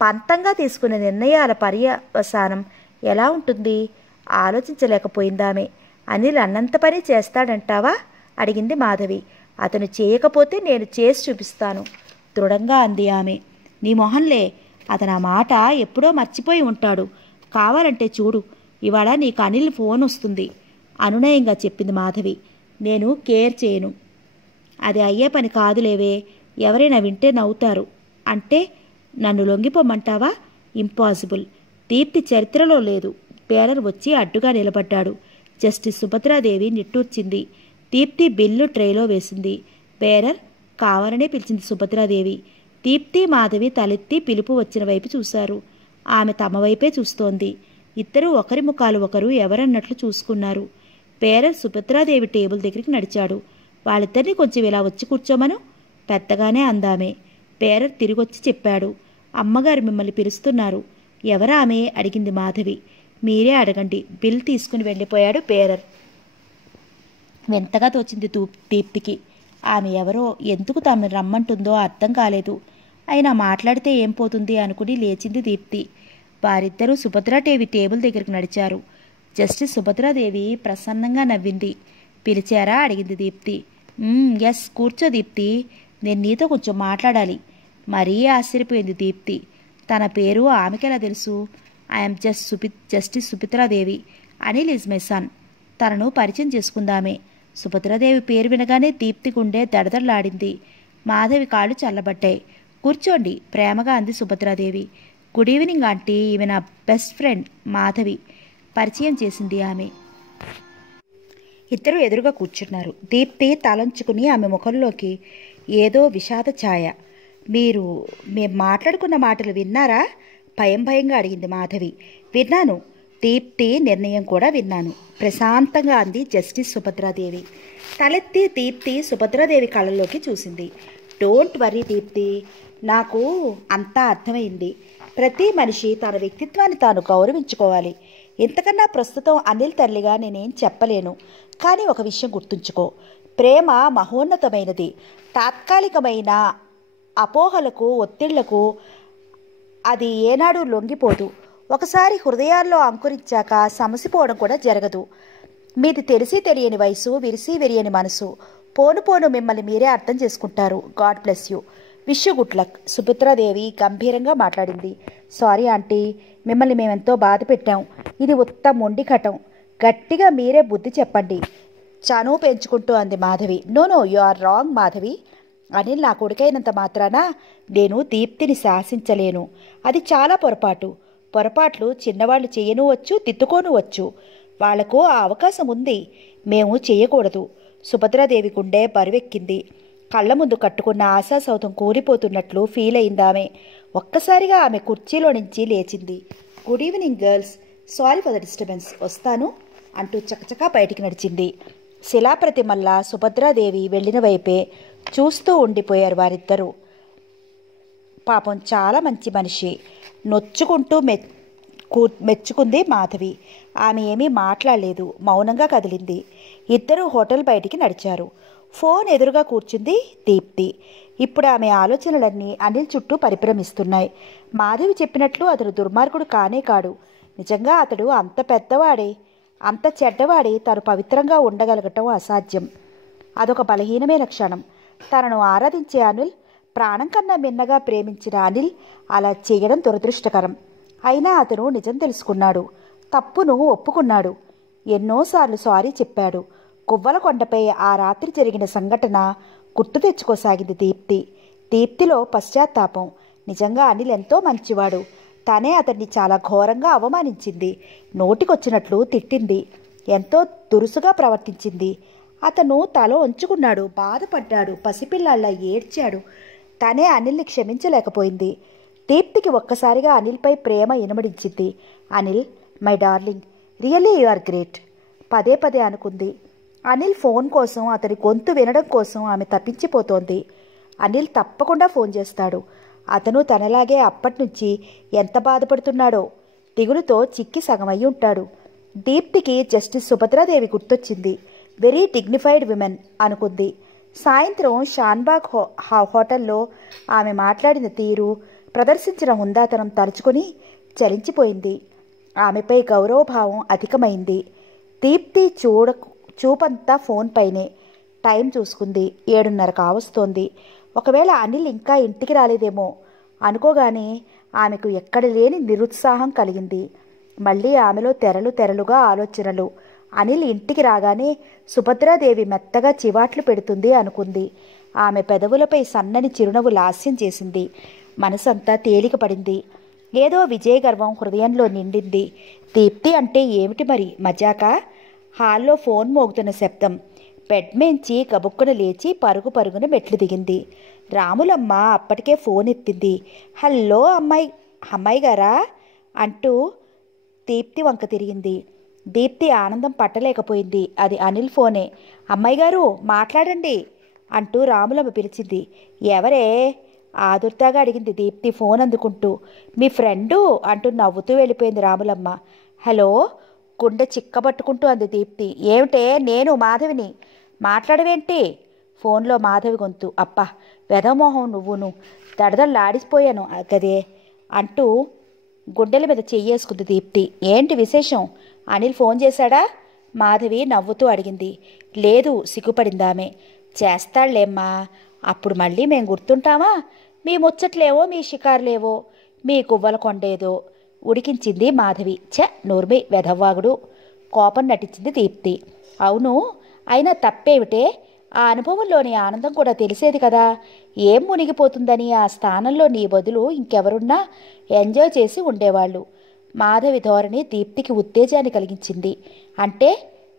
పంతంగా తీసుకున్న నిర్ణయాల పర్యవసానం ఎలా ఉంటుంది? ఆలోచించలేకపోయిందామె. అనిల్ అన్నంత పని చేస్తాడంటావా అడిగింది మాధవి. అతను చేయకపోతే నేను చేసి చూపిస్తాను దృఢంగా అంది ఆమె. నీ మొహంలే, అతను ఆ మాట ఎప్పుడో మర్చిపోయి ఉంటాడు. కావాలంటే చూడు, ఇవాళ నీకు అనిల్ ఫోన్ వస్తుంది అనునయంగా చెప్పింది మాధవి. నేను కేర్ చేయను. అది అయ్యే పని కాదులేవే. ఎవరైనా వింటే నవ్వుతారు. అంటే నన్ను లొంగిపోమంటావా? ఇంపాసిబుల్. దీప్తి చరిత్రలో లేదు. బేరర్ వచ్చి అడ్డుగా నిలబడ్డాడు. జస్టిస్ సుభద్రాదేవి నిట్టూర్చింది. దీప్తి బిల్లు ట్రేలో వేసింది. బేరర్ కావాలనే పిలిచింది సుభద్రాదేవి. దీప్తి మాధవి తలెత్తి పిలుపు వచ్చిన వైపు చూశారు. ఆమె తమ వైపే చూస్తోంది. ఇద్దరూ ఒకరి ముఖాలు ఒకరు ఎవరన్నట్లు చూసుకున్నారు. బేరర్ సుభద్రాదేవి టేబుల్ దగ్గరికి నడిచాడు. వాళ్ళిద్దరినీ కొంచెం ఇలా వచ్చి కూర్చోమను పెద్దగానే అందామే. బేరర్ తిరిగొచ్చి చెప్పాడు. అమ్మగారు మిమ్మల్ని పిలుస్తున్నారు. ఎవరామె అడిగింది మాధవి. మీరే అడగండి. బిల్ తీసుకుని వెళ్ళిపోయాడు బేరర్. వింతగా తోచింది దీప్తికి. ఆమె ఎవరో, ఎందుకు తమను రమ్మంటుందో అర్థం కాలేదు. అయినా మాట్లాడితే ఏం పోతుంది అనుకుని లేచింది దీప్తి. వారిద్దరూ సుభద్రాదేవి టేబుల్ దగ్గరికి నడిచారు. జస్టిస్ సుభద్రాదేవి ప్రసన్నంగా నవ్వింది. పిలిచారా అడిగింది దీప్తి. ఎస్, కూర్చో దీప్తి, నేను నీతో కొంచెం మాట్లాడాలి. మరీ ఆశ్చర్యపోయింది దీప్తి. తన పేరు ఆమెకెలా తెలుసు? I'm justice Subhadra Devi. Anil is my son. తనను పరిచయం చేసుకుందామే. సుభద్రాదేవి పేరు వినగానే దీప్తి గుండె దడదడలాడింది. మాధవి కాళ్ళు చల్లబడ్డాయి. కూర్చోండి, ప్రేమగా అంది సుభద్రాదేవి. గుడ్ ఈవినింగ్ ఆంటీ, ఈమె నా బెస్ట్ ఫ్రెండ్ మాధవి, పరిచయం చేసింది ఆమె. ఇద్దరు ఎదురుగా కూర్చున్నారు. దీప్తి తలంచుకుని ఆమె ముఖంలోకి ఏదో విషాద ఛాయ. మేము మాట్లాడుకున్న మాటలు విన్నారా? భయంగా అడిగింది మాధవి. విన్నాను. దీప్తి నిర్ణయం కూడా విన్నాను, ప్రశాంతంగా అంది జస్టిస్ సుభద్రాదేవి. తలెత్తి దీప్తి సుభద్రాదేవి కళ్ళల్లోకి చూసింది. డోంట్ వర్రీ దీప్తి, నాకు అంతా అర్థమైంది. ప్రతి మనిషి తన వ్యక్తిత్వాన్ని తాను గౌరవించుకోవాలి. ఇంతకన్నా ప్రస్తుతం అనిల్ తల్లిగా నేనేం చెప్పలేను. కానీ ఒక విషయం గుర్తుంచుకో, ప్రేమ మహోన్నతమైనది. తాత్కాలికమైన అపోహలకు, ఒత్తిళ్లకు అది ఏనాడు లొంగిపోదు. ఒకసారి హృదయాల్లో అంకురించాక సమసిపోవడం కూడా జరగదు. మీది తెలిసి తెలియని వయసు, విరిసి విరియని మనసు. పోను మిమ్మల్ని మీరే అర్థం చేసుకుంటారు. God bless you. Wish you good luck. Subhadra Devi గంభీరంగా మాట్లాడింది. సారీ ఆంటీ, మిమ్మల్ని మేమెంతో బాధ పెట్టాం. ఇది ఉత్త మొండి ఘటం. గట్టిగా మీరే బుద్ధి చెప్పండి, చనువు పెంచుకుంటూ అంది Madhavi. No, you are wrong Madhavi. Anil నా కొడుకైనంత మాత్రాన నేను దీప్తిని శాసించలేను. అది చాలా పొరపాట్లు చిన్నవాళ్ళు చేయనువచ్చు, తిట్టుకోనువచ్చు. వాళ్లకు ఆ అవకాశం ఉంది, మేము చేయకూడదు. సుభద్రాదేవి గుండె బరువెక్కింది. కళ్ల ముందు కట్టుకున్న ఆశాసౌధం కూలిపోతున్నట్లు ఫీల్ అయిందామె. ఒక్కసారిగా ఆమె కుర్చీలో నుంచి లేచింది. Good evening girls, sorry for the disturbance, వస్తాను అంటూ చకచకా బయటికి నడిచింది. శిలాప్రతిమల్లా సుభద్రాదేవి వెళ్లిన వైపే చూస్తూ ఉండిపోయారు వారిద్దరూ. పాపం చాలా మంచి మనిషి, నొచ్చుకుంటూ మెచ్చుకుంది మాధవి. ఆమె ఏమీ మాట్లాడలేదు, మౌనంగా కదిలింది. ఇద్దరూ హోటల్ బయటికి నడిచారు. ఫోన్ ఎదురుగా కూర్చుంది దీప్తి. ఇప్పుడు ఆమె ఆలోచనలన్నీ అనిల్ చుట్టూ పరిభ్రమిస్తున్నాయి. మాధవి చెప్పినట్లు అతడు దుర్మార్గుడు కానే కాడు. నిజంగా అతడు అంత పెద్దవాడే, అంత చెడ్డవాడే. తను పవిత్రంగా ఉండగలగటం అసాధ్యం. అదొక బలహీనమైన క్షణం. తనను ఆరాధించే అనిల్, ప్రాణం కన్నా మిన్నగా ప్రేమించిన అనిల్ అలా చేయడం దురదృష్టకరం. అయినా అతను నిజం తెలుసుకున్నాడు, తప్పును ఒప్పుకున్నాడు. ఎన్నోసార్లు సారీ చెప్పాడు. గువ్వలకొండపై ఆ రాత్రి జరిగిన సంఘటన గుర్తు తెచ్చుకోసాగింది దీప్తిలో పశ్చాత్తాపం. నిజంగా అనిల్ ఎంతో మంచివాడు. తనే అతన్ని చాలా ఘోరంగా అవమానించింది. నోటికొచ్చినట్లు తిట్టింది. ఎంతో దురుసుగా ప్రవర్తించింది. అతను తల వంచుకున్నాడు, బాధపడ్డాడు, పసిపిల్లాళ్ళ ఏడ్చాడు. తనే అనిల్ని క్షమించలేకపోయింది. దీప్తికి ఒక్కసారిగా అనిల్పై ప్రేమ ఇనుమడించింది. Anil, my darling, really you are great, పదే అనుకుంది. అనిల్ ఫోన్ కోసం, అతని గొంతు వినడం కోసం ఆమె తప్పించిపోతోంది. అనిల్ తప్పకుండా ఫోన్ చేస్తాడు. అతను తనలాగే అప్పటినుంచి ఎంత బాధపడుతున్నాడో. దిగులుతో చిక్కి సగమయ్యి ఉంటాడు. దీప్తికి జస్టిస్ సుభద్రాదేవి గుర్తొచ్చింది. వెరీ డిగ్నిఫైడ్ విమెన్ అనుకుంది. సాయంత్రం షాన్బాగ్ హోటల్లో ఆమె మాట్లాడిన తీరు, ప్రదర్శించిన హుందాతనం తలుచుకుని చలించిపోయింది. ఆమెపై గౌరవభావం అధికమైంది. దీప్తి చూపంతా ఫోన్ పైనే. టైం చూసుకుంది. 7:30 కావస్తోంది. ఒకవేళ అనిల్ ఇంకా ఇంటికి రాలేదేమో అనుకోగానే ఆమెకు ఎక్కడ లేని నిరుత్సాహం కలిగింది. మళ్ళీ ఆమెలో తెరలుగా ఆలోచనలు. అనిల్ ఇంటికి రాగానే సుభద్రాదేవి మెత్తగా చివాట్లు పెడుతుంది అనుకుంది. ఆమె పెదవులపై సన్నని చిరునవ్వు లాస్యం చేసింది. మనసంతా తేలికపడింది. ఏదో విజయగర్వం హృదయంలో నిండింది. దీప్తి అంటే ఏమిటి మరి, మజాకా? హాల్లో ఫోన్ మోగుతున్న శబ్దం. బెడ్ మేంచి గబుక్కున లేచి పరుగున మెట్లు దిగింది. రాములమ్మ అప్పటికే ఫోన్ ఎత్తింది. హలో అమ్మాయి గారా అంటూ దీప్తి వంక తిరిగింది. దీప్తి ఆనందం పట్టలేకపోయింది. అది అనిల్ ఫోనే. అమ్మాయి గారు మాట్లాడండి అంటూ రాములమ్మ పిలిచింది. ఎవరే ఆదుర్దాగా అడిగింది దీప్తి ఫోన్ అందుకుంటూ. మీ ఫ్రెండు అంటూ నవ్వుతూ వెళ్ళిపోయింది రాములమ్మ. హలో గుండె చిక్కబట్టుకుంటూ అంది దీప్తి. ఏమిటే, నేను మాధవిని. మాట్లాడవేంటి? ఫోన్లో మాధవి గొంతు. అప్పా వెధమోహం, నువ్వును దడదల్లాడిపోయాను గదే అంటూ గుండెల మీద చెయ్యేసుకుంది దీప్తి. ఏంటి విశేషం? అనిల్ ఫోన్ చేశాడా? మాధవి నవ్వుతూ అడిగింది. లేదు, సిగ్గుపడిందామె. చేస్తాళ్లేమ్మా, అప్పుడు మళ్ళీ మేం గుర్తుంటామా? మీ ముచ్చట్లేవో, మీ షికారులేవో, మీ గువ్వల కొండేదో ఉడికించింది మాధవి. నోర్మి వెధవ్వాగుడు. కోపం నటించింది దీప్తి. అవును, అయినా తప్పేమిటే? ఆ అనుభవంలోని ఆనందం కూడా తెలిసేది కదా. ఏం మునిగిపోతుందని ఆ స్థానంలో నీ బదులు ఇంకెవరున్నా ఎంజాయ్ చేసి ఉండేవాళ్ళు. మాధవి ధోరణి దీప్తికి ఉత్తేజాన్ని కలిగించింది. అంటే?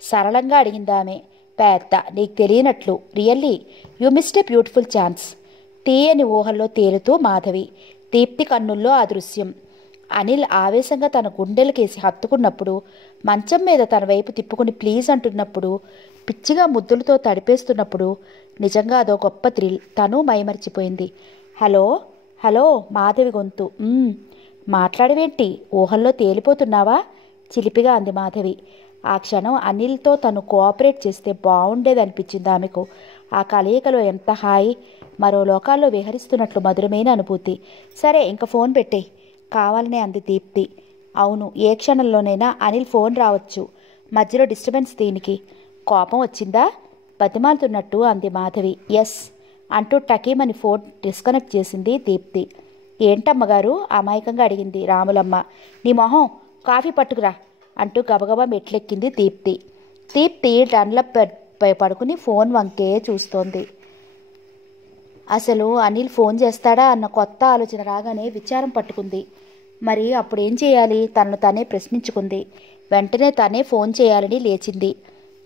సరళంగా అడిగిందామె. పెద్ద నీకు తెలియనట్లు. Really you missed a beautiful chance. తీయని ఊహల్లో తేలుతూ మాధవి. దీప్తి కన్నుల్లో ఆ దృశ్యం. అనిల్ ఆవేశంగా తన గుండెలకేసి హత్తుకున్నప్పుడు, మంచం మీద తన వైపు తిప్పుకుని ప్లీజ్ అంటున్నప్పుడు, పిచ్చిగా ముద్దులతో తడిపేస్తున్నప్పుడు నిజంగా అదో గొప్ప థ్రిల్. తను మైమరిచిపోయింది. హలో హలో మాధవి గొంతు. మాట్లాడవేంటి? ఊహల్లో తేలిపోతున్నావా? చిలిపిగా అంది మాధవి. ఆ క్షణం అనిల్తో తను కోఆపరేట్ చేస్తే బాగుండేదనిపించింది ఆమెకు. ఆ కలయికలో ఎంత హాయి! మరో లోకాల్లో విహరిస్తున్నట్లు మధురమైన అనుభూతి. సరే, ఇంక ఫోన్ పెట్టేయ్ కావాలనే అంది దీప్తి. అవును, ఏ క్షణంలోనైనా అనిల్ ఫోన్ రావచ్చు. మధ్యలో డిస్టర్బెన్స్ దీనికి. కోపం వచ్చిందా? బతిమాలుతున్నట్టు అంది మాధవి. ఎస్ అంటూ టకీమని ఫోన్ డిస్కనెక్ట్ చేసింది దీప్తి. ఏంటమ్మగారు? అమాయకంగా అడిగింది రాములమ్మ. నీ మొహం, కాఫీ పట్టుకురా అంటూ గబగబా మెట్లెక్కింది దీప్తి. దీప్తి డన్లప్ పడుకుని ఫోన్ వంకే చూస్తోంది. అసలు అనిల్ ఫోన్ చేస్తాడా అన్న కొత్త ఆలోచన రాగానే విచారం పట్టుకుంది. మరి అప్పుడేం చేయాలి? తనను తనే ప్రశ్నించుకుంది. వెంటనే తనే ఫోన్ చేయాలని లేచింది.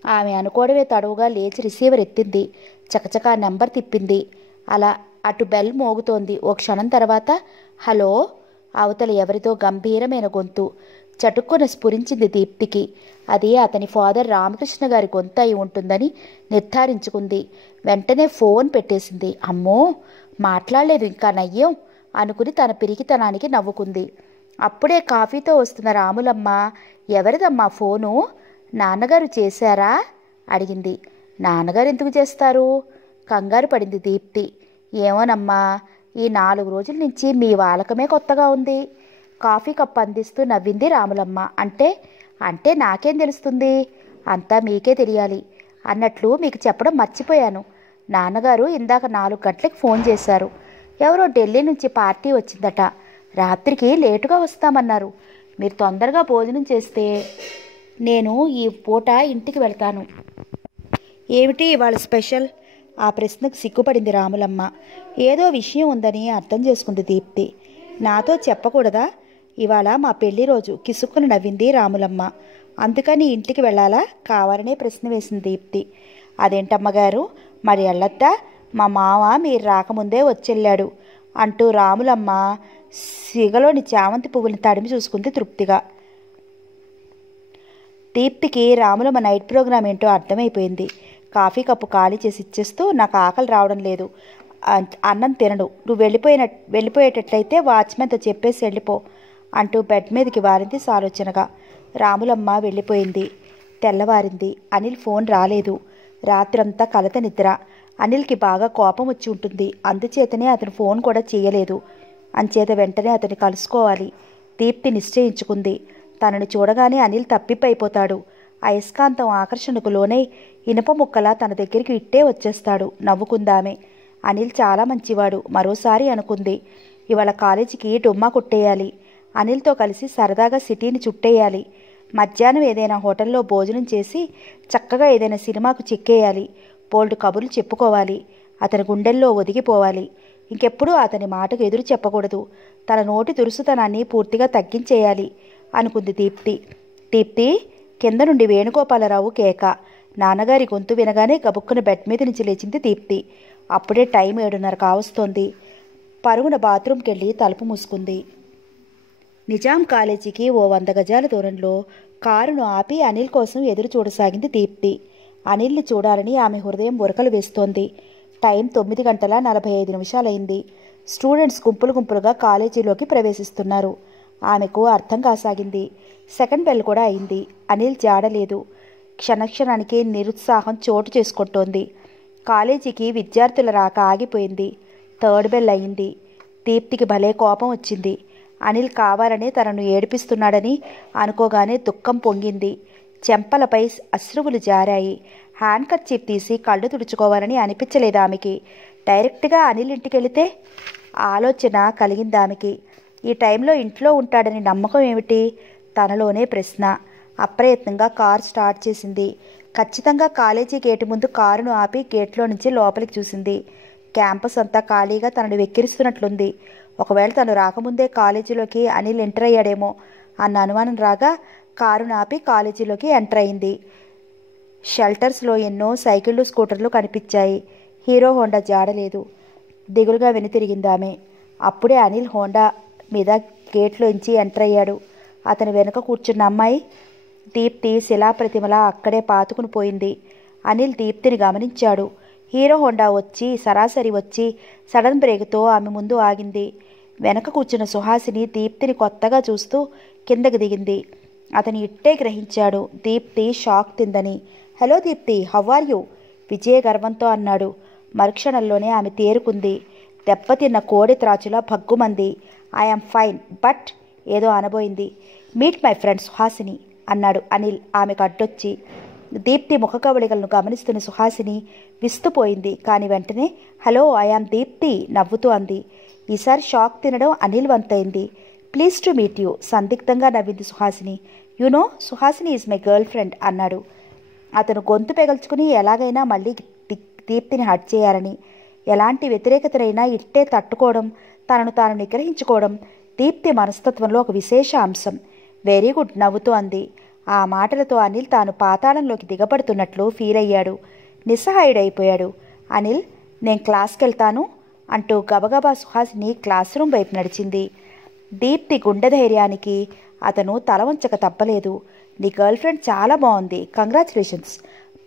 ఆమె అనుకోవడమే తడవుగా లేచి రిసీవర్ ఎత్తింది. చకచకా నెంబర్ తిప్పింది. అలా అటు బెల్ మోగుతోంది. ఓ క్షణం తర్వాత హలో, అవతల ఎవరితో గంభీరమైన గొంతు. చటుక్కున స్ఫురించింది దీప్తికి. అది అతని ఫాదర్ రామకృష్ణ గారి గొంతు అయి ఉంటుందని నిర్ధారించుకుంది. వెంటనే ఫోన్ పెట్టేసింది. అమ్మో, మాట్లాడలేదు, ఇంకా నయ్యం అనుకుని తన పిరికితనానికి నవ్వుకుంది. అప్పుడే కాఫీతో వస్తున్న రాములమ్మ, ఎవరిదమ్మా ఫోను? నాన్నగారు చేశారా అడిగింది. నాన్నగారు ఎందుకు చేస్తారు? కంగారు పడింది దీప్తి. ఏమోనమ్మా, ఈ 4 రోజుల నుంచి మీ వాలకమే కొత్తగా ఉంది. కాఫీ కప్ అందిస్తూ నవ్వింది రాములమ్మ. అంటే నాకేం తెలుస్తుంది? అంతా మీకే తెలియాలి అన్నట్లు మీకు చెప్పడం మర్చిపోయాను. నాన్నగారు ఇందాక 4 గంటలకు ఫోన్ చేశారు. ఎవరో ఢిల్లీ నుంచి పార్టీ వచ్చిందట. రాత్రికి లేటుగా వస్తామన్నారు. మీరు తొందరగా భోజనం చేస్తే నేను ఈ పూట ఇంటికి వెళ్తాను. ఏమిటి ఇవాళ స్పెషల్? ఆ ప్రశ్నకు సిగ్గుపడింది రాములమ్మ. ఏదో విషయం ఉందని అర్థం చేసుకుంది దీప్తి. నాతో చెప్పకూడదా? ఇవాళ మా పెళ్లి రోజు కిసుక్కుని నవ్వింది రాములమ్మ. అందుకని ఇంటికి వెళ్ళాలా? కావాలనే ప్రశ్న వేసింది దీప్తి. అదేంటమ్మగారు, మరి వెళ్ళొద్దా? మా మామ మీరు రాకముందే వచ్చెళ్ళాడు అంటూ రాములమ్మ సిగలోని చామంతి పువ్వుని తడిమి చూసుకుంది తృప్తిగా. దీప్తికి రాములమ్మ నైట్ ప్రోగ్రాం ఏంటో అర్థమైపోయింది. కాఫీ కప్పు ఖాళీ చేసి ఇచ్చేస్తూ, నాకు ఆకలి రావడం లేదు, అన్నం తినడు, నువ్వు వెళ్ళిపోయేటట్లయితే వాచ్మెన్తో చెప్పేసి వెళ్ళిపో అంటూ బెడ్ మీదకి వారింది సాలోచనగా. రాములమ్మ వెళ్ళిపోయింది. తెల్లవారింది. అనిల్ ఫోన్ రాలేదు. రాత్రంతా కలత నిద్ర. అనిల్కి బాగా కోపం వచ్చి ఉంటుంది. అందుచేతనే అతను ఫోన్ కూడా చేయలేదు. అంచేత వెంటనే అతన్ని కలుసుకోవాలి దీప్తి నిశ్చయించుకుంది. తనని చూడగానే అనిల్ తప్పిపోతాడు. అయస్కాంతం ఆకర్షణకు లోనై ఇనుప ముక్కలా తన దగ్గరికి ఇట్టే వచ్చేస్తాడు. నవ్వుకుందామే. అనిల్ చాలా మంచివాడు. మరోసారి అనుకుంది. ఇవాళ కాలేజీకి డుమ్మా కొట్టేయాలి. అనిల్తో కలిసి సరదాగా సిటీని చుట్టేయాలి. మధ్యాహ్నం ఏదైనా హోటల్లో భోజనం చేసి చక్కగా ఏదైనా సినిమాకు చిక్కేయాలి. బోల్డ్ కబుర్లు చెప్పుకోవాలి. అతని గుండెల్లో ఒదిగిపోవాలి. ఇంకెప్పుడూ అతని మాటకు ఎదురు చెప్పకూడదు. తన నోటి దురుసుతనాన్ని పూర్తిగా తగ్గించేయాలి అనుకుంది దీప్తి. దీప్తి! కింద నుండి వేణుగోపాలరావు కేక. నాన్నగారి గొంతు వినగానే గబుక్కున బెడ్ మీద నుంచి లేచింది దీప్తి. అప్పుడే టైం 7:30 కావస్తోంది. పరుగున బాత్రూంకి వెళ్ళి తలుపు మూసుకుంది. నిజాం కాలేజీకి ఓ 100 గజాల దూరంలో కారును ఆపి అనిల్ కోసం ఎదురు చూడసాగింది దీప్తి. అనిల్ని చూడాలని ఆమె హృదయం ఉరకలు వేస్తోంది. టైం 9:45 స్టూడెంట్స్ గుంపులుగా కాలేజీలోకి ప్రవేశిస్తున్నారు. ఆమెకు అర్థం కాసాగింది. సెకండ్ బెల్ కూడా అయింది. అనిల్ జాడలేదు. క్షణక్షణానికి నిరుత్సాహం చోటు చేసుకుంటోంది. కాలేజీకి విద్యార్థుల రాక ఆగిపోయింది. థర్డ్ బెల్ అయింది. దీప్తికి భలే కోపం వచ్చింది. అనిల్ కావాలని తనను ఏడిపిస్తున్నాడని అనుకోగానే దుఃఖం పొంగింది. చెంపలపై అశ్రువులు జారాయి. హ్యాండ్ కర్చీఫ్ తీసి కళ్ళు తుడుచుకోవాలని అనిపించలేదు ఆమెకి. డైరెక్ట్గా అనిల్ ఇంటికి వెళితే ఆలోచన కలిగింది ఆమెకి. ఈ టైంలో ఇంట్లో ఉంటాడని నమ్మకం ఏమిటి? తనలోనే ప్రశ్న. అప్రయత్నంగా కారు స్టార్ట్ చేసింది. ఖచ్చితంగా కాలేజీ గేటు ముందు కారును ఆపి గేట్లో నుంచి లోపలికి చూసింది. క్యాంపస్ అంతా ఖాళీగా తనను వెక్కిరిస్తున్నట్లుంది. ఒకవేళ తను రాకముందే కాలేజీలోకి అనిల్ ఎంటర్ అయ్యాడేమో అన్న అనుమానం రాగా కారును ఆపి కాలేజీలోకి ఎంటర్ అయింది. షెల్టర్స్లో ఎన్నో సైకిళ్ళు, స్కూటర్లు కనిపించాయి. హీరో హోండా జాడలేదు. దిగులుగా వెనుతిరిగింది ఆమె. అప్పుడే అనిల్ హోండా మీద గేట్లోంచి ఎంటర్ అయ్యాడు. అతని వెనుక కూర్చున్న అమ్మాయి దీప్తి శిలాప్రతిమలా అక్కడే పాతుకుని పోయింది. అనిల్ దీప్తిని గమనించాడు. హీరో హోండా సరాసరి వచ్చి సడన్ బ్రేక్తో ఆమె ముందు ఆగింది. వెనక కూర్చున్న సుహాసిని దీప్తిని కొత్తగా చూస్తూ కిందకి దిగింది. అతని ఇట్టే గ్రహించాడు దీప్తి షాక్ తిందని. Hello Deepti, how are you? విజయ గర్వంతో అన్నాడు. మరుక్షణంలోనే ఆమె తేరుకుంది. దెబ్బతిన్న కోడి త్రాచులా భగ్గుమంది. ఐఎమ్ ఫైన్, బట్ ఏదో అనబోయింది. మీట్ మై ఫ్రెండ్ సుహాసిని అన్నాడు అనిల్ ఆమెకు అడ్డొచ్చి. దీప్తి ముఖ కవళికలను గమనిస్తున్న సుహాసిని విస్తుపోయింది. కానీ వెంటనే హలో, ఐఆమ్ దీప్తి నవ్వుతూ అంది. ఈసారి షాక్ తినడం అనిల్ వంతైంది. ప్లీజ్ టు మీట్ యూ సందిగ్ధంగా నవ్వింది Suhasini. No Suhasini is my girl friend అన్నాడు. అతను గొంతు పెగల్చుకుని ఎలాగైనా మళ్ళీ దీప్తిని హట్ చేయాలని, ఎలాంటి వ్యతిరేకతనైనా ఇట్టే తట్టుకోవడం, తనను తాను నిగ్రహించుకోవడం దీప్తి మనస్తత్వంలో ఒక విశేష అంశం. వెరీ గుడ్ నవ్వుతూ అంది. ఆ మాటలతో అనిల్ తాను పాతాళంలోకి దిగబడుతున్నట్లు ఫీల్ అయ్యాడు. నిస్సహాయుడైపోయాడు. అనిల్, నేను క్లాస్కి వెళ్తాను అంటూ గబగబా సుహాసిని క్లాస్ రూమ్ వైపు నడిచింది. దీప్తి గుండె ధైర్యానికి అతను తల వంచక తప్పలేదు. నీ గర్ల్ ఫ్రెండ్ చాలా బాగుంది, కంగ్రాచులేషన్స్.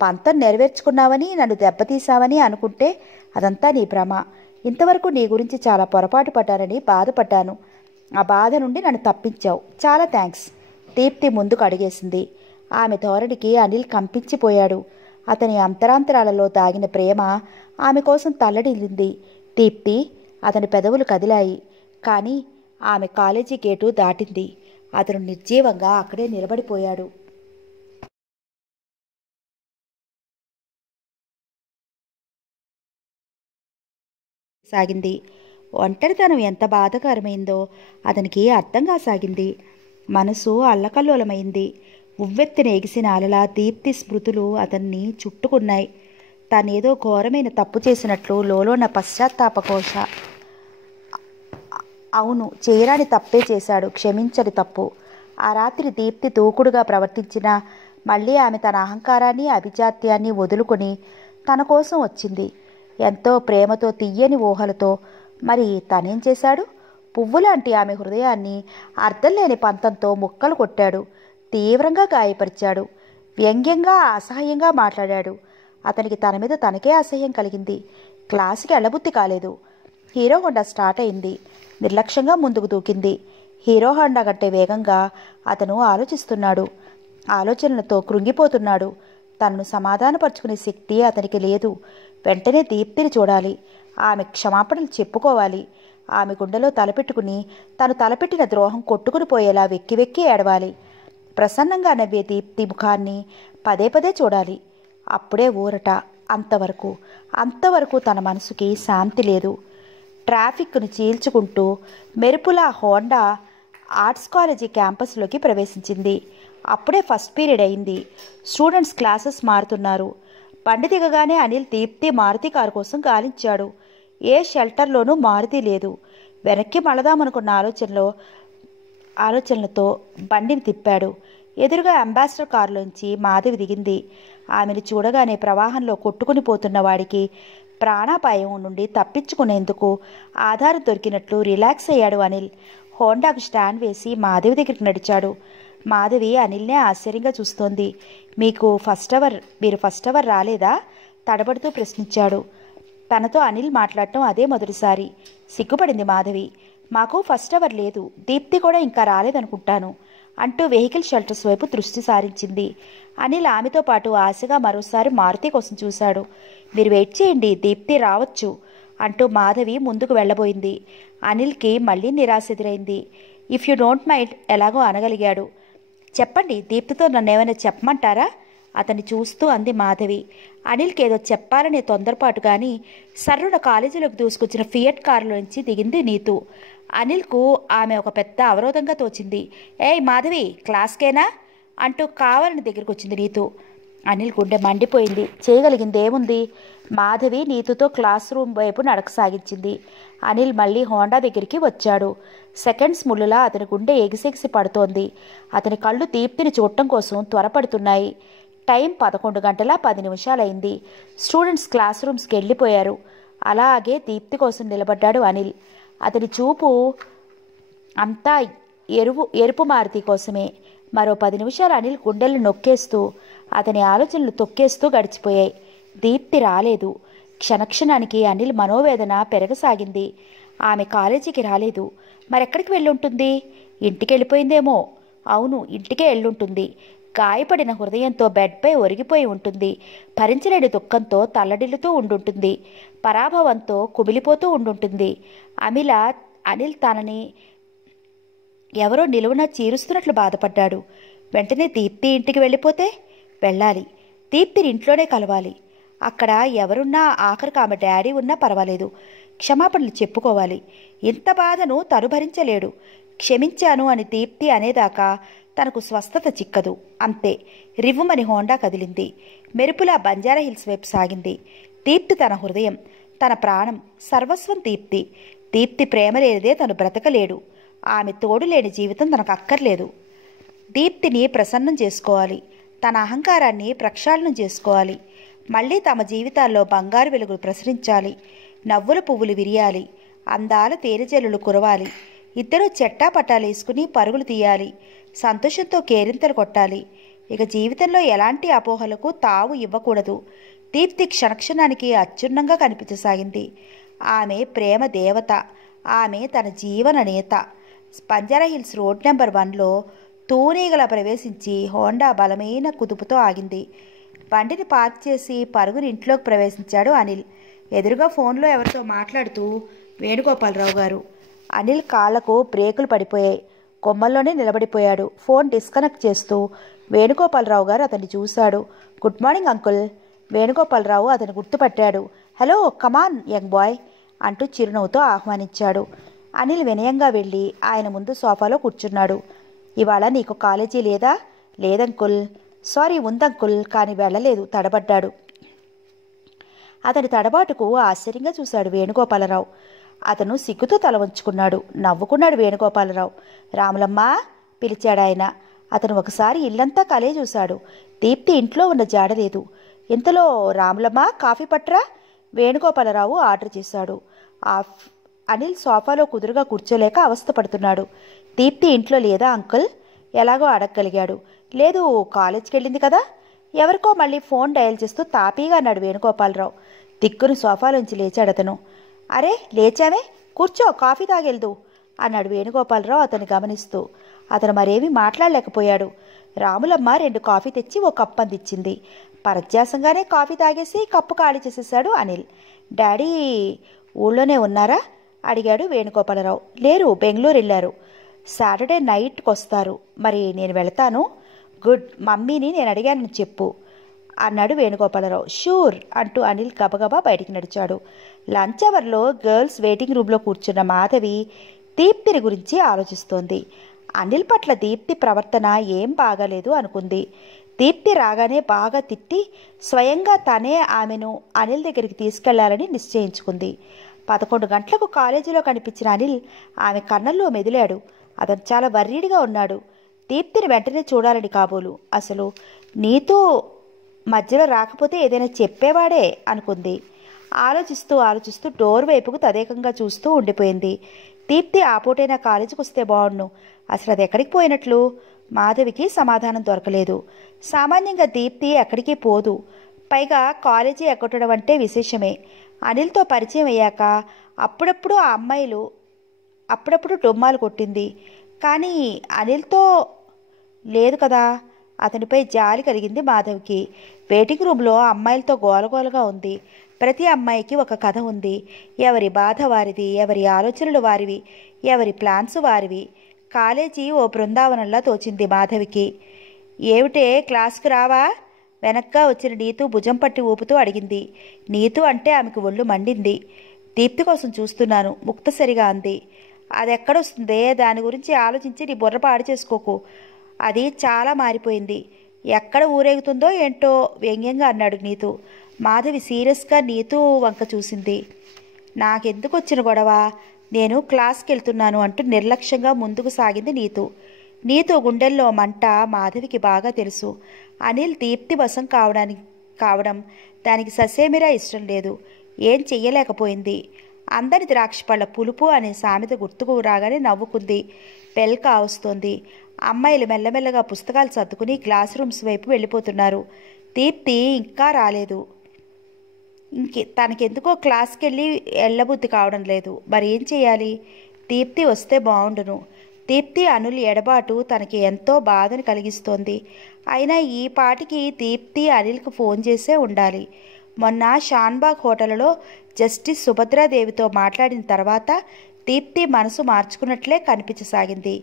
పంతం నెరవేర్చుకున్నావని, నన్ను దెబ్బతీసావని అనుకుంటే అదంతా నీ భ్రమ. ఇంతవరకు నీ గురించి చాలా పొరపాటు పడ్డానని బాధపడ్డాను. ఆ బాధ నుండి నన్ను తప్పించావు. చాలా థ్యాంక్స్. దీప్తి ముందుకు అడిగేసింది. ఆమె ధోరణికి అనిల్ కంపించిపోయాడు. అతని అంతరాంతరాలలో దాగిన ప్రేమ ఆమె కోసం తల్లడిల్లింది. దీప్తి, అతని పెదవులు కదిలాయి. కానీ ఆమె కాలేజీ గేటు దాటింది. అతను నిర్జీవంగా అక్కడే నిలబడిపోయాడు. సాగింది. ఒంటరితనం ఎంత బాధాకరమైందో అతనికి అర్థం కాసాగింది. మనసు అల్లకల్లోలమైంది. ఉవ్వెత్తిన ఎగిసిన అలలా దీప్తి స్మృతులు అతన్ని చుట్టుకున్నాయి. తనేదో ఘోరమైన తప్పు చేసినట్లు లోలోన పశ్చాత్తాపకోశ. అవును, చేయరాని తప్పే చేశాడు, క్షమించని తప్పు. ఆ రాత్రి దీప్తి దూకుడుగా ప్రవర్తించినా మళ్ళీ ఆమె తన అహంకారాన్ని, అభిజాత్యాన్ని వదులుకొని తన కోసం వచ్చింది. ఎంతో ప్రేమతో, తియ్యని ఊహలతో. మరి తనేం చేశాడు? పువ్వులాంటి ఆమె హృదయాన్ని అర్థం లేని పంతంతో ముక్కలు కొట్టాడు. తీవ్రంగా గాయపరిచాడు. వ్యంగ్యంగా, అసహ్యంగా మాట్లాడాడు. అతనికి తన మీద తనకే అసహ్యం కలిగింది. క్లాసుకి ఎళ్ళబుద్ధి కాలేదు. హీరో హోండా స్టార్ట్ అయింది. నిర్లక్ష్యంగా ముందుకు దూకింది. హీరో హోండా కంటే వేగంగా అతను ఆలోచిస్తున్నాడు. ఆలోచనలతో కృంగిపోతున్నాడు. తనను సమాధానపరుచుకునే శక్తి అతనికి లేదు. వెంటనే దీప్తిని చూడాలి. ఆమె క్షమాపణలు చెప్పుకోవాలి. ఆమె గుండెలో తలపెట్టుకుని తను తలపెట్టిన ద్రోహం కొట్టుకుని పోయేలా వెక్కి వెక్కి ఏడవాలి. ప్రసన్నంగా నవ్వే దీప్తి ముఖాన్ని పదే పదే చూడాలి. అప్పుడే ఊరట. అంతవరకు తన మనసుకి శాంతి లేదు. ట్రాఫిక్ను చీల్చుకుంటూ మెరుపులా హోండా ఆర్ట్స్ కాలేజీ క్యాంపస్లోకి ప్రవేశించింది. అప్పుడే ఫస్ట్ పీరియడ్ అయింది. స్టూడెంట్స్ క్లాసెస్ మారుతున్నారు. బండి దిగగానే అనిల్ దీప్తి మారుతి కారు కోసం గాలించాడు. ఏ షెల్టర్లోనూ మారుతి లేదు. వెనక్కి మళదామనుకున్న ఆలోచనలతో బండిని తిప్పాడు. ఎదురుగా అంబాసిడర్ కారులోంచి మాధవి దిగింది. ఆమెను చూడగానే ప్రవాహంలో కొట్టుకుని పోతున్న వాడికి ప్రాణాపాయం నుండి తప్పించుకునేందుకు ఆధారం దొరికినట్లు రిలాక్స్ అయ్యాడు అనిల్. హోండాకు స్టాండ్ వేసి మాధవి దగ్గరికి నడిచాడు. మాధవి అనిల్నే ఆశ్చర్యంగా చూస్తోంది. మీరు ఫస్ట్ అవర్ రాలేదా? తడబడుతూ ప్రశ్నించాడు. తనతో అనిల్ మాట్లాడటం అదే మొదటిసారి. సిగ్గుపడింది మాధవి. మాకు ఫస్ట్ అవర్ లేదు, దీప్తి కూడా ఇంకా రాలేదనుకుంటాను అంటూ వెహికల్ షెల్టర్స్ వైపు దృష్టి సారించింది. అనిల్ ఆమెతో పాటు ఆశగా మరోసారి మారుతి కోసం చూశాడు. మీరు వెయిట్ చేయండి, దీప్తి రావచ్చు అంటూ మాధవి ముందుకు వెళ్ళబోయింది. అనిల్కి మళ్ళీ నిరాశ ఎదురైంది. ఇఫ్ యూ డోంట్ మైండ్ ఎలాగో అనగలిగాడు. చెప్పండి, దీప్తితో నన్నేమైనా చెప్పమంటారా? అతన్ని చూస్తూ అంది మాధవి. అనిల్కి ఏదో చెప్పాలనే తొందరపాటు కానీ సర్రున కాలేజీలోకి దూసుకొచ్చిన ఫియట్ కారులోంచి దిగింది నీతు. అనిల్కు ఆమె ఒక పెద్ద అవరోధంగా తోచింది. ఏయ్ మాధవి, క్లాస్కేనా అంటూ కావాలని దగ్గరికి వచ్చింది నీతు. అనిల్ గుండె మండిపోయింది. చేయగలిగింది ఏముంది? మాధవి నీతుతో క్లాస్ రూమ్ వైపు నడక సాగించింది. అనిల్ మళ్ళీ హోండా దగ్గరికి వచ్చాడు. సెకండ్స్ ముళ్ళులా అతని గుండె ఎగిసెగిసి పడుతోంది. అతని కళ్ళు దీప్తిని చూడటం కోసం త్వరపడుతున్నాయి. టైం 11:10 స్టూడెంట్స్ క్లాస్ రూమ్స్కి వెళ్ళిపోయారు. అలాగే దీప్తి కోసం నిలబడ్డాడు అనిల్. అతని చూపు అంతా ఎరుపు మారుతి కోసమే. మరో 10 నిమిషాలు అనిల్ గుండెలను నొక్కేస్తూ అతని ఆలోచనలు తొక్కేస్తూ గడిచిపోయాయి. దీప్తి రాలేదు. క్షణక్షణానికి అనిల్ మనోవేదన పెరగసాగింది. ఆమె కాలేజీకి రాలేదు. మరెక్కడికి వెళ్ళుంటుంది? ఇంటికి వెళ్ళిపోయిందేమో. అవును, ఇంటికే వెళ్ళుంటుంది. గాయపడిన హృదయంతో బెడ్పై ఒరిగిపోయి ఉంటుంది. భరించలేని దుఃఖంతో తల్లడిల్లుతూ ఉండుంటుంది. పరాభవంతో కుమిలిపోతూ ఉండుంటుంది. అనిల్ తనని ఎవరో నిలువున చీరుస్తున్నట్లు బాధపడ్డాడు. వెంటనే దీప్తి ఇంటికి వెళ్ళిపోతే వెళ్ళాలి. దీప్తిని ఇంట్లోనే కలవాలి. అక్కడ ఎవరున్నా, ఆఖరికి ఆమె డాడీ ఉన్నా పర్వాలేదు, క్షమాపణలు చెప్పుకోవాలి. ఇంత బాధను తను భరించలేడు. క్షమించాను అని దీప్తి అనేదాకా తనకు స్వస్థత చిక్కదు. అంతే. రివ్వుమని హోండా కదిలింది. మెరుపులా బంజారా హిల్స్ వైపు సాగింది. దీప్తి తన హృదయం, తన ప్రాణం, సర్వస్వం దీప్తి. దీప్తి ప్రేమ లేనిదే తను బ్రతకలేడు. ఆమె తోడు లేని జీవితం తనకు అక్కర్లేదు. దీప్తిని ప్రసన్నం చేసుకోవాలి. తన అహంకారాన్ని ప్రక్షాళనం చేసుకోవాలి. మళ్ళీ తమ జీవితాల్లో బంగారు వెలుగులు ప్రసరించాలి. నవ్వుల పువ్వులు విరియాలి. అందాల తేనెజల్లులు కురవాలి. ఇద్దరూ చెట్టా పట్టాలేసుకుని పరుగులు తీయాలి. సంతోషంతో కేరింతలు కొట్టాలి. ఇక జీవితంలో ఎలాంటి అపోహలకు తావు ఇవ్వకూడదు. దీప్తి క్షణక్షణానికి అత్యున్నంగా కనిపించసాగింది. ఆమె ప్రేమ దేవత. ఆమె తన జీవన నేత. బంజారా హిల్స్ రోడ్ నెంబర్ 1లో తూనీగల ప్రవేశించి హోండా బలమైన కుదుపుతో ఆగింది. బండిని పార్క్ చేసి పరుగుని ఇంట్లోకి ప్రవేశించాడు అనిల్. ఎదురుగా ఫోన్లో ఎవరితో మాట్లాడుతూ వేణుగోపాలరావు గారు. అనిల్ కాళ్లకు బ్రేకులు పడిపోయాయి. కొమ్మల్లోనే నిలబడిపోయాడు. ఫోన్ డిస్కనెక్ట్ చేస్తూ వేణుగోపాలరావు గారు అతన్ని చూశాడు. Good morning uncle. వేణుగోపాలరావు అతను గుర్తుపట్టాడు. హలో, కమాన్ యంగ్ బాయ్ అంటూ చిరునవ్వుతో ఆహ్వానించాడు. అనిల్ వినయంగా వెళ్ళి ఆయన ముందు సోఫాలో కూర్చున్నాడు. ఇవాళ నీకు కాలేజీ లేదా? లేదంకుల్. సారీ, ఉందంకుల్, కానీ వెళ్ళలేదు తడబడ్డాడు. అతని తడబాటుకు ఆశ్చర్యంగా చూశాడు వేణుగోపాలరావు. అతను సిగ్గుతో తల వంచుకున్నాడు. నవ్వుకున్నాడు వేణుగోపాలరావు. రాములమ్మ పిలిచాడాయన. అతను ఒకసారి ఇల్లంతా కలే చూశాడు. దీప్తి ఇంట్లో ఉన్న జాడలేదు. ఇంతలో రాములమ్మ కాఫీ పట్రా వేణుగోపాలరావు ఆర్డర్ చేశాడు. అనిల్ సోఫాలో కుదురుగా కూర్చోలేక అవస్థపడుతున్నాడు. దీప్తి ఇంట్లో లేదా అంకుల్? ఎలాగో అడగగలిగాడు. లేదు, కాలేజ్కి వెళ్ళింది కదా. ఎవరికో మళ్ళీ ఫోన్ డయల్ చేస్తూ తాపీగా అన్నాడు వేణుగోపాలరావు. దిక్కును సోఫాలోంచి లేచాడు అతను. అరే లేచావే, కూర్చో, కాఫీ తాగెళ్దు అన్నాడు వేణుగోపాలరావు అతన్ని గమనిస్తూ. అతను మరేమీ మాట్లాడలేకపోయాడు. రాములమ్మ 2 కాఫీ తెచ్చి ఓ కప్పు అందించింది. పరధ్యాసంగానే కాఫీ తాగేసి కప్పు ఖాళీ చేసేశాడు అనిల్. డాడీ ఊళ్ళోనే ఉన్నారా అడిగాడు వేణుగోపాలరావు. లేరు, బెంగళూరు వెళ్ళారు. సాటర్డే నైట్కి వస్తారు. మరి నేను వెళతాను. గుడ్, మమ్మీని నేను అడిగానని చెప్పు అన్నాడు వేణుగోపాలరావు. షూర్ అంటూ అనిల్ గబగబా బయటికి నడిచాడు. లంచ్ అవర్లో గర్ల్స్ వెయిటింగ్ రూమ్లో కూర్చున్న మాధవి దీప్తిని గురించి ఆలోచిస్తోంది. అనిల్ పట్ల దీప్తి ప్రవర్తన ఏం బాగాలేదు అనుకుంది. దీప్తి రాగానే బాగా తిట్టి స్వయంగా తనే ఆమెను అనిల్ దగ్గరికి తీసుకెళ్లాలని నిశ్చయించుకుంది. 11 గంటలకు కాలేజీలో కనిపించిన అనిల్ ఆమె కళ్ళల్లో మెదిలాడు. అతను చాలా వర్రీడిగా ఉన్నాడు. దీప్తిని వెంటనే చూడాలని కాబోలు. అసలు నీతో మధ్యలో రాకపోతే ఏదైనా చెప్పేవాడే అనుకుంది. ఆలోచిస్తూ డోర్ వైపుకు తదేకంగా చూస్తూ ఉండిపోయింది. దీప్తి ఆ పూటైనా కాలేజీకి వస్తే బాగుండు. అసలు అది ఎక్కడికి పోయినట్లు? మాధవికి సమాధానం దొరకలేదు. సామాన్యంగా దీప్తి ఎక్కడికి పోదు. పైగా కాలేజీ ఎక్కటడం అంటే విశేషమే. అనిల్తో పరిచయం అయ్యాక అప్పుడప్పుడు డొమ్మాలు కొట్టింది. కానీ అనిల్తో లేదు కదా. అతనిపై జాలి కలిగింది మాధవికి. వెయిటింగ్ రూమ్లో అమ్మాయిలతో గోలగోలగా ఉంది. ప్రతి అమ్మాయికి ఒక కథ ఉంది. ఎవరి బాధ వారిది, ఎవరి ఆలోచనలు వారివి, ఎవరి ప్లాన్స్ వారివి. కాలేజీ ఓ బృందావనంలా తోచింది మాధవికి. ఏమిటే క్లాస్కు రావా? వెనక్గా వచ్చిన నీతు భుజం పట్టి ఊపుతూ అడిగింది. నీతు అంటే ఆమెకు ఒళ్ళు మండింది. దీప్తి కోసం చూస్తున్నాను ముక్తసరిగా అంది. అదెక్కడొస్తుందే? దాని గురించి ఆలోచించి నీ బుర్ర పాడు చేసుకోకు. అది చాలా మారిపోయింది. ఎక్కడ ఊరేగుతుందో ఏంటో వ్యంగ్యంగా అన్నాడు నీతు. మాధవి సీరియస్గా నీతు వంక చూసింది. నాకెందుకు వచ్చిన గొడవ? నేను క్లాస్కి వెళ్తున్నాను అంటూ నిర్లక్ష్యంగా ముందుకు సాగింది నీతు. నీతు గుండెల్లో మంట మాధవికి బాగా తెలుసు. అనిల్ దీప్తి వశం కావడం దానికి ససేమిరా ఇష్టం లేదు. ఏం చెయ్యలేకపోయింది. అందని ద్రాక్ష పళ్ళ పులుపు అనే సామెత గుర్తుకు రాగానే నవ్వుకుంది. బెల్ కావస్తోంది. అమ్మాయిలు మెల్లమెల్లగా పుస్తకాలు సర్దుకుని క్లాస్ రూమ్స్ వైపు వెళ్ళిపోతున్నారు. దీప్తి ఇంకా రాలేదు. తనకెందుకో క్లాస్కి వెళ్ళబుద్ధి కావడం లేదు. మరి ఏం చేయాలి? దీప్తి వస్తే బాగుండును. దీప్తి అనిల్ ఎడబాటు తనకి ఎంతో బాధను కలిగిస్తోంది. అయినా ఈ పాటికి దీప్తి అనిల్కి ఫోన్ చేసే ఉండాలి. మొన్న షాన్బాగ్ హోటల్లో జస్టిస్ సుభద్రాదేవితో మాట్లాడిన తర్వాత దీప్తి మనసు మార్చుకున్నట్లే కనిపించసాగింది.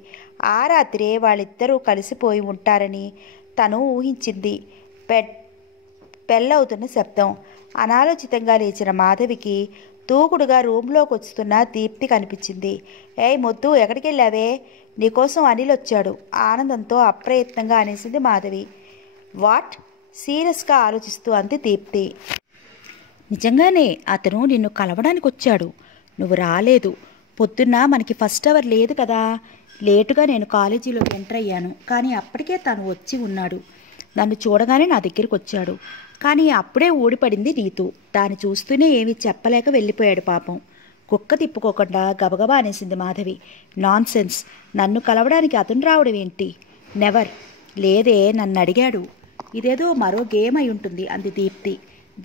ఆ రాత్రే వాళ్ళిద్దరూ కలిసిపోయి ఉంటారని తను ఊహించింది. బెల్లవుతున్న శబ్దం. అనాలోచితంగా లేచిన మాధవికి దూకుడుగా రూమ్లోకి వస్తున్న దీప్తి కనిపించింది. ఏయ్ మొద్దు, ఎక్కడికి వెళ్ళావే? నీకోసం అనిల్ వచ్చాడు ఆనందంతో అప్రయత్నంగా అనేసింది మాధవి. వాట్? సీరియస్గా ఆలోచిస్తూ అంది దీప్తి. నిజంగానే అతను నిన్ను కలవడానికి వచ్చాడు. నువ్వు రాలేదు. పొద్దున్న మనకి ఫస్ట్ అవర్ లేదు కదా. లేటుగా నేను కాలేజీలోకి ఎంటర్ అయ్యాను. కానీ అప్పటికే తను వచ్చి ఉన్నాడు. నన్ను చూడగానే నా దగ్గరికి వచ్చాడు. కానీ అప్పుడే ఊడిపడింది నీతు. దాన్ని చూస్తూనే ఏమీ చెప్పలేక వెళ్ళిపోయాడు పాపం. కుక్క తిప్పుకోకుండా గబగబా అనేసింది మాధవి. Non sense. నన్ను కలవడానికి అతను రావడం ఏంటి? నెవర్. లేదే, నన్ను అడిగాడు. ఇదేదో మరో గేమ్ అయి ఉంటుంది అంది దీప్తి.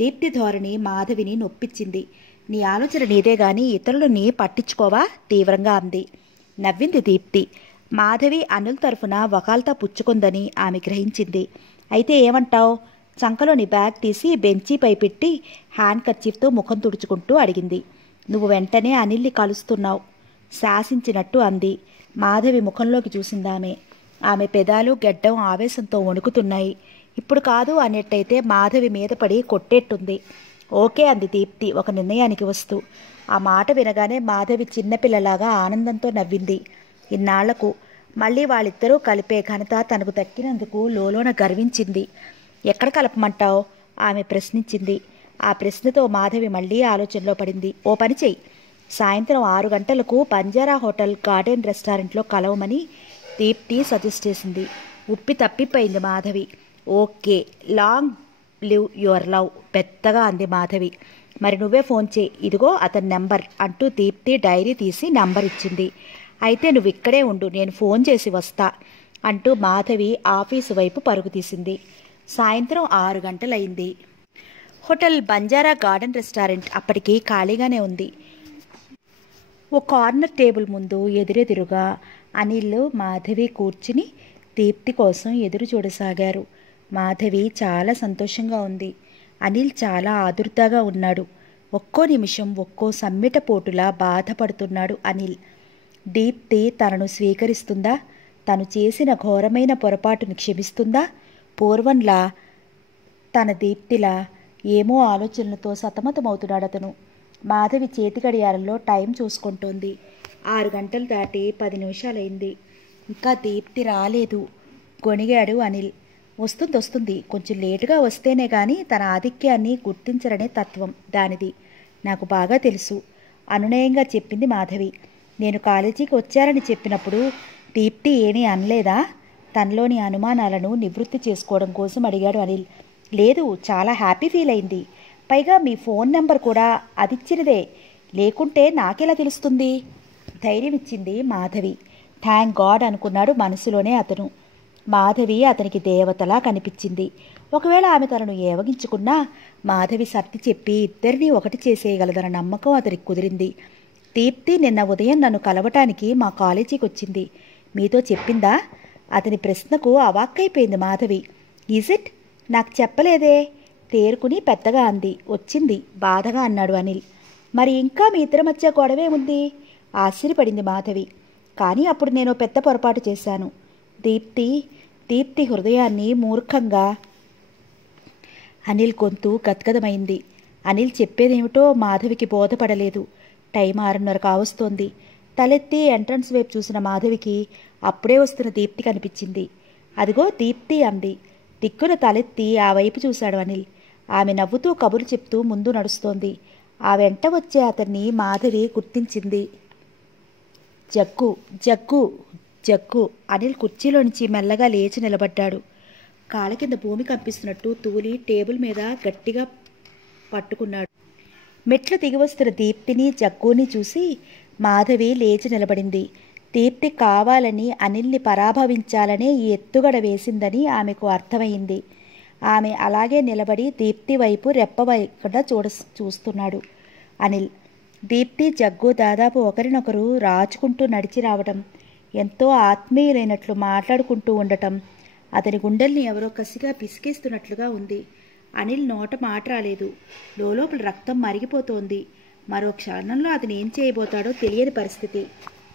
దీప్తి ధోరణి మాధవిని నొప్పించింది. నీ ఆలోచన నీదే గాని ఇతరులని పట్టించుకోవా? తీవ్రంగా అంది. నవ్వింది దీప్తి. మాధవి అనిల్ తరఫున వకాల్తా పుచ్చుకుందని ఆమె గ్రహించింది. అయితే ఏమంటావు? చంకలోని బ్యాగ్ తీసి బెంచీపై పెట్టి హ్యాండ్ కర్చీఫ్తో ముఖం తుడుచుకుంటూ అడిగింది. నువ్వు వెంటనే అనిల్ని కలుస్తున్నావు శాసించినట్టు అంది. మాధవి ముఖంలోకి చూసిందామె. ఆమె పెదాలు గెడ్డం ఆవేశంతో వణుకుతున్నాయి. ఇప్పుడు కాదు అనేట్టయితే మాధవి మీద పడి కొట్టేట్టుంది. ఓకే అంది దీప్తి ఒక నిర్ణయానికి వస్తూ. ఆ మాట వినగానే మాధవి చిన్నపిల్లలాగా ఆనందంతో నవ్వింది. ఇన్నాళ్లకు మళ్ళీ వాళ్ళిద్దరూ కలిపే ఘనత తనకు దక్కినందుకు లోలోన గర్వించింది. ఎక్కడ కలపమంటావు? ఆమె ప్రశ్నించింది. ఆ ప్రశ్నతో మాధవి మళ్ళీ ఆలోచనలో పడింది. ఓ పని చెయ్యి. సాయంత్రం 6 గంటలకు బంజారా హోటల్ గార్డెన్ రెస్టారెంట్లో కలవమని దీప్తి సజెస్ట్ చేసింది. ఉప్పి తప్పిపోయింది Madhavi. Okay, long live your love పెద్దగా అంది మాధవి. మరి నువ్వే ఫోన్ చేయి. ఇదిగో అతని నెంబర్ అంటూ దీప్తి డైరీ తీసి నంబర్ ఇచ్చింది. అయితే నువ్వు ఇక్కడే ఉండు, నేను ఫోన్ చేసి వస్తా అంటూ మాధవి ఆఫీసు వైపు పరుగు తీసింది. సాయంత్రం 6 గంటలైంది. హోటల్ బంజారా గార్డెన్ రెస్టారెంట్ అప్పటికి ఖాళీగానే ఉంది. ఓ కార్నర్ టేబుల్ ముందు ఎదురెదురుగా అనిల్ మాధవి కూర్చుని దీప్తి కోసం ఎదురు చూడసాగారు. మాధవి చాలా సంతోషంగా ఉంది. అనిల్ చాలా ఆదుర్దాగా ఉన్నాడు. ఒక్కో నిమిషం ఒక్కో సమ్మెటపోటులా బాధపడుతున్నాడు అనిల్. దీప్తి తనను స్వీకరిస్తుందా? తను చేసిన ఘోరమైన పొరపాటును క్షమిస్తుందా? పూర్వంలా తన దీప్తిలా ఏమో ఆలోచనలతో సతమతమవుతున్నాడు అతను. మాధవి చేతి గడియారంలో టైం చూసుకుంటోంది. 6 గంటలు దాటి 10 నిమిషాలైంది. ఇంకా దీప్తి రాలేదు. గొణిగాడు అనిల్. వస్తుంది, కొంచెం లేటుగా వస్తేనే కానీ తన ఆధిక్యాన్ని గుర్తించరనే తత్వం దానిది. నాకు బాగా తెలుసు అనునయంగా చెప్పింది మాధవి. నేను కాలేజీకి వచ్చారని చెప్పినప్పుడు దీప్తి ఏమీ అనలేదా? తనలోని అనుమానాలను నివృత్తి చేసుకోవడం కోసం అడిగాడు అనిల్. లేదు, చాలా హ్యాపీ ఫీల్ అయింది. పైగా మీ ఫోన్ నెంబర్ కూడా అదిచ్చినదే. లేకుంటే నాకెలా తెలుస్తుంది? ధైర్యం ఇచ్చింది మాధవి. థ్యాంక్ గాడ్ అనుకున్నాడు మనసులోనే అతను. మాధవి అతనికి దేవతలా కనిపించింది. ఒకవేళ ఆమె తనను ఏవగించుకున్నా మాధవి సర్ది చెప్పి ఇద్దరినీ ఒకటి చేసేయగలదన్న నమ్మకం అతనికి కుదిరింది. దీప్తి నిన్న ఉదయం నన్ను కలవటానికి మా కాలేజీకి వచ్చింది. మీతో చెప్పిందా? అతని ప్రశ్నకు అవాక్కైపోయింది మాధవి. Is it? నాకు చెప్పలేదే. తేరుకుని పెద్దగా అంది. వచ్చింది బాధగా అన్నాడు అనిల్. మరి ఇంకా మీ ఇద్దరి మధ్య గొడవే ఉంది? ఆశ్చర్యపడింది మాధవి. కానీ అప్పుడు నేను పెద్ద పొరపాటు చేశాను. దీప్తి హృదయాన్ని మూర్ఖంగా. అనిల్ గొంతు గద్గదమైంది. అనిల్ చెప్పేదేమిటో మాధవికి బోధపడలేదు. టైం 6:30 కావస్తోంది. తలెత్తి ఎంట్రన్స్ వైపు చూసిన మాధవికి అప్పుడే వస్తున్న దీప్తి కనిపించింది. అదిగో దీప్తి అంది. దిక్కున తలెత్తి ఆ వైపు చూశాడు అనిల్. ఆమె నవ్వుతూ కబురు చెప్తూ ముందు నడుస్తోంది. ఆ వెంట వచ్చే అతన్ని మాధవి గుర్తించింది. Jug jug jug. అనిల్ కుర్చీలో నుంచి మెల్లగా లేచి నిలబడ్డాడు. కాళ్ళ కింద భూమి కంపిస్తున్నట్టు తూలి టేబుల్ మీద గట్టిగా పట్టుకున్నాడు. మెట్లు దిగివస్తున్న దీప్తిని జగ్గుని చూసి మాధవి లేచి నిలబడింది. దీప్తి కావాలని అనిల్ని పరాభవించాలనే ఈ ఎత్తుగడ వేసిందని ఆమెకు అర్థమైంది. ఆమె అలాగే నిలబడి దీప్తి వైపు రెప్పవైకుండా చూస్తున్నాడు అనిల్. దీప్తి జగ్గు దాదాపు ఒకరినొకరు రాచుకుంటూ నడిచి రావటం, ఎంతో ఆత్మీయులైనట్లు మాట్లాడుకుంటూ ఉండటం, అతని గుండెల్ని ఎవరో కసిగా పిసికేస్తున్నట్లుగా ఉంది. అనిల్ నోట మాట రాలేదు. లోపల రక్తం మరిగిపోతోంది. మరో క్షణంలో అతను ఏం చేయబోతాడో తెలియని పరిస్థితి.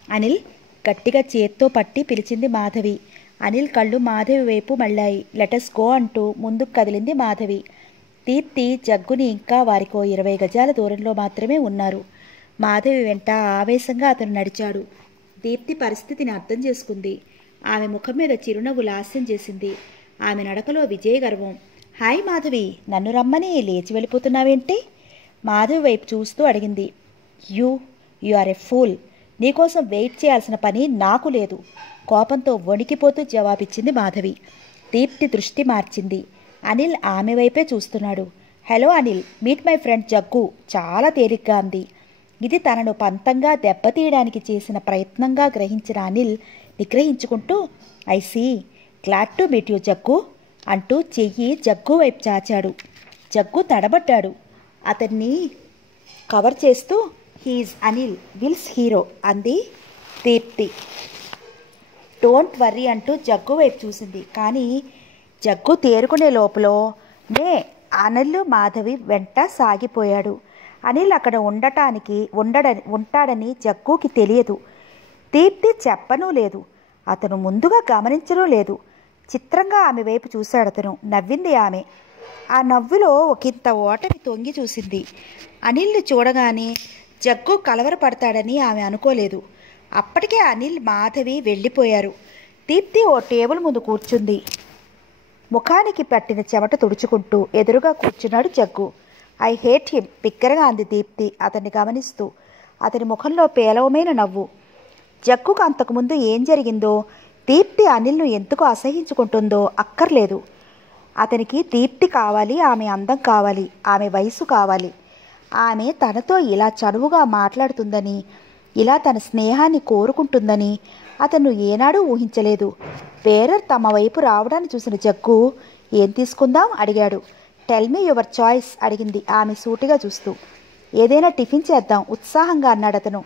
అనిల్ గట్టిగా చేత్తో పట్టి పిలిచింది మాధవి. అనిల్ కళ్ళు మాధవి వైపు మళ్ళాయి. లెటస్ గో అంటూ ముందుకు కదిలింది మాధవి. దీప్తి జగ్గుని ఇంకా వారికో 20 గజాల దూరంలో మాత్రమే ఉన్నారు. మాధవి వెంట ఆవేశంగా అతను నడిచాడు. దీప్తి పరిస్థితిని అర్థం చేసుకుంది. ఆమె ముఖం మీద చిరునవ్వు లాస్యం చేసింది. ఆమె నడకలో విజయ గర్వం. హాయ్ మాధవి, నన్ను రమ్మని లేచి వెళ్ళిపోతున్నావేంటి? మాధవి వైపు చూస్తూ అడిగింది. You are a fool. నీకోసం వెయిట్ చేయాల్సిన పని నాకు లేదు. కోపంతో వణికిపోతూ జవాబిచ్చింది మాధవి. దీప్తి దృష్టి మార్చింది. అనిల్ ఆమె వైపే చూస్తున్నాడు. Hello Anil, meet my friend Jaggu. చాలా తేలిగ్గా అంది. ఇది తనను పంతంగా దెబ్బతీయడానికి చేసిన ప్రయత్నంగా గ్రహించిన అనిల్ నిగ్రహించుకుంటూ I see, glad to meet you Jaggu అంటూ చెయ్యి జగ్గు వైపు చాచాడు. జగ్గు తడబడ్డాడు. అతన్ని కవర్ చేస్తూ హీఈస్ అనిల్, విల్స్ హీరో అంది దీప్తి. డోంట్ వర్రీ అంటూ జగ్గు వైపు చూసింది. కానీ జగ్గు తేరుకునే లోపలనే అనిల్ మాధవి వెంట సాగిపోయాడు. అనిల్ అక్కడ ఉంటాడని జగ్గుకి తెలియదు. దీప్తి చెప్పనూ లేదు. అతను ముందుగా గమనించనూ లేదు. చిత్రంగా ఆమె వైపు చూశాడతను. నవ్వింది ఆమె. ఆ నవ్వులో ఒకంత ఓటమి తొంగి చూసింది. అనిల్ని చూడగానే జగ్గు కలవరపడతాడని ఆమె అనుకోలేదు. అప్పటికే అనిల్ మాధవి వెళ్ళిపోయారు. దీప్తి ఓ టేబుల్ ముందు కూర్చుంది. ముఖానికి పట్టిన చెమట తుడుచుకుంటూ ఎదురుగా కూర్చున్నాడు జగ్గు. ఐ హేట్ హిమ్, బిగ్గరగా అంది దీప్తి అతన్ని గమనిస్తూ. అతని ముఖంలో పేలవమైన నవ్వు. జగ్గుకు అంతకుముందు ఏం జరిగిందో, దీప్తి అనిల్ను ఎందుకు అసహించుకుంటుందో అక్కర్లేదు. అతనికి దీప్తి కావాలి, ఆమె అందం కావాలి, ఆమె వయసు కావాలి. ఆమె తనతో ఇలా చనువుగా మాట్లాడుతుందని, ఇలా తన స్నేహాన్ని కోరుకుంటుందని అతను ఏనాడూ ఊహించలేదు. బేరర్ తమ వైపు రావడాన్ని చూసిన జగ్గు ఏం తీసుకుందాం అడిగాడు. టెల్ మీ యువర్ చాయిస్ అడిగింది ఆమె సూటిగా చూస్తూ. ఏదైనా టిఫిన్ చేద్దాం ఉత్సాహంగా అన్నాడు అతను.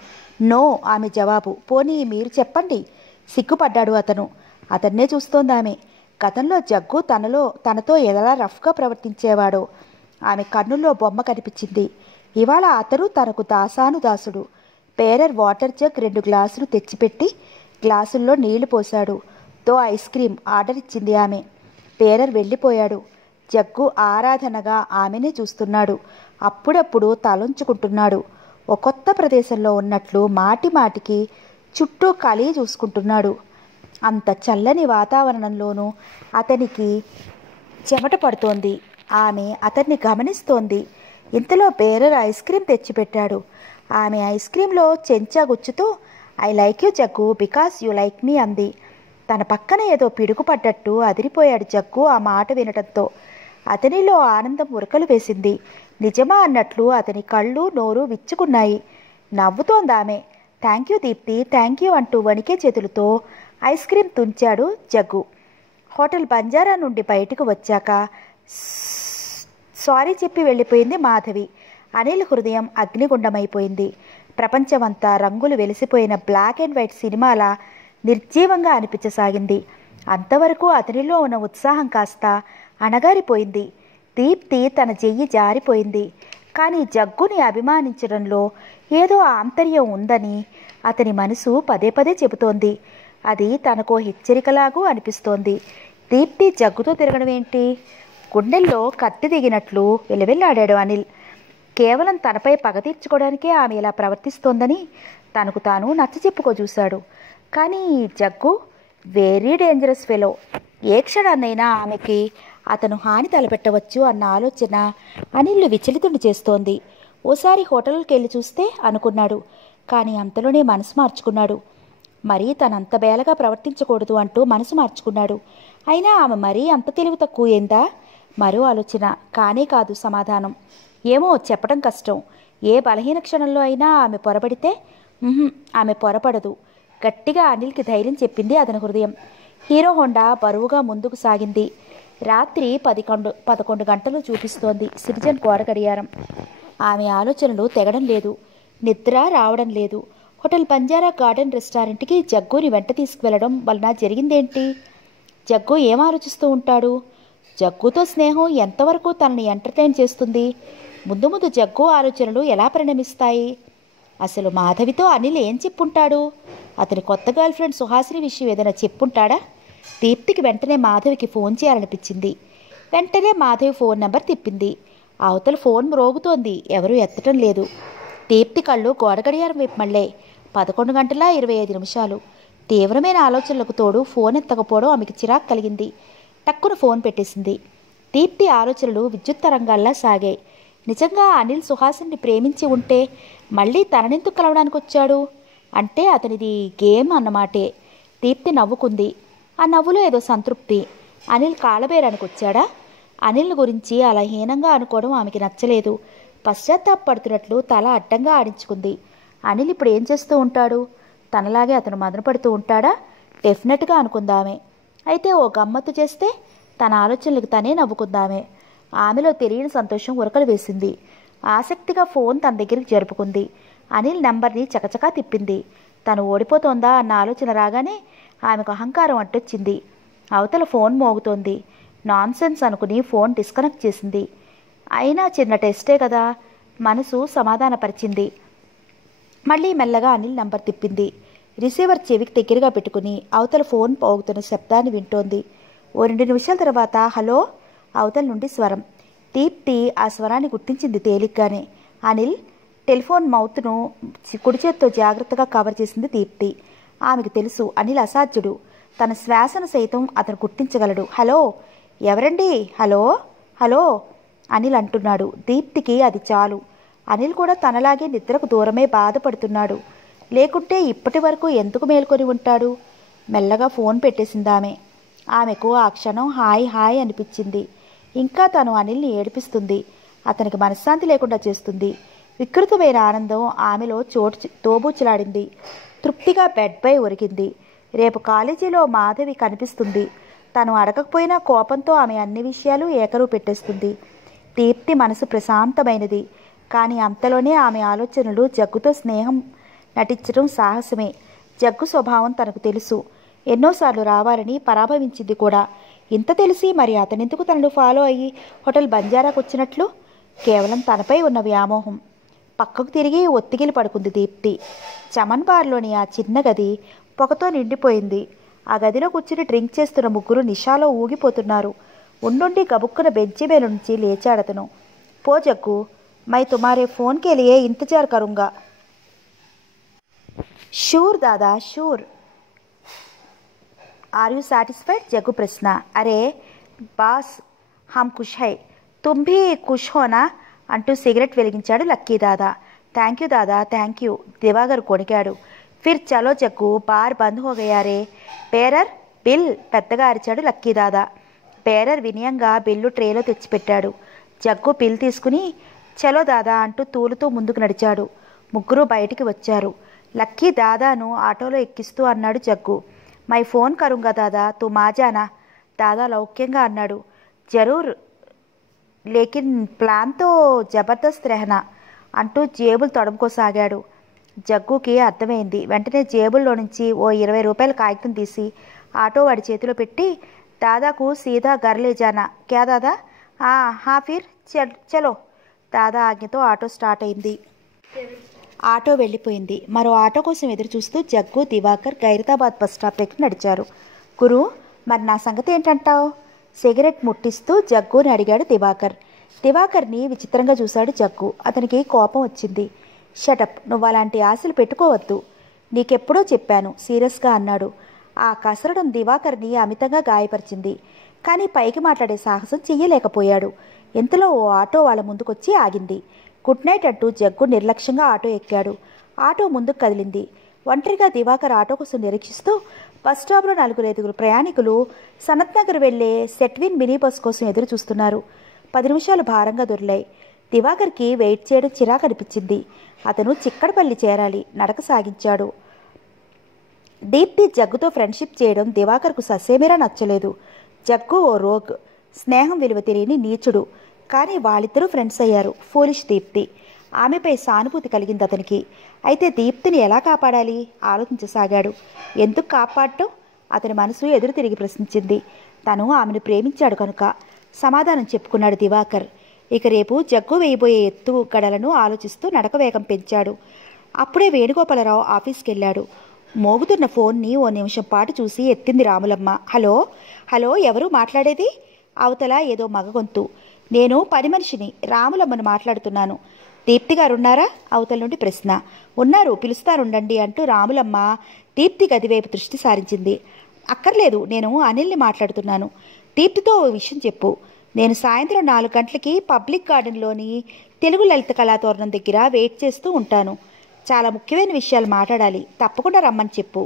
నో ఆమె జవాబు. పోనీ మీరు చెప్పండి సిగ్గుపడ్డాడు అతను. అతన్నే చూస్తోంది ఆమె. గతంలో జగ్గు తనతో ఎలా రఫ్గా ప్రవర్తించేవాడో ఆమె కన్నుల్లో బొమ్మ కనిపించింది. ఇవాళ అతను తనకు దాసానుదాసుడు. బేరర్ వాటర్ జగ్ 2 గ్లాసులు తెచ్చిపెట్టి గ్లాసుల్లో నీళ్లు పోశాడు. దో ఐస్ క్రీమ్ ఆర్డర్ ఇచ్చింది ఆమె. బేరర్ వెళ్ళిపోయాడు. జగ్గు ఆరాధనగా ఆమెనే చూస్తున్నాడు. అప్పుడప్పుడు తలొంచుకుంటున్నాడు. ఓ కొత్త ప్రదేశంలో ఉన్నట్లు మాటి మాటికి చుట్టూ కలిగి చూసుకుంటున్నాడు. అంత చల్లని వాతావరణంలోనూ అతనికి చెమట పడుతోంది. ఆమె అతన్ని గమనిస్తోంది. ఇంతలో బేరర్ ఐస్ క్రీమ్ తెచ్చిపెట్టాడు. ఆమె ఐస్ క్రీంలో చెంచా గుచ్చుతూ I like you Jaggu because you like me అంది. తన పక్కన ఏదో పిడుగుపడ్డట్టు అదిరిపోయాడు జగ్గు ఆ మాట వినటంతో. అతనిలో ఆనందం ఉరకలు వేసింది. నిజమా అన్నట్లు అతని కళ్ళు నోరు విచ్చుకున్నాయి. నవ్వుతోందామె. Thank you Deepti, thank you అంటూ వణికే చేతులతో ఐస్ క్రీమ్ తుంచాడు జగ్గు. హోటల్ బంజారా నుండి బయటకు వచ్చాక సారీ చెప్పి వెళ్ళిపోయింది మాధవి. అనిల్ హృదయం అగ్నిగుండమైపోయింది. ప్రపంచమంతా రంగులు వెలిసిపోయిన బ్లాక్ అండ్ వైట్ సినిమాలా నిర్జీవంగా అనిపించసాగింది. అంతవరకు అతనిలో ఉన్న ఉత్సాహం కాస్త అణగారిపోయింది. దీప్తి తన చెయ్యి జారిపోయింది. కానీ జగ్గుని అభిమానించడంలో ఏదో ఆంతర్యం ఉందని అతని మనసు పదే పదే చెబుతోంది. అది తనకో హెచ్చరికలాగూ అనిపిస్తోంది. దీప్తి జగ్గుతో తిరగడం ఏంటి? గుండెల్లో కత్తి దిగినట్లు వెలువెల్లాడాడు అనిల్. కేవలం తనపై పగ తీర్చుకోవడానికే ఆమె ఇలా ప్రవర్తిస్తోందని తనకు తాను నచ్చచెప్పుకో చూశాడు. కానీ జగ్గు వెరీ డేంజరస్ ఫెలో. ఏ క్షణాన్నైనా ఆమెకి అతను హాని తలపెట్టవచ్చు అన్న ఆలోచన అనిల్ను విచలితుని చేస్తోంది. ఓసారి హోటల్కి వెళ్ళి చూస్తే అనుకున్నాడు. కానీ అంతలోనే మనసు మార్చుకున్నాడు. మరీ తనంత బేలగా ప్రవర్తించకూడదు అంటూ మనసు మార్చుకున్నాడు. అయినా ఆమె మరీ అంత తెలివి తక్కువ ఏందా? మరో ఆలోచన. కానే కాదు సమాధానం. ఏమో చెప్పడం కష్టం. ఏ బలహీన క్షణంలో అయినా ఆమె పొరబడితే ఆమె పొరపడదు. గట్టిగా అనిల్కి ధైర్యం చెప్పింది అతని హృదయం. హీరో హోండా బరువుగా ముందుకు సాగింది. రాత్రి 11 గంటలు చూపిస్తోంది సిరిజన్ గోడ గడియారం. ఆమె ఆలోచనలు తెగడం లేదు. నిద్ర రావడం లేదు. హోటల్ బంజారా గార్డెన్ రెస్టారెంట్కి జగ్గుని వెంట తీసుకువెళ్ళడం వలన జరిగిందేంటి? జగ్గు ఏం ఆలోచిస్తూ ఉంటాడు? జగ్గుతో స్నేహం ఎంతవరకు తనని ఎంటర్టైన్ చేస్తుంది? ముందు ముందు జగ్గు ఆలోచనలు ఎలా పరిణమిస్తాయి? అసలు మాధవితో అనిల్ ఏం చెప్పుంటాడు? అతని కొత్త గర్ల్ ఫ్రెండ్ సుహాసిని విషయం ఏదైనా చెప్పుంటాడా? దీప్తికి వెంటనే మాధవికి ఫోన్ చేయాలనిపించింది. వెంటనే మాధవి ఫోన్ నెంబర్ తిప్పింది. అవతల ఫోన్ మ్రోగుతోంది. ఎవరూ ఎత్తటం లేదు. దీప్తి కళ్ళు గోడ గడియారం వైపు మళ్ళే. 11 గంటల 25 నిమిషాలు. తీవ్రమైన ఆలోచనలకు తోడు ఫోన్ ఎత్తకపోవడం ఆమెకి చిరాకు కలిగింది. టక్కున ఫోన్ పెట్టేసింది. దీప్తి ఆలోచనలు విద్యుత్ తరంగాల్లా సాగాయి. నిజంగా అనిల్ సుహాసిని ప్రేమించి ఉంటే మళ్ళీ తననెందుకు కలవడానికి వచ్చాడు? అంటే అతనిది గేమ్ అన్నమాటే. దీప్తి నవ్వుకుంది. ఆ నవ్వులో ఏదో సంతృప్తి. అనిల్ కాళ్ళబేరానికి వచ్చాడా? అనిల్ గురించి అలా హీనంగా అనుకోవడం ఆమెకి నచ్చలేదు. పశ్చాత్తాపడుతున్నట్లు తల అడ్డంగా ఆడించుకుంది. అనిల్ ఇప్పుడు ఏం చేస్తూ ఉంటాడు? తనలాగే అతను మదనపడుతూ ఉంటాడా? డెఫినెట్గా అనుకుందామే. అయితే ఓ గమ్మత్తు చేస్తే తన ఆలోచనలకు తనే నవ్వుకుందామే. ఆమెలో తెలియని సంతోషం ఉరకలు వేసింది. ఆసక్తిగా ఫోన్ తన దగ్గరికి జరుపుకుంది. అనిల్ నెంబర్ని చకచకా తిప్పింది. తను ఓడిపోతోందా అన్న ఆలోచన రాగానే ఆమెకు అహంకారం అడ్డొచ్చింది. అవతల ఫోన్ మోగుతోంది. నాన్సెన్స్ అనుకుని ఫోన్ డిస్కనెక్ట్ చేసింది. అయినా చిన్న టెస్టే కదా, మనసు సమాధానపరిచింది. మళ్ళీ మెల్లగా అనిల్ నంబర్ తిప్పింది. రిసీవర్ చెవికి దగ్గరగా పెట్టుకుని అవతల ఫోన్ పోగుతున్న శబ్దాన్ని వింటోంది. ఓ 2 నిమిషాల తర్వాత హలో అవతల నుండి స్వరం. దీప్తి ఆ స్వరాన్ని గుర్తించింది తేలిగ్గానే. అనిల్. టెలిఫోన్ మౌత్ను కుడి చేత్తో జాగ్రత్తగా కవర్ చేసింది దీప్తి. ఆమెకు తెలుసు అనిల్ అసాధ్యుడు. తన శ్వాసను సైతం అతను గుర్తించగలడు. హలో ఎవరండి? హలో హలో అనిల్ అంటున్నాడు. దీప్తికి అది చాలు. అనిల్ కూడా తనలాగే నిద్రకు దూరమే బాధపడుతున్నాడు. లేకుంటే ఇప్పటి వరకు ఎందుకు మేల్కొని ఉంటాడు? మెల్లగా ఫోన్ పెట్టేసిందామె. ఆమెకు ఆ క్షణం హాయ్ హాయ్ అనిపించింది. ఇంకా తను అనిల్ని ఏడిపిస్తుంది. అతనికి మనశ్శాంతి లేకుండా చేస్తుంది. వికృతమైన ఆనందం ఆమెలో తోబూచులాడింది. తృప్తిగా బెడ్పై ఒరిగింది. రేపు కాలేజీలో మాధవి కనిపిస్తుంది. తను అడగకపోయినా కోపంతో ఆమె అన్ని విషయాలు ఏకరువు పెట్టేస్తుంది. దీప్తి మనసు ప్రశాంతమైనది. కానీ అంతలోనే ఆమె ఆలోచనలు జగ్గుతో స్నేహం నటించడం సాహసమే. జగ్గు స్వభావం తనకు తెలుసు. ఎన్నోసార్లు రావాలని పరాభవించింది కూడా. ఇంత తెలిసి మరి అతనెందుకు తనను ఫాలో అయ్యి హోటల్ బంజారాకు వచ్చినట్లు? కేవలం తనపై ఉన్న వ్యామోహం. పక్కకు తిరిగి ఒత్తిగిలి పడుకుంది దీప్తి. చమన్ బార్లోని ఆ చిన్న గది పొగతో నిండిపోయింది. ఆ గదిలో కూర్చుని డ్రింక్ చేస్తున్న ముగ్గురు నిషాలో ఊగిపోతున్నారు. ఉండుండి గబుక్కున బెంచి మీద నుంచి లేచాడతను. పో జగ్గు, మై తుమారే ఫోన్ కే లియే ఇంతజార్ కరుంగా. షూర్ దాదా sure. Are you satisfied? Jaggu ప్రశ్న. అరే బాస్ హమ్ ఖుష్ హై, తుమ్ భీ ఖుష్ హోనా అంటూ సిగరెట్ వెలిగించాడు లక్కీ దాదా. థ్యాంక్ యూ దాదా థ్యాంక్ యూ. దివాగర్ కొనికాడు. ఫిర్ చలో జగ్గు బార్ బంద్ హో గయారే. బేరర్ బిల్ పెద్దగా అరిచాడు లక్కీ దాదా. బేరర్ వినయంగా బిల్లు ట్రేలో తెచ్చిపెట్టాడు. జగ్గు బిల్ తీసుకుని చలో దాదా అంటూ తూలుతూ ముందుకు నడిచాడు. ముగ్గురు బయటికి వచ్చారు. లక్కీ దాదాను ఆటోలో ఎక్కిస్తూ అన్నాడు జగ్గు. మై ఫోన్ కరుంగా దాదా తూ మాజానా. దాదా లౌక్యంగా అన్నాడు. జరూర్ లేకిన్ ప్లాన్తో జబర్దస్త్ రెహనా అంటూ జేబులు తడుముకోసాగాడు. జగ్గుకి అర్థమైంది. వెంటనే జేబుల్లో నుంచి ఓ 20 రూపాయల కాగితం తీసి ఆటో వాడి చేతిలో పెట్టి దాదాకు సీదా గర్లే జానా క్యా దాదా. హా ఫిర్ చలో. దాదా ఆజ్ఞతో ఆటో స్టార్ట్ అయింది. ఆటో వెళ్ళిపోయింది. మరో ఆటో కోసం ఎదురు చూస్తూ జగ్గు, దివాకర్ ఖైరతాబాద్ బస్ స్టాప్ దగ్గర నడిచారు. గురు, మరి నా సంగతి ఏంటంటావు? సిగరెట్ ముట్టిస్తూ జగ్గుని అడిగాడు దివాకర్. దివాకర్ని విచిత్రంగా చూశాడు జగ్గు. అతనికి కోపం వచ్చింది. షటప్, నువ్వు అలాంటి ఆశలు పెట్టుకోవద్దు. నీకెప్పుడో చెప్పాను సీరియస్గా అన్నాడు. ఆ కసరడం దివాకర్ని అమితంగా గాయపరిచింది. కానీ పైకి మాట్లాడే సాహసం చెయ్యలేకపోయాడు. ఇంతలో ఓ ఆటో వాళ్ళ ముందుకొచ్చి ఆగింది. గుడ్ నైట్ అంటూ జగ్గు నిర్లక్ష్యంగా ఆటో ఎక్కాడు. ఆటో ముందుకు కదిలింది. ఒంటరిగా దివాకర్ ఆటో కోసం నిరీక్షిస్తూ బస్టాప్లో 4-5 ప్రయాణికులు సనత్ నగర్ వెళ్లే సెట్విన్ మినీ బస్ కోసం ఎదురు చూస్తున్నారు. 10 నిమిషాలు భారంగా దొరిలాయి. దివాకర్కి వెయిట్ చేయడం చిరాకు అనిపించింది. అతను చిక్కడపల్లి చేరాలి. నడక సాగించాడు. దీప్తి జగ్గుతో ఫ్రెండ్షిప్ చేయడం దివాకర్కు ససేమిరా నచ్చలేదు. జగ్గు ఓ రోగ్, స్నేహం విలువ తెలియని నీచుడు. కానీ వాళ్ళిద్దరూ ఫ్రెండ్స్ అయ్యారు. ఫూలిష్ దీప్తి. ఆమెపై సానుభూతి కలిగింది అతనికి. అయితే దీప్తిని ఎలా కాపాడాలి ఆలోచించసాగాడు. ఎందుకు కాపాడటం? అతని మనసు ఎదురు తిరిగి ప్రశ్నించింది. తను ఆమెను ప్రేమించాడు కనుక సమాధానం చెప్పుకున్నాడు దివాకర్. ఇక రేపు జగ్గు వేయబోయే ఎత్తు గడలను ఆలోచిస్తూ నడక వేగం పెంచాడు. అప్పుడే వేణుగోపాలరావు ఆఫీస్కి వెళ్ళాడు. మోగుతున్న ఫోన్ని ఓ నిమిషం పాటు చూసి ఎత్తింది రాములమ్మ. హలో హలో, ఎవరు మాట్లాడేది? అవతల ఏదో మగగొంతు. నేను పని మనిషిని, రాములమ్మను మాట్లాడుతున్నాను. దీప్తి గారు ఉన్నారా? అవతల నుండి ప్రశ్న. ఉన్నారు, పిలుస్తారుండండి అంటూ రాములమ్మ దీప్తి గదివైపు దృష్టి సారించింది. అక్కర్లేదు, నేను అనిల్ని మాట్లాడుతున్నాను. దీప్తితో ఓ విషయం చెప్పు. నేను సాయంత్రం 4 గంటలకి పబ్లిక్ గార్డెన్లోని తెలుగు లలిత కళాతోరణం దగ్గర వెయిట్ చేస్తూ ఉంటాను. చాలా ముఖ్యమైన విషయాలు మాట్లాడాలి. తప్పకుండా రమ్మని చెప్పు.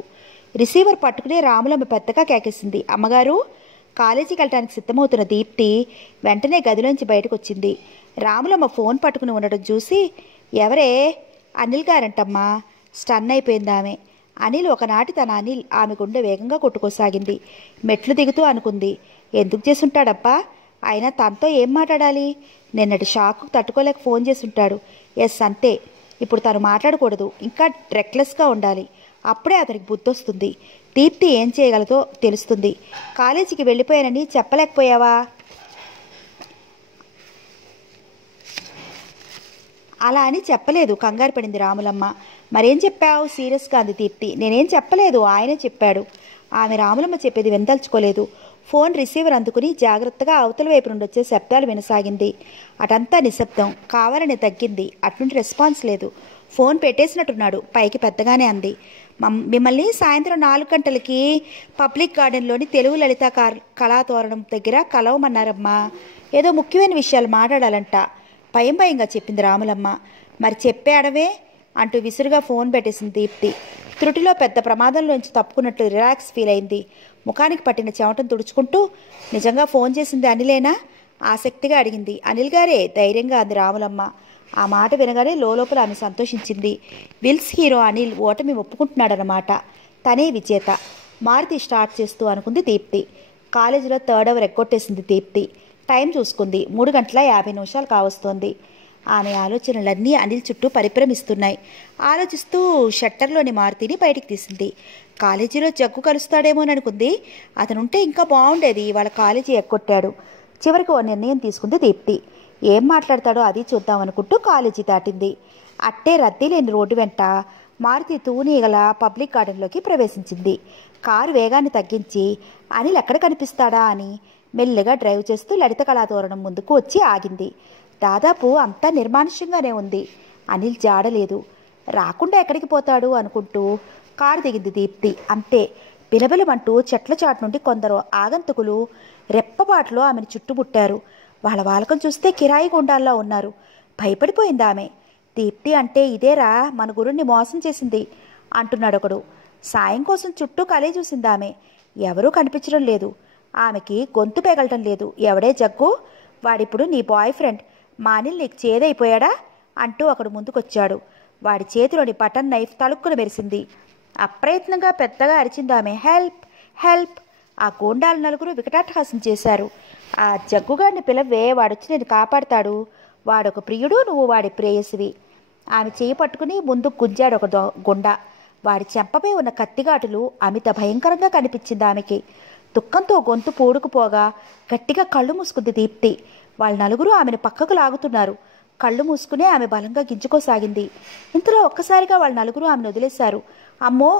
రిసీవర్ పట్టుకునే రాములమ్మ పెద్దగా కేకేసింది. అమ్మగారు! కాలేజీకి వెళ్ళడానికి సిద్ధమవుతున్న దీప్తి వెంటనే గదిలోంచి బయటకు వచ్చింది. రాములమ్మ ఫోన్ పట్టుకుని ఉండడం చూసి, ఎవరే? అనిల్ గారంటమ్మా. స్టన్ అయిపోయింది ఆమె. అనిల్ ఒకనాటి తన అనిల్. ఆమె గుండె వేగంగా కొట్టుకోసాగింది. మెట్లు దిగుతూ అనుకుంది, ఎందుకు చేసుంటాడబ్బా? అయినా తనతో ఏం మాట్లాడాలి? నిన్నటి షాకు తట్టుకోలేక ఫోన్ చేసుంటాడు. ఎస్, అంతే. ఇప్పుడు తను మాట్లాడకూడదు, ఇంకా రెక్లెస్గా ఉండాలి. అప్పుడే అతనికి బుద్ధొస్తుంది. దీప్తి ఏం చేయగలదో తెలుస్తుంది. కాలేజీకి వెళ్ళిపోయానని చెప్పలేకపోయావా? అలా అని చెప్పలేదు, కంగారు పడింది రాములమ్మ. మరేం చెప్పావు? సీరియస్గా అంది దీప్తి. నేనేం చెప్పలేదు, ఆయనే చెప్పాడు. ఆమె రాములమ్మ చెప్పేది వినదలుచుకోలేదు. ఫోన్ రిసీవర్ అందుకుని జాగ్రత్తగా అవతల వైపు నుండి వచ్చే శబ్దాలు వినసాగింది. అటంతా నిశ్శబ్దం. కావాలని తగ్గింది. అటుండి రెస్పాన్స్ లేదు. ఫోన్ పెట్టేసినట్టున్నాడు. పైకి పెద్దగానే అంది. మిమ్మల్ని సాయంత్రం 4 గంటలకి పబ్లిక్ గార్డెన్లోని తెలుగు లలిత కళాతోరణం దగ్గర కలవమన్నారమ్మా. ఏదో ముఖ్యమైన విషయాలు మాట్లాడాలంట. భయంగా చెప్పింది రాములమ్మ. మరి చెప్పాడవే అంటూ విసురుగా ఫోన్ పెట్టేసింది దీప్తి. త్రుటిలో పెద్ద ప్రమాదంలోంచి తప్పుకున్నట్లు రిలాక్స్ ఫీల్ అయింది. ముఖానికి పట్టిన చెమటను తుడుచుకుంటూ, నిజంగా ఫోన్ చేసింది అనిలేనా? ఆసక్తిగా అడిగింది. అనిల్ గారే, ధైర్యంగా అంది రాములమ్మ. ఆ మాట వినగానే లోపల ఆమె సంతోషించింది. విల్స్ హీరో అనిల్ ఓటమి ఒప్పుకుంటున్నాడన్నమాట. తనే విజేత. మారుతి స్టార్ట్ చేస్తూ అనుకుంది దీప్తి. కాలేజీలో 3rd అవర్ ఎగ్గొట్టేసింది దీప్తి. టైం చూసుకుంది. 3:50 కావస్తోంది. ఆమె ఆలోచనలన్నీ అనిల్ చుట్టూ పరిభ్రమిస్తున్నాయి. ఆలోచిస్తూ షట్టర్లోని మారుతిని బయటికి తీసింది. కాలేజీలో జగ్గు కలుస్తాడేమోననుకుంది. అతనుంటే ఇంకా బాగుండేది. వాళ్ళ కాలేజీ ఎక్కొట్టాడు. చివరికి ఓ నిర్ణయం తీసుకుంది దీప్తి. ఏం మాట్లాడతాడో అది చూద్దామనుకుంటూ కాలేజీ దాటింది. అట్టే రద్దీ లేని రోడ్డు వెంట మారుతి తూనీగల పబ్లిక్ గార్డెన్లోకి ప్రవేశించింది. కారు వేగాన్ని తగ్గించి అనిల్ ఎక్కడ కనిపిస్తాడా అని మెల్లిగా డ్రైవ్ చేస్తూ లలిత కళాతోరణం ముందుకు వచ్చి ఆగింది. దాదాపు అంతా నిర్మానుష్యంగానే ఉంది. అనిల్ జాడలేదు. రాకుండా ఎక్కడికి పోతాడు అనుకుంటూ కారు దిగింది దీప్తి. అంతే, బిలబిలమంటూ చెట్ల చాటు నుండి కొందరు ఆగంతుకులు రెప్పపాట్లో ఆమెను చుట్టుముట్టారు. వాళ్ళ వాలకం చూస్తే కిరాయి గుండాల్లో ఉన్నారు. భయపడిపోయింది ఆమె. దీప్తి అంటే ఇదేరా మన గురుణ్ణి మోసం చేసింది అంటున్నాడు ఒకడు. సాయం కోసం చుట్టూ కలే చూసింది ఆమె. ఎవరూ కనిపించడం లేదు. ఆమెకి గొంతు పెగలటం లేదు. ఎవడే జగ్గు? వాడిప్పుడు నీ బాయ్ ఫ్రెండ్. మా అనిల్ నీకు చేదైపోయాడా అంటూ ఒకడు ముందుకొచ్చాడు. వాడి చేతిలోని బటన్ నైఫ్ తలుక్కున మెరిసింది. అప్రయత్నంగా పెద్దగా అరిచిందామె. Help, help! ఆ గూండాలు 4 వికటాట్టహాసం చేశారు. ఆ జగ్గుగాడిని పిలవే, వాడొచ్చి నేను కాపాడతాడు. వాడొక ప్రియుడు, నువ్వు వాడి ప్రేయసివి. ఆమె చేయి పట్టుకుని ముందు గుంజాడు ఒక గుండా. వాడి చెంపపై ఉన్న కత్తిఘాటులు అమిత భయంకరంగా కనిపించింది ఆమెకి. దుఃఖంతో గొంతు పూడుకుపోగా గట్టిగా కళ్ళు మూసుకుంది దీప్తి. వాళ్ళ 4 ఆమెను పక్కకు లాగుతున్నారు. కళ్ళు మూసుకునే ఆమె బలంగా గింజుకోసాగింది. ఇంతలో ఒక్కసారిగా వాళ్ళ నలుగురు ఆమెను వదిలేశారు. అమ్మో!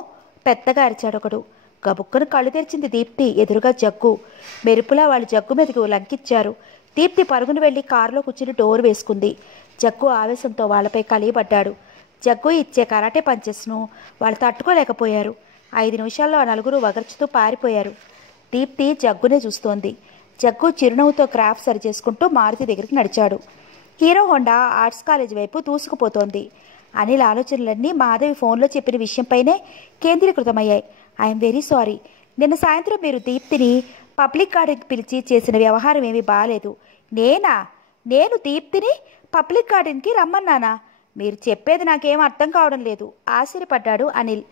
పెద్దగా అరిచాడొకడు. గబుక్కున కళ్ళు తెరిచింది దీప్తి. ఎదురుగా జగ్గు. మెరుపులా వాళ్ళు జగ్గు మీదకి లంకిచ్చారు. దీప్తి పరుగును వెళ్లి కారులో కూర్చుని డోర్ వేసుకుంది. జగ్గు ఆవేశంతో వాళ్లపై కలియబడ్డాడు. జగ్గు ఇచ్చే కరాటే పంచెస్ను వాళ్ళు తట్టుకోలేకపోయారు. 5 నిమిషాల్లో ఆ నలుగురు వగర్చుతూ పారిపోయారు. దీప్తి జగ్గునే చూస్తోంది. జగ్గు చిరునవ్వుతో క్రాఫ్ట్ సరిచేసుకుంటూ మారుతి దగ్గరికి నడిచాడు. హీరో హోండా ఆర్ట్స్ కాలేజ్ వైపు దూసుకుపోతోంది. అనిల్ ఆలోచనలన్నీ మాధవి ఫోన్లో చెప్పిన విషయంపైనే కేంద్రీకృతమయ్యాయి. I'm very sorry. నిన్న సాయంత్రం మీరు దీప్తిని పబ్లిక్ గార్డెన్కి పిలిచి చేసిన వ్యవహారం ఏమీ బాలేదు. నేను దీప్తిని పబ్లిక్ గార్డెన్కి రమ్మన్నానా? మీరు చెప్పేది నాకేం అర్థం కావడం లేదు ఆశ్చర్యపడ్డాడు అనిల్.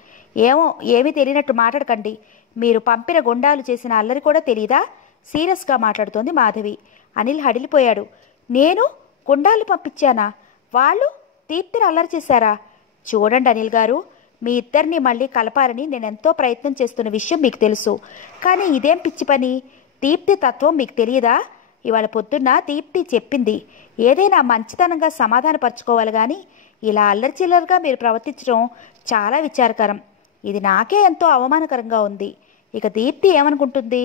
ఏమీ తెలియనట్టు మాట్లాడకండి. మీరు పంపిన గుండాలు చేసిన అల్లరి కూడా తెలీదా? సీరియస్గా మాట్లాడుతోంది మాధవి. అనిల్ హడిలిపోయాడు. నేను గుండాలు పంపించానా? వాళ్ళు దీప్తిని అల్లరి చేశారా? చూడండి అనిల్ గారు, మీ ఇద్దరిని మళ్ళీ కలపాలని నేనెంతో ప్రయత్నం చేస్తున్న విషయం మీకు తెలుసు. కానీ ఇదేం పిచ్చి పని? దీప్తి తత్వం మీకు తెలియదా? ఇవాళ పొద్దున్న దీప్తి చెప్పింది. ఏదైనా మంచితనంగా సమాధానపరచుకోవాలి కానీ ఇలా అల్లరి చిల్లరగా మీరు ప్రవర్తించడం చాలా విచారకరం. ఇది నాకే ఎంతో అవమానకరంగా ఉంది. ఇక దీప్తి ఏమనుకుంటుంది?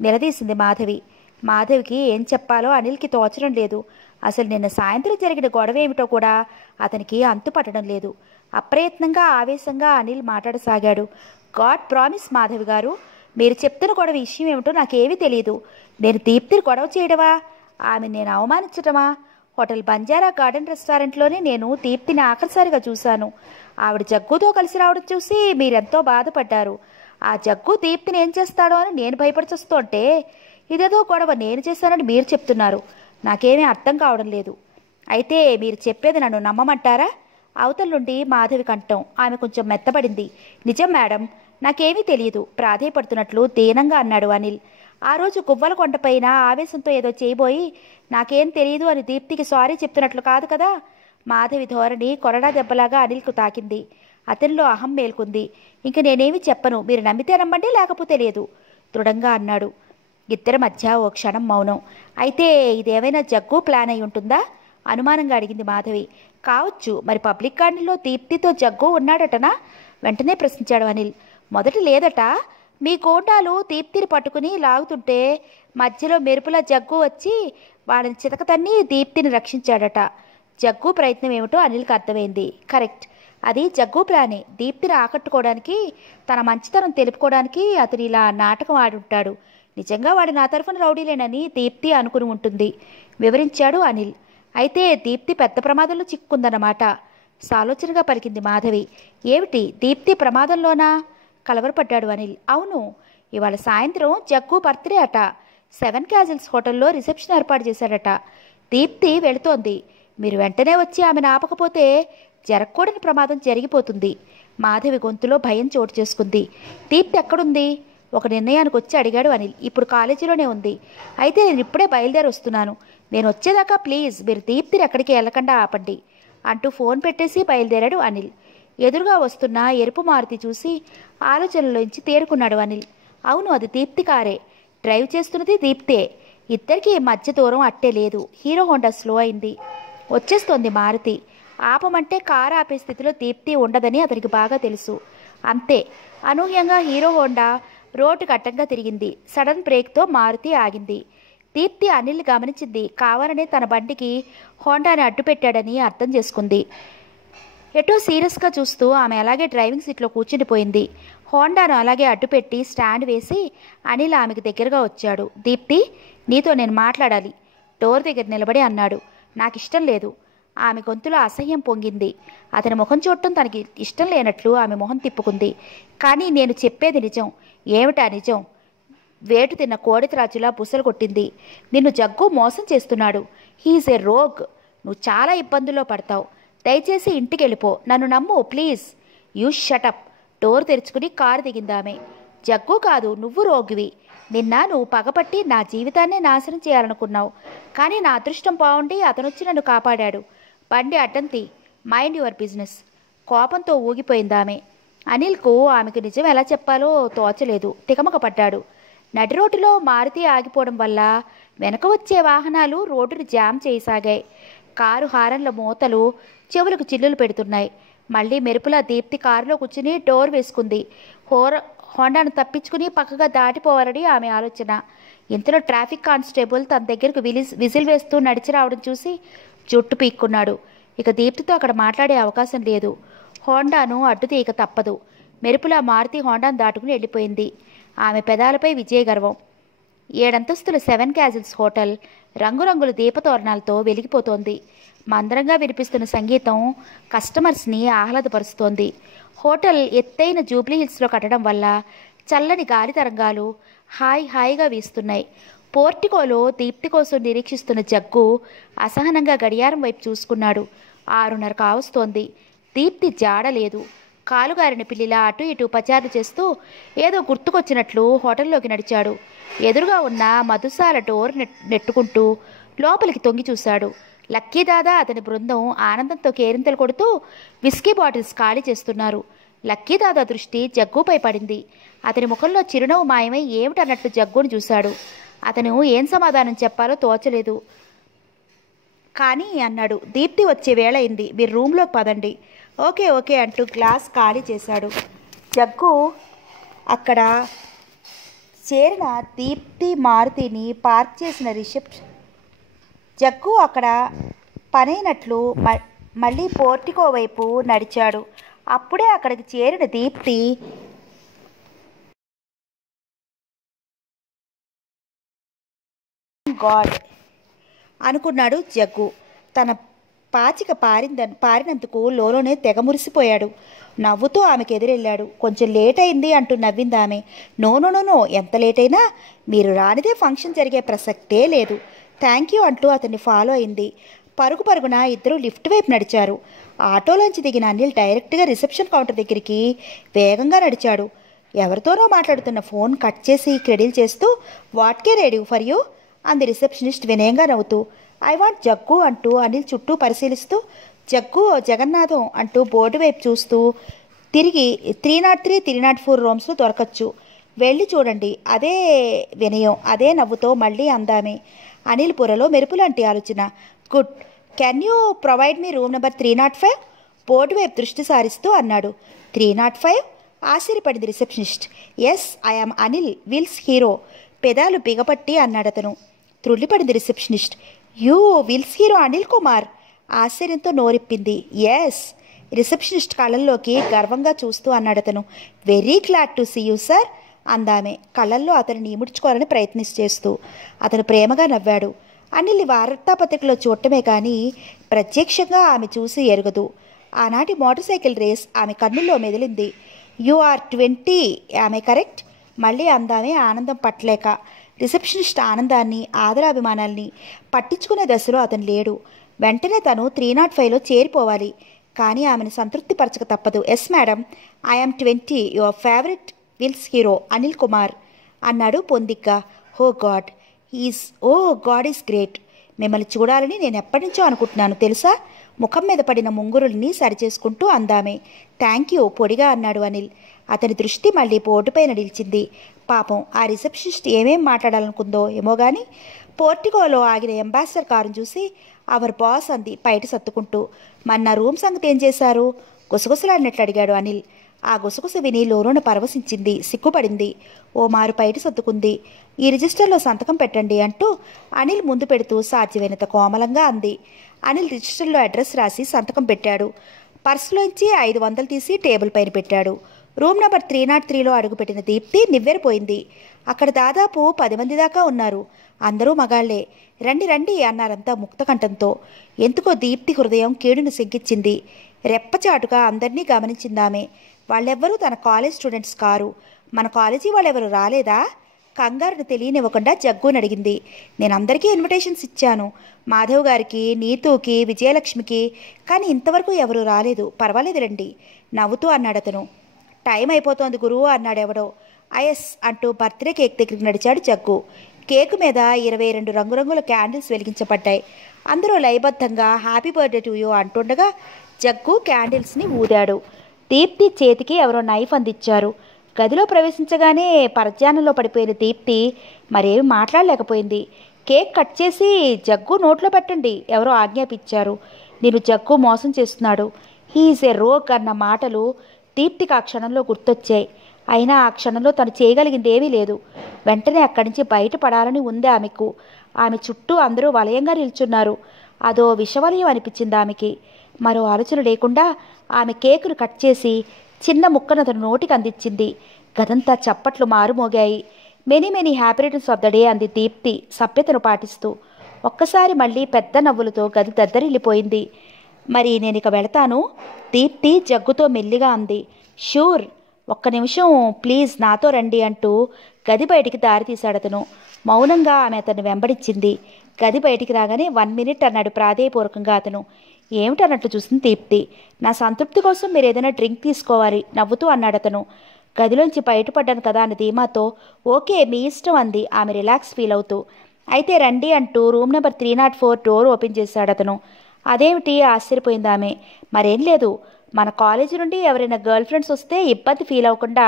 నిలదీసింది మాధవి. మాధవికి ఏం చెప్పాలో అనిల్కి తోచడం లేదు. అసలు నిన్న సాయంత్రం జరిగిన గొడవ ఏమిటో కూడా అతనికి అంతుపట్టడం లేదు. అప్రయత్నంగా ఆవేశంగా అనిల్ మాట్లాడసాగాడు. గాడ్ ప్రామిస్ మాధవి గారు, మీరు చెప్తున్న గొడవ విషయం ఏమిటో నాకేమీ తెలియదు. నేను దీప్తిని గొడవ చేయడమా? ఆమె నేను అవమానించడమా? హోటల్ బంజారా గార్డెన్ రెస్టారెంట్లోనే నేను దీప్తిని ఆఖరిసారిగా చూశాను. ఆవిడ జగ్గుతో కలిసి రావడం చూసి మీరెంతో బాధపడ్డారు. ఆ జగ్గు దీప్తిని ఏం చేస్తాడో అని నేను భయపడిచొస్తుంటే ఇదేదో గొడవ నేను చేశానని మీరు చెప్తున్నారు. నాకేమీ అర్థం కావడం లేదు. అయితే మీరు చెప్పేది నన్ను నమ్మమంటారా? అవతల నుండి మాధవి కంఠం. ఆమె కొంచెం మెత్తబడింది. నిజం మేడం, నాకేమీ తెలియదు ప్రాధేయపడుతున్నట్లు దీనంగా అన్నాడు అనిల్. ఆ రోజు గువ్వల కొండపైన ఆవేశంతో ఏదో చేయబోయి నాకేం తెలియదు అని దీప్తికి సారీ చెప్తున్నట్లు కాదు కదా? మాధవి ధోరణి కొరడా దెబ్బలాగా అనిల్కు తాకింది. అతనిలో అహం మేల్కొంది. ఇంక నేనేమి చెప్పను, మీరు నమ్మితే నమ్మండి, లేకపోతే లేదు దృఢంగా అన్నాడు. ఇద్దరి మధ్య ఓ క్షణం మౌనం. అయితే ఇదేమైనా జగ్గు ప్లాన్ అయి ఉంటుందా? అనుమానంగా అడిగింది మాధవి. కావచ్చు. మరి పబ్లిక్ గార్డెన్లో దీప్తితో జగ్గు ఉన్నాడటనా? వెంటనే ప్రశ్నించాడు అనిల్. మొదట లేదట. మీ గోండాలు దీప్తిని పట్టుకుని లాగుతుంటే మధ్యలో మెరుపుల జగ్గు వచ్చి వాళ్ళని చితకతన్ని దీప్తిని రక్షించాడట. జగ్గు ప్రయత్నం ఏమిటో అనిల్కి అర్థమైంది. కరెక్ట్, అది జగ్గు ప్లానే. దీప్తిని ఆకట్టుకోవడానికి, తన మంచితనం తెలుపుకోవడానికి అతను ఇలా నాటకం ఆడుంటాడు. నిజంగా వాడు నా తరఫున రౌడీలేనని దీప్తి అనుకుని ఉంటుంది వివరించాడు అనిల్. అయితే దీప్తి పెద్ద ప్రమాదంలో చిక్కుందన్నమాట. సాలోచనగా పలికింది మాధవి. ఏమిటి, దీప్తి ప్రమాదంలోనా? కలవరపడ్డాడు అనిల్. అవును, ఇవాళ సాయంత్రం జగ్గు బర్త్డే అట. 7 క్యాజిల్స్ హోటల్లో రిసెప్షన్ ఏర్పాటు చేశాడట. దీప్తి వెళుతోంది. మీరు వెంటనే వచ్చి ఆమెను ఆపకపోతే జరగకూడని ప్రమాదం జరిగిపోతుంది. మాధవి గొంతులో భయం చోటు చేసుకుంది. దీప్తి ఎక్కడుంది? ఒక నిర్ణయానికి వచ్చి అడిగాడు అనిల్. ఇప్పుడు కాలేజీలోనే ఉంది. అయితే నేను ఇప్పుడే బయలుదేరి వస్తున్నాను. నేను వచ్చేదాకా ప్లీజ్ మీరు దీప్తిని ఎక్కడికి వెళ్ళకుండా ఆపండి అంటూ ఫోన్ పెట్టేసి బయలుదేరాడు అనిల్. ఎదురుగా వస్తున్న ఎరుపు మారుతి చూసి ఆలోచనలోంచి తేరుకున్నాడు అనిల్. అవును, అది దీప్తి కారే. డ్రైవ్ చేస్తున్నది దీప్తే. ఇద్దరికి మధ్య దూరం అట్టే లేదు. హీరో హోండా స్లో అయింది. వచ్చేస్తోంది మారుతి. ఆపమంటే కారు ఆపే స్థితిలో దీప్తి ఉండదని అతనికి బాగా తెలుసు. అంతే, అనూహ్యంగా హీరో హోండా రోడ్డుకు అడ్డంగా తిరిగింది. సడన్ బ్రేక్తో మారుతి ఆగింది. దీప్తి అనిల్ని గమనించింది. కావాలనే తన బండికి హోండాని అడ్డుపెట్టాడని అర్థం చేసుకుంది. ఎటో సీరియస్గా చూస్తూ ఆమె అలాగే డ్రైవింగ్ సీట్లో కూర్చుండిపోయింది. హోండాను అలాగే అడ్డుపెట్టి స్టాండ్ వేసి అనిల్ ఆమెకు దగ్గరగా వచ్చాడు. దీప్తి, నీతో నేను మాట్లాడాలి డోర్ దగ్గర నిలబడి అన్నాడు. నాకు ఇష్టం లేదు. ఆమె గొంతులో అసహ్యం పొంగింది. అతని ముఖం చూడటం తనకి ఇష్టం లేనట్లు ఆమె మొహం తిప్పుకుంది. కానీ నేను చెప్పేది నిజం. ఏమిటా నిజం? వేటు తిన్న కోడిత్రాజులా బుసలు కొట్టింది. నిన్ను జగ్గు మోసం చేస్తున్నాడు. హీఈస్ ఏ రోగ్. నువ్వు చాలా ఇబ్బందుల్లో పడతావు. దయచేసి ఇంటికి వెళ్ళిపో. నన్ను నమ్ము ప్లీజ్. You shut up. డోర్ తెరుచుకుని కారు దిగిందామె. జగ్గు కాదు, నువ్వు రోగివి. నిన్న నువ్వు పగపట్టి నా జీవితాన్నే నాశనం చేయాలనుకున్నావు. కానీ నా అదృష్టం బాగుండి అతనొచ్చి నన్ను కాపాడాడు. బండి అడ్డంతి. Mind your business. కోపంతో ఊగిపోయిందామె. అనిల్కు ఆమెకు నిజం ఎలా చెప్పాలో తోచలేదు. తికమక పడ్డాడు. నడి రోడ్డులో మారుతి ఆగిపోవడం వల్ల వెనక వచ్చే వాహనాలు రోడ్డును జామ్ చేయసాగాయి. కారు హారన్ల మూతలు చెవులకు చిల్లులు పెడుతున్నాయి. మళ్ళీ మెరుపులా దీప్తి కారులో కూర్చుని డోర్ వేసుకుంది. హోండాను తప్పించుకుని పక్కగా దాటిపోవాలని ఆమె ఆలోచన. ఇంతలో ట్రాఫిక్ కానిస్టేబుల్ తన దగ్గరకు విజిల్ వేస్తూ నడిచి రావడం చూసి జుట్టు పీక్కున్నాడు. ఇక దీప్తితో అక్కడ మాట్లాడే అవకాశం లేదు. హోండాను అడ్డుతీయక తప్పదు. మెరుపులా మారుతి హోండాను దాటుకుని వెళ్ళిపోయింది. ఆమె పెదాలపై విజయగర్వం. 7 అంతస్తుల 7 క్యాజిల్స్ హోటల్ రంగురంగుల దీపతోరణాలతో వెలిగిపోతోంది. మందరంగా వినిపిస్తున్న సంగీతం కస్టమర్స్ని ఆహ్లాదపరుస్తోంది. హోటల్ ఎత్తైన జూబ్లీ హిల్స్లో కట్టడం వల్ల చల్లని గాలి తరంగాలు హాయిగా వీస్తున్నాయి. పోర్టికోలో దీప్తి కోసం నిరీక్షిస్తున్న జగ్గు అసహనంగా గడియారం వైపు చూసుకున్నాడు. 6:30 కావస్తోంది. దీప్తి జాడలేదు. కాలుగారిన పిల్లిలా అటు ఇటు పచారు చేస్తూ ఏదో గుర్తుకొచ్చినట్లు హోటల్లోకి నడిచాడు. ఎదురుగా ఉన్న మధుశాల డోర్ నెట్టుకుంటూ లోపలికి తొంగి చూశాడు. లక్కీదాదా అతని బృందం ఆనందంతో కేరింతలు కొడుతూ విస్కీ బాటిల్స్ ఖాళీ చేస్తున్నారు. లక్కీదాదా దృష్టి జగ్గుపై పడింది. అతని ముఖంలో చిరునవ్వు మాయమై ఏమిటన్నట్టు జగ్గును చూశాడు. అతను ఏం సమాధానం చెప్పాలో తోచలేదు. కానీ అన్నాడు, దీప్తి వచ్చే వేళ అయింది, మీరు రూమ్లోకి పదండి. ఓకే అంటూ గ్లాస్ ఖాళీ చేశాడు. జగ్గు అక్కడ చేరిన దీప్తి మారుతిని పార్క్ చేసిన జగ్గు అక్కడ పనైనట్లు మళ్ళీ పోర్టికో వైపు నడిచాడు. అప్పుడే అక్కడికి చేరిన దీప్తి గాడ్ అనుకున్నాడు. జగ్గు తన పాచిక పారినందుకు లోలోనే తెగ మురిసిపోయాడు. నవ్వుతూ ఆమెకు ఎదురెళ్ళాడు. కొంచెం లేట్ అయింది అంటూ నవ్వింది ఆమె. నో, ఎంత లేట్ అయినా మీరు రానిదే ఫంక్షన్ జరిగే ప్రసక్తే లేదు. థ్యాంక్ యూ అంటూ అతన్ని ఫాలో అయింది. పరుగున ఇద్దరు లిఫ్ట్ వైపు నడిచారు. ఆటోలోంచి దిగిన అనిల్ డైరెక్ట్గా రిసెప్షన్ కౌంటర్ దగ్గరికి వేగంగా నడిచాడు. ఎవరితోనో మాట్లాడుతున్న ఫోన్ కట్ చేసి క్రెడిల్ చేస్తూ what can I do for you అంది రిసెప్షనిస్ట్ వినయంగా నవ్వుతూ. ఐ వాంట్ జగ్గు అంటూ అనిల్ చుట్టూ పరిశీలిస్తూ జగ్గు జగన్నాథం అంటూ బోర్డు వైపు చూస్తూ తిరిగి 303, 304 రూమ్స్లో దొరకచ్చు, వెళ్ళి చూడండి. అదే వినయం, అదే నవ్వుతో మళ్ళీ అందామే. అనిల్ పురలో మెరుపులాంటి ఆలోచన. Good, can you provide me room number 305 board వైపు దృష్టి సారిస్తూ అన్నాడు. 305 ఆశ్చర్యపడింది receptionist. Yes, I am Anil, Wills hero పెదాలు బిగపట్టి అన్నాడు అతను. త్రుళ్ళిపడింది receptionist. You Wills hero Anil Kumar ఆశ్చర్యంతో నోరిప్పింది. ఎస్, రిసెప్షనిస్ట్ కళ్ళల్లోకి గర్వంగా చూస్తూ అన్నాడు అతను. Very glad to see you sir అందామె కళ్ళల్లో అతనిని ఇముడ్చుకోవాలని ప్రయత్నిస్తూ. అతను ప్రేమగా నవ్వాడు. అనిల్ వార్తాపత్రికలో చూడటమే కానీ ప్రత్యక్షంగా ఆమె చూసి ఎరగదు. ఆనాటి మోటార్ సైకిల్ రేస్ ఆమె కన్నుల్లో మెదిలింది. యు ఆర్ 20, ఆమె కరెక్ట్ మళ్ళీ అందామే ఆనందం పట్టలేక. రిసెప్షనిస్ట్ ఆనందాన్ని ఆదరాభిమానాల్ని పట్టించుకునే దశలో అతను లేడు. వెంటనే తను 305లో చేరిపోవాలి. కానీ ఆమెను సంతృప్తిపరచక తప్పదు. Yes madam, I'm 20, your favourite Wills hero Anil Kumar అన్నాడు పొందిగ్గా. God is great. మిమ్మల్ని చూడాలని నేను ఎప్పటి నుంచో అనుకుంటున్నాను తెలుసా. ముఖం మీద పడిన ముంగురుల్ని సరిచేసుకుంటూ అందామే. థ్యాంక్ యూ పొడిగా అన్నాడు అనిల్. అతని దృష్టి మళ్ళీ బోర్డుపైన నిలిచింది. పాపం ఆ రిసెప్షనిస్ట్ ఏమేం మాట్లాడాలనుకుందో ఏమో కానీ పోర్టికోలో ఆగిన అంబాసిడర్ కారును చూసి అవర్ బాస్ అంది బయట సత్తుకుంటూ. మన రూమ్ సంగతి ఏం చేశారు గుసగుసలాడినట్లు అడిగాడు అనిల్. ఆ గుసగుస విని లోలోన పరవశించింది, సిగ్గుపడింది. ఓ మారు బయట సర్దుకుంది. ఈ రిజిస్టర్లో సంతకం పెట్టండి అంటూ అనిల్ ముందు పెడుతూ సాధ్యమైనంత కోమలంగా అంది. అనిల్ రిజిస్టర్లో అడ్రస్ రాసి సంతకం పెట్టాడు. పర్సులోంచి 500 తీసి టేబుల్ పైన పెట్టాడు. రూమ్ నెంబర్ 303లో అడుగుపెట్టిన దీప్తి నివ్వెరపోయింది. అక్కడ దాదాపు 10 మంది దాకా ఉన్నారు. అందరూ మగాళ్లే. రండి అన్నారంతా ముక్తకంఠంతో. ఎందుకో దీప్తి హృదయం కీడును శంకించింది. రెప్పచాటుగా అందరినీ గమనించిందామె. వాళ్ళెవ్వరూ తన కాలేజ్ స్టూడెంట్స్ కారు. మన కాలేజీ వాళ్ళెవరు రాలేదా కంగారును తెలియనివ్వకుండా జగ్గుని అడిగింది. నేను అందరికీ ఇన్విటేషన్స్ ఇచ్చాను, మాధవ్ గారికి, నీతూకి, విజయలక్ష్మికి, కానీ ఇంతవరకు ఎవరూ రాలేదు. పర్వాలేదు రండి నవ్వుతూ అన్నాడు అతను. టైం అయిపోతోంది గురువు అన్నాడెవడో. ఐఎస్ అంటూ బర్త్డే కేక్ దగ్గరికి నడిచాడు జగ్గు. కేకు మీద 22 రంగురంగుల క్యాండిల్స్ వెలిగించబడ్డాయి. అందరూ లయబద్ధంగా హ్యాపీ బర్త్డే టు యూ అంటుండగా జగ్గు క్యాండిల్స్ని ఊదాడు. దీప్తి చేతికి ఎవరో నైఫ్ అందించారు. గదిలో ప్రవేశించగానే పరధ్యానంలో పడిపోయిన దీప్తి మరేమి మాట్లాడలేకపోయింది. కేక్ కట్ చేసి జగ్గు నోట్లో పెట్టండి, ఎవరో ఆజ్ఞాపించారు. నేను జగ్గు మోసం చేస్తున్నాడు, హీఈస్ ఏ రోగ్ అన్న మాటలు దీప్తికి ఆ క్షణంలో గుర్తొచ్చాయి. అయినా ఆ క్షణంలో తను చేయగలిగింది ఏమీ లేదు. వెంటనే అక్కడి నుంచి బయటపడాలని ఉంది ఆమెకు. ఆమె చుట్టూ అందరూ వలయంగా నిల్చున్నారు. అదో విషవలయం అనిపించింది ఆమెకి. మరో ఆలోచన లేకుండా ఆమె కేకును కట్ చేసి చిన్న ముక్కను అతను నోటికి అందించింది. గదంతా చప్పట్లు మారుమోగాయి. Many many happy returns of the day అంది దీప్తి సభ్యతను పాటిస్తూ. ఒక్కసారి మళ్ళీ పెద్ద నవ్వులతో గది దద్దరిల్లిపోయింది. మరి నేనిక వెళతాను, దీప్తి జగ్గుతో మెల్లిగా అంది. షూర్, ఒక్క నిమిషం ప్లీజ్ నాతో రండి అంటూ గది బయటికి దారి తీశాడతను. మౌనంగా ఆమె అతన్ని వెంబడించింది. గది బయటికి రాగానే 1 minute అన్నాడు ప్రాధేయపూర్వకంగా అతను. ఏమిటన్నట్టు చూసింది దీప్తి. నా సంతృప్తి కోసం మీరు ఏదైనా డ్రింక్ తీసుకోవాలి నవ్వుతూ అన్నాడు అతను. గదిలోంచి బయటపడ్డాను కదా అని ధీమాతో. ఓకే మీ ఇష్టం అంది ఆమె రిలాక్స్ ఫీల్ అవుతూ. అయితే రండి అంటూ రూమ్ నెంబర్ 304 డోర్ ఓపెన్ చేశాడు అతను. అదేమిటి ఆశ్చర్యపోయింది ఆమె. మరేం లేదు, మన కాలేజీ నుండి ఎవరైనా గర్ల్ ఫ్రెండ్స్ వస్తే ఇబ్బంది ఫీల్ అవ్వకుండా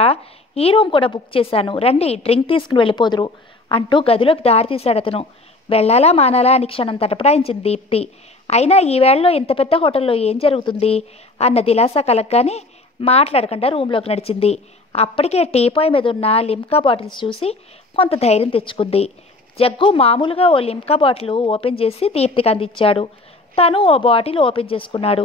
ఈ రూమ్ కూడా బుక్ చేశాను, రండి డ్రింక్ తీసుకుని వెళ్ళిపోదురు అంటూ గదిలోకి దారి తీశాడు అతను. వెళ్ళాలా మానాలా అని క్షణం తటపడాయించింది దీప్తి. అయినా ఈ వేళలో ఇంత పెద్ద హోటల్లో ఏం జరుగుతుంది అన్న దిలాసా కలగ్గానే మాట్లాడకుండా రూమ్లోకి నడిచింది. అప్పటికే టీపాయ్ మీద ఉన్న లిమ్కా బాటిల్స్ చూసి కొంత ధైర్యం తెచ్చుకుంది. జగ్గు మామూలుగా ఓ లిమ్కా బాటిల్ ఓపెన్ చేసి దీప్తికి అందించాడు. తను ఓ బాటిల్ ఓపెన్ చేసుకున్నాడు.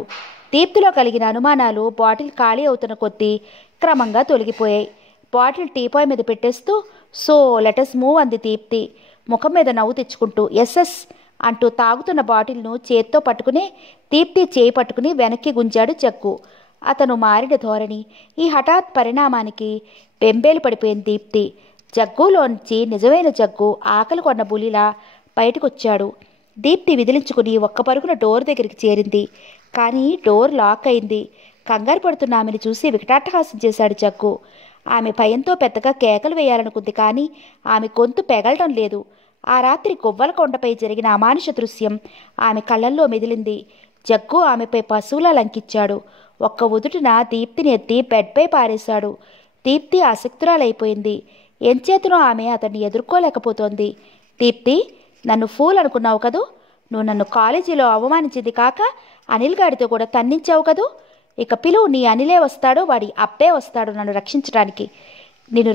దీప్తిలో కలిగిన అనుమానాలు బాటిల్ ఖాళీ అవుతున్న కొద్దీ క్రమంగా తొలగిపోయాయి. బాటిల్ టీపాయ్ మీద పెట్టేస్తూ సో లెటస్ మూవ్ అంది దీప్తి ముఖం మీద నవ్వు తెచ్చుకుంటూ. ఎస్ఎస్ అంటూ తాగుతున్న బాటిల్ను చేత్తో పట్టుకుని దీప్తి చేయి పట్టుకుని వెనక్కి గుంజాడు జగ్గు. అతను మారిన ధోరణి, ఈ హఠాత్ పరిణామానికి బెంబేలు పడిపోయింది దీప్తి. జగ్గులోంచి నిజమైన జగ్గు ఆకలి కొన్న బులిలా బయటకొచ్చాడు. దీప్తి విదిలించుకుని ఒక్క పరుగున డోర్ దగ్గరికి చేరింది. కానీ డోర్ లాక్ అయింది. కంగారు పడుతున్న ఆమెను చూసి వికటాట్టహాసం చేశాడు జగ్గు. ఆమె భయంతో పెద్దగా కేకలు వేయాలనుకుంది, కానీ ఆమె గొంతు పెగలటం లేదు. ఆ రాత్రి కొవ్వల కొండపై జరిగిన అమానుష దృశ్యం ఆమె కళ్ళల్లో మెదిలింది. జగ్గు ఆమెపై పశువులా లంకించాడు. ఒక్క ఉదుటిన దీప్తిని ఎత్తి బెడ్పై పారేశాడు. దీప్తి ఆసక్తురాలైపోయింది. ఎంచేతనో ఆమె అతన్ని ఎదుర్కోలేకపోతోంది. దీప్తి, నన్ను ఫూల్ అనుకున్నావు కదూ, నువ్వు నన్ను కాలేజీలో అవమానించింది కాక అనిల్ గాడితో కూడా తన్నించావు కదూ. ఇక పిలువు, నీ అనిలే వస్తాడో వాడి అబ్బే వస్తాడు నిన్ను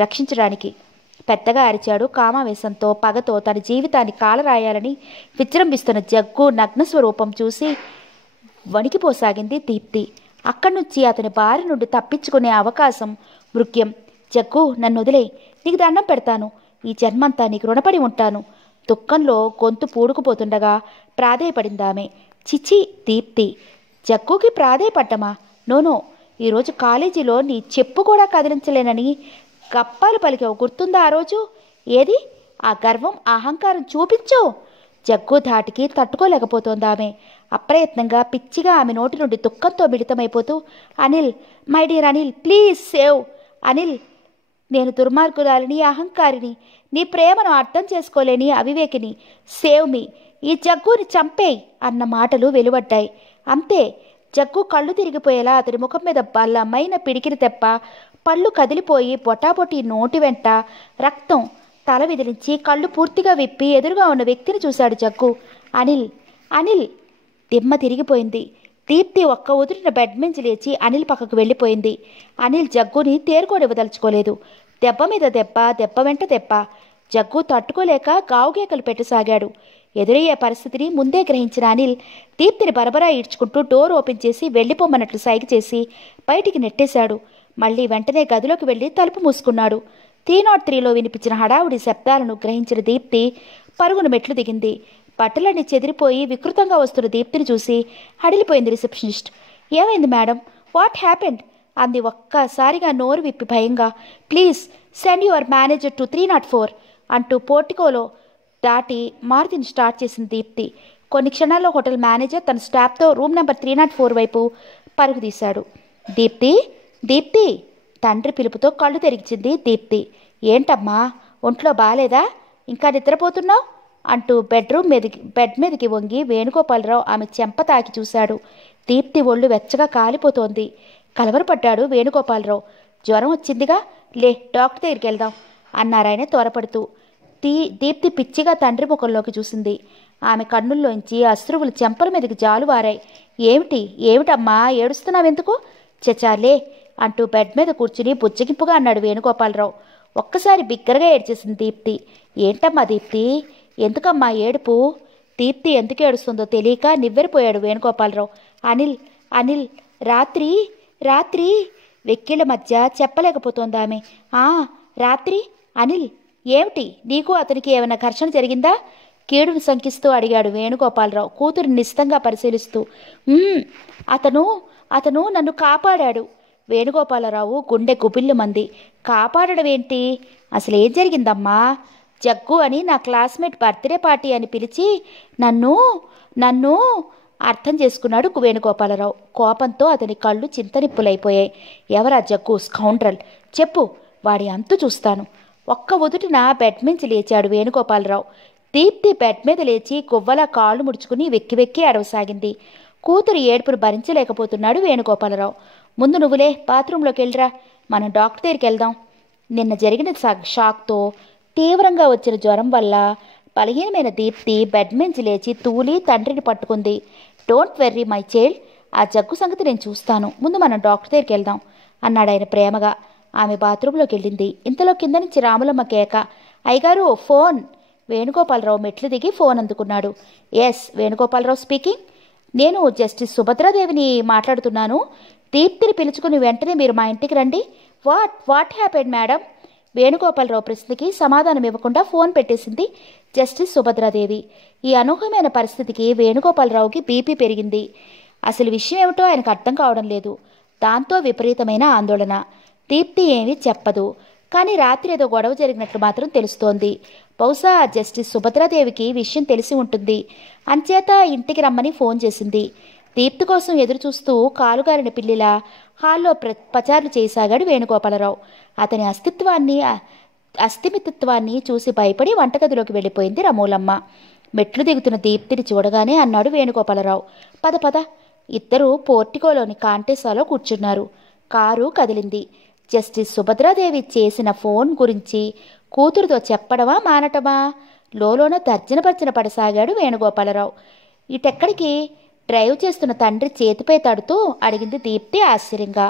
రక్షించడానికి పెద్దగా అరిచాడు కామావేశంతో, పగతో తన జీవితాన్ని కాలరాయాలని విజృంభిస్తున్న జగ్గు నగ్న స్వరూపం చూసి వణికిపోసాగింది దీప్తి. అక్కడి నుంచి అతని బారి నుండి తప్పించుకునే అవకాశం మృగ్యం. జగ్గు, నన్ను వదిలే, నీకు దండం పెడతాను, ఈ జన్మంతా నీకు రుణపడి ఉంటాను. దుఃఖంలో గొంతు పూడుకుపోతుండగా ప్రాధేయపడిందామె. చిచి దీప్తి, జగ్గుకి ప్రాధేయపడ్డమా? నోనో, ఈరోజు కాలేజీలో నీ చెప్పు కూడా కదిలించలేనని గప్పాలు పలికావు, గుర్తుందా ఆ రోజు? ఏది ఆ గర్వం అహంకారం చూపించో. జగ్గు ధాటికి తట్టుకోలేకపోతోందామె. అప్రయత్నంగా పిచ్చిగా ఆమె నోటి నుండి దుఃఖంతో మిళితమైపోతూ, Anil, my dear Anil, please save. Anil, నేను దుర్మార్గురాలిని, అహంకారిని, నీ ప్రేమను అర్థం చేసుకోలేని అవివేకిని. సేవ్ మీ, ఈ జగ్గుని చంపేయ్ అన్న మాటలు వెలువడ్డాయి. అంతే, జగ్గు కళ్ళు తిరిగిపోయేలా అతని ముఖం మీద బలమైన పిడికిని తెప్ప, పళ్ళు కదిలిపోయి బొటాబొటి నోటి వెంట రక్తం. తల విదిలించి కళ్ళు పూర్తిగా విప్పి ఎదురుగా ఉన్న వ్యక్తిని చూశాడు జగ్గు. అనిల్, అనిల్. దిమ్మ తిరిగిపోయింది. దీప్తి ఒక్క ఉదురిన బెడ్ మించి లేచి అనిల్ పక్కకు వెళ్ళిపోయింది. అనిల్ జగ్గుని తేరుకోనివ్వదలుచుకోలేదు. దెబ్బ మీద దెబ్బ, దెబ్బ వెంట దెబ్బ. జగ్గు తట్టుకోలేక గావుగేకలు పెట్టసాగాడు. ఎదురయ్యే పరిస్థితిని ముందే గ్రహించిన అనిల్ దీప్తిని బరబరా ఈడ్చుకుంటూ డోర్ ఓపెన్ చేసి వెళ్ళిపోమన్నట్లు సైగ చేసి బయటికి నెట్టేశాడు. మళ్ళీ వెంటనే గదిలోకి వెళ్ళి తలుపు మూసుకున్నాడు. 303లో వినిపించిన హడావుడి శబ్దాలను గ్రహించిన దీప్తి పరుగును మెట్లు దిగింది. బట్టలన్నీ చెదిరిపోయి వికృతంగా వస్తున్న దీప్తిని చూసి హడిలిపోయింది రిసెప్షనిస్ట్. ఏమైంది మేడం, వాట్ హ్యాపెండ్ అంది ఒక్కసారిగా నోరు విప్పి భయంగా. Please send your manager to 304 అంటూ పోర్టికోలో దాటి మారుతిని స్టార్ట్ చేసింది దీప్తి. కొన్ని క్షణాల్లో హోటల్ మేనేజర్ తన స్టాఫ్తో రూమ్ నెంబర్ 304 వైపు పరుగు తీశాడు. దీప్తి, దీప్తి. తండ్రి పిలుపుతో కళ్ళు తెరిచింది దీప్తి. ఏంటమ్మా, ఒంట్లో బాలేదా, ఇంకా నిద్రపోతున్నావు అంటూ బెడ్ మీదకి వంగి వేణుగోపాలరావు ఆమె చెంప తాకి చూశాడు. దీప్తి ఒళ్ళు వెచ్చగా కాలిపోతోంది. కలవరపడ్డాడు వేణుగోపాలరావు. జ్వరం వచ్చిందిగా, లే డాక్టర్ దగ్గరికి వెళ్దాం అన్నారాయన త్వరపడుతూ. దీప్తి పిచ్చిగా తండ్రి ముఖంలోకి చూసింది. ఆమె కన్నుల్లోంచి అశ్రువులు చెంపల మీదకి జాలువారాయి. ఏమిటమ్మా ఏడుస్తున్నావెందుకు? చచాలే అంటూ బెడ్ మీద కూర్చుని బుజ్జగింపుగా అన్నాడు వేణుగోపాలరావు. ఒక్కసారి బిగ్గరగా ఏడ్చేసింది దీప్తి. ఏంటమ్మా దీప్తి, ఎందుకమ్మా ఏడుపు? దీప్తి ఎందుకు ఏడుస్తుందో తెలియక నివ్వెరిపోయాడు వేణుగోపాలరావు. అనిల్ రాత్రి వెక్కిళ్ళ మధ్య చెప్పలేకపోతోందామె. రాత్రి అనిల్, ఏమిటి నీకు అతనికి ఏమైనా ఘర్షణ జరిగిందా? కీడును శంకిస్తూ అడిగాడు వేణుగోపాలరావు కూతురిని నిశితంగా పరిశీలిస్తూ. అతను నన్ను కాపాడాడు. వేణుగోపాలరావు గుండె గుబిల్లుమంది. కాపాడడం ఏంటి? అసలు ఏం జరిగిందమ్మా? జగ్గు అని నా క్లాస్మేట్ బర్త్డే పార్టీ అని పిలిచి నన్ను అర్థం చేసుకున్నాడు వేణుగోపాలరావు. కోపంతో అతని కళ్ళు చింతనిప్పులైపోయాయి. ఎవరా జగ్గు స్కౌండ్రల్? చెప్పు, వాడి అంతు చూస్తాను. ఒక్క ఉదుటిన బెడ్ మించి లేచాడు వేణుగోపాలరావు. దీప్తి బెడ్ మీద లేచి గువ్వలా కాళ్ళు ముడుచుకుని వెక్కి వెక్కి అడవసాగింది. కూతురు ఏడుపును భరించలేకపోతున్నాడు వేణుగోపాలరావు. ముందు నువ్వులే బాత్రూంలోకి వెళ్ళరా, మనం డాక్టర్ దగ్గరికి వెళ్దాం. నిన్న జరిగిన షాక్తో తీవ్రంగా వచ్చిన జ్వరం వల్ల బలహీనమైన దీప్తి బెడ్ మించి లేచి తూలి తండ్రిని పట్టుకుంది. డోంట్ వెర్రీ మై చైల్డ్, ఆ జగ్గు సంగతి నేను చూస్తాను, ముందు మనం డాక్టర్ దగ్గరికి వెళ్దాం అన్నాడు ఆయన ప్రేమగా. ఆమె బాత్రూంలోకి వెళ్ళింది. ఇంతలో కింద నుంచి రాములమ్మ కేక. అయ్యగారు ఫోన్. వేణుగోపాలరావు మెట్లు దిగి ఫోన్ అందుకున్నాడు. Yes, Venugopalarao speaking. నేను జస్టిస్ సుభద్రాదేవిని మాట్లాడుతున్నాను. దీప్తిని పిలుచుకుని వెంటనే మీరు మా ఇంటికి రండి. What happened madam? వేణుగోపాలరావు ప్రశ్నకి సమాధానం ఇవ్వకుండా ఫోన్ పెట్టేసింది జస్టిస్ సుభద్రాదేవి. ఈ అనూహ్యమైన పరిస్థితికి వేణుగోపాలరావుకి బీపీ పెరిగింది. అసలు విషయం ఏమిటో ఆయనకు అర్థం కావడం లేదు. దాంతో విపరీతమైన ఆందోళన. దీప్తి ఏమీ చెప్పదు, కానీ రాత్రి ఏదో గొడవ జరిగినట్లు మాత్రం తెలుస్తోంది. బహుశా జస్టిస్ సుభద్రాదేవికి విషయం తెలిసి ఉంటుంది. అంచేత ఇంటికి రమ్మని ఫోన్ చేసింది. దీప్తి కోసం ఎదురుచూస్తూ కాలుగారిన పిల్లిలా హాల్లో పచారులు చేయసాగాడు వేణుగోపాలరావు. అతని అస్థిమితత్వాన్ని చూసి భయపడి వంటగదిలోకి వెళ్ళిపోయింది రమూలమ్మ. మెట్లు దిగుతున్న దీప్తిని చూడగానే అన్నాడు వేణుగోపాలరావు. పద. ఇద్దరూ పోర్టికోలోని కాంటెసాలో కూర్చున్నారు. కారు కదిలింది. జస్టిస్ సుభద్రాదేవి చేసిన ఫోన్ గురించి కూతురుతో చెప్పడమా మానటమా? లోలోన తర్జన పడసాగాడు వేణుగోపాలరావు. ఇటెక్కడికి? డ్రైవ్ చేస్తున్న తండ్రి చేతిపై తడుతూ అడిగింది దీప్తి ఆశ్చర్యంగా.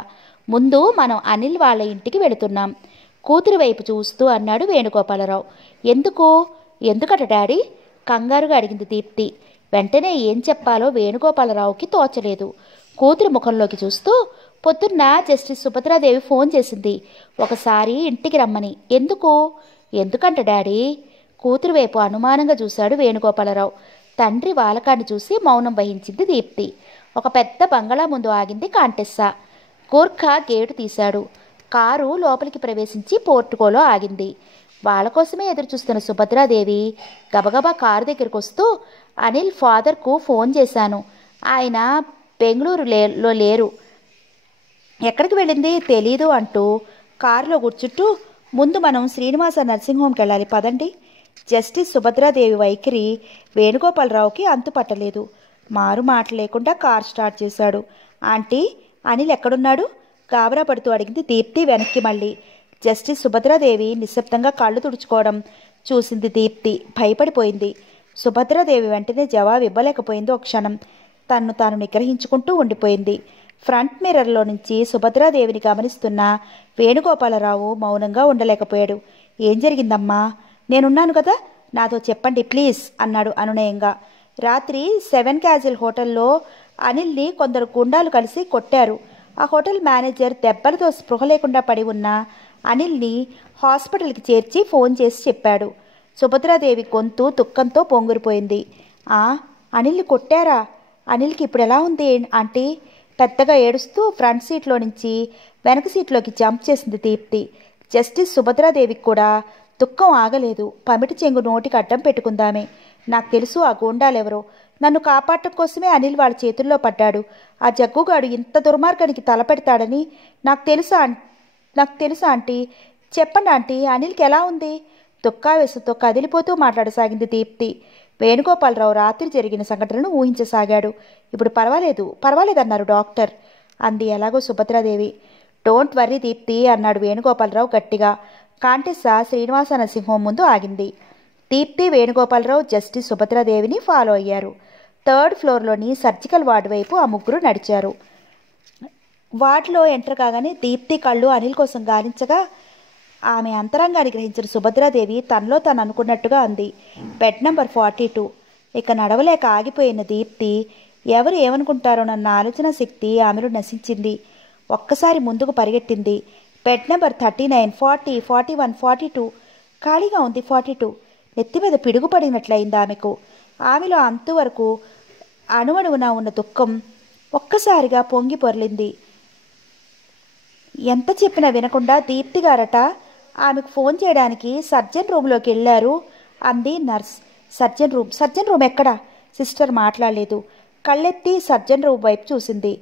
ముందు మనం అనిల్ వాళ్ళ ఇంటికి వెళుతున్నాం, కూతురి వైపు చూస్తూ అన్నాడు వేణుగోపాలరావు. ఎందుకట డాడీ? కంగారుగా అడిగింది దీప్తి. వెంటనే ఏం చెప్పాలో వేణుగోపాలరావుకి తోచలేదు. కూతురి ముఖంలోకి చూస్తూ, పొద్దున్న జస్టిస్ సుభద్రాదేవి ఫోన్ చేసింది, ఒకసారి ఇంటికి రమ్మని. ఎందుకంట డాడీ? కూతురి వైపు అనుమానంగా చూశాడు వేణుగోపాలరావు. తండ్రి వాలకాన్ని చూసి మౌనం వహించింది దీప్తి. ఒక పెద్ద బంగళా ముందు ఆగింది కాంటెస్సా. గూర్ఖా గేటు తీశాడు. కారు లోపలికి ప్రవేశించి పోర్టుకోలో ఆగింది. వాళ్ళ కోసమే ఎదురుచూస్తున్న సుభద్రాదేవి గబగబా కారు దగ్గరికి వస్తూ, అనిల్ ఫాదర్కు ఫోన్ చేశాను, ఆయన బెంగళూరులో లేరు. ఎక్కడికి వెళ్ళింది తెలీదు అంటూ కారులో కూర్చుంటూ, ముందు మనం శ్రీనివాస నర్సింగ్ హోమ్కి వెళ్ళాలి, పదండి. జస్టిస్ సుభద్రాదేవి వైఖరి వేణుగోపాలరావుకి అంతుపట్టలేదు. మారు మాట లేకుండా కార్ స్టార్ట్ చేశాడు. ఆంటీ, అనిల్ ఎక్కడున్నాడు? గాబరా పడుతూ అడిగింది దీప్తి వెనక్కి మళ్ళీ. జస్టిస్ సుభద్రాదేవి నిశ్శబ్దంగా కళ్ళు తుడుచుకోవడం చూసింది దీప్తి. భయపడిపోయింది. సుభద్రాదేవి వెంటనే జవాబు ఇవ్వలేకపోయింది. ఒక క్షణం తన్ను తాను నిగ్రహించుకుంటూ ఉండిపోయింది. ఫ్రంట్ మిర్రర్లో నుంచి సుభద్రాదేవిని గమనిస్తున్న వేణుగోపాలరావు మౌనంగా ఉండలేకపోయాడు. ఏం జరిగిందమ్మా? నేనున్నాను కదా, నాతో చెప్పండి ప్లీజ్ అన్నాడు అనునయంగా. రాత్రి 7 క్యాజిల్ హోటల్లో అనిల్ని కొందరు గుండాలు కలిసి కొట్టారు. ఆ హోటల్ మేనేజర్ దెబ్బలతో స్పృహ లేకుండా పడి ఉన్న అనిల్ని హాస్పిటల్కి చేర్చి ఫోన్ చేసి చెప్పాడు. సుభద్రాదేవి గొంతు దుఃఖంతో పొంగిరిపోయింది. అనిల్ని కొట్టారా? అనిల్కి ఇప్పుడు ఎలా ఉంది ఆంటీ? పెద్దగా ఏడుస్తూ ఫ్రంట్ సీట్లో నుంచి వెనక సీట్లోకి జంప్ చేసింది దీప్తి. జస్టిస్ సుభద్రాదేవికి కూడా దుఃఖం ఆగలేదు. పమిటి చెంగు నోటికి అడ్డం పెట్టుకుందామే. నాకు తెలుసు ఆ గూండాలెవరో. నన్ను కాపాడటం కోసమే అనిల్ వాళ్ళ చేతుల్లో పడ్డాడు. ఆ జగ్గుగాడు ఇంత దుర్మార్గానికి తలపెడతాడని నాకు తెలుసా ఆంటీ? చెప్పండి ఆంటీ, అనిల్కి ఎలా ఉంది? దుఃఖావేశంతో కదిలిపోతూ మాట్లాడసాగింది దీప్తి. వేణుగోపాలరావు రాత్రి జరిగిన సంఘటనను ఊహించసాగాడు. ఇప్పుడు పర్వాలేదన్నారు డాక్టర్ అంది ఎలాగో సుభద్రాదేవి. డోంట్ వర్రీ దీప్తి అన్నాడు వేణుగోపాలరావు గట్టిగా. కాంటెస్సా శ్రీనివాస నరసింహం ముందు ఆగింది. దీప్తి, వేణుగోపాలరావు, జస్టిస్ సుభద్రాదేవిని ఫాలో అయ్యారు. 3rd ఫ్లోర్లోని సర్జికల్ వార్డు వైపు ఆ ముగ్గురు నడిచారు. వార్డులో ఎంటర్ కాగానే దీప్తి కళ్ళు అనిల్ కోసం గాలించగా ఆమె అంతరంగాన్ని గ్రహించిన సుభద్రాదేవి తనలో తను అనుకున్నట్టుగా అంది, బెడ్ నెంబర్ 42. ఇక నడవలేక ఆగిపోయిన దీప్తి ఎవరు ఏమనుకుంటారోనన్న ఆలోచన శక్తి ఆమెలో నశించింది. ఒక్కసారి ముందుకు పరిగెట్టింది. బెడ్ నెంబర్ 39, 40, 41, 42 ఖాళీగా ఉంది. 42 నెత్తి మీద పిడుగుపడినట్లయింది ఆమెకు. ఆమెలో అంతవరకు అణువణువున ఉన్న దుఃఖం ఒక్కసారిగా పొంగి పొర్లింది. ఎంత చెప్పినా వినకుండా దీప్తి గారట ఆమెకు ఫోన్ చేయడానికి సర్జన్ రూమ్లోకి వెళ్ళారు అంది నర్స్. సర్జన్ రూమ్ ఎక్కడా? సిస్టర్ మాట్లాడలేదు. కళ్ళెత్తి సర్జన్ రూమ్ వైపు చూసింది.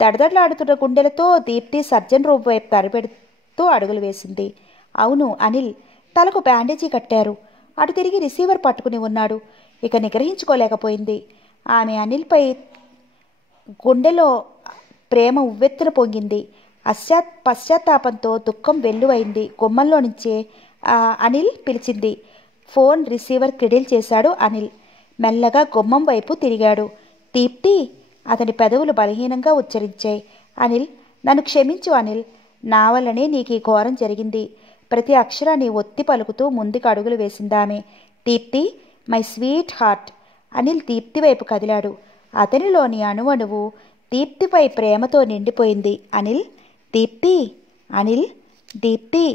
దడదడలాడుతున్న గుండెలతో దీప్తి సర్జన్ రూమ్ వైపు తరబెడుతూ అడుగులు వేసింది. అవును, అనిల్. తలకు బ్యాండేజీ కట్టారు. అటు తిరిగి రిసీవర్ పట్టుకుని ఉన్నాడు. ఇక నిగ్రహించుకోలేకపోయింది. ఆమె అనిల్పై గుండెలో ప్రేమ ఉవ్వెత్తున పొంగింది. పశ్చాత్తాపంతో దుఃఖం వెల్లువైంది. గుమ్మంలో నుంచే అనిల్ పిలిచింది. ఫోన్ రిసీవర్ క్రిడిల్ చేశాడు అనిల్. మెల్లగా గుమ్మం వైపు తిరిగాడు. దీప్తి. అతని పెదవులు బలహీనంగా ఉచ్చరించాయి. అనిల్, నన్ను క్షమించు అనిల్. నా వల్లనే నీకు ఈ ఘోరం జరిగింది. ప్రతి అక్షరాన్ని ఒత్తి పలుకుతూ ముందుకు అడుగులు వేసిందామె. Deepti, my sweetheart. Anil Deepti వైపు కదిలాడు. అతనిలోని అణువణువు దీప్తిపై ప్రేమతో నిండిపోయింది. అనిల్, దీప్తి. అనిల్, దీప్తి.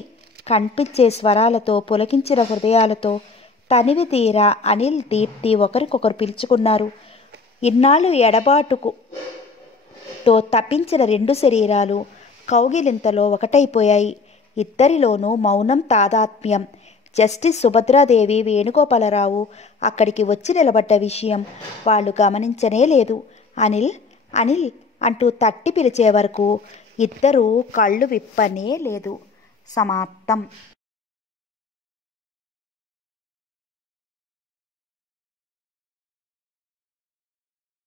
కనిపించే స్వరాలతో, పులకించిన హృదయాలతో తనివి తీరా అనిల్, దీప్తి ఒకరికొకరు పిలుచుకున్నారు. ఇన్నాళ్ళు ఎడబాటుతో తప్పించిన 2 శరీరాలు కౌగిలింతలో ఒకటైపోయాయి. ఇద్దరిలోనూ మౌనం, తాదాత్మ్యం. జస్టిస్ సుభద్రాదేవి, వేణుగోపాలరావు అక్కడికి వచ్చి నిలబడ్డ విషయం వాళ్ళు గమనించనే లేదు. అనిల్, అనిల్ అంటూ తట్టి పిలిచే వరకు ఇద్దరూ కళ్ళు విప్పనే లేదు. సమాప్తం.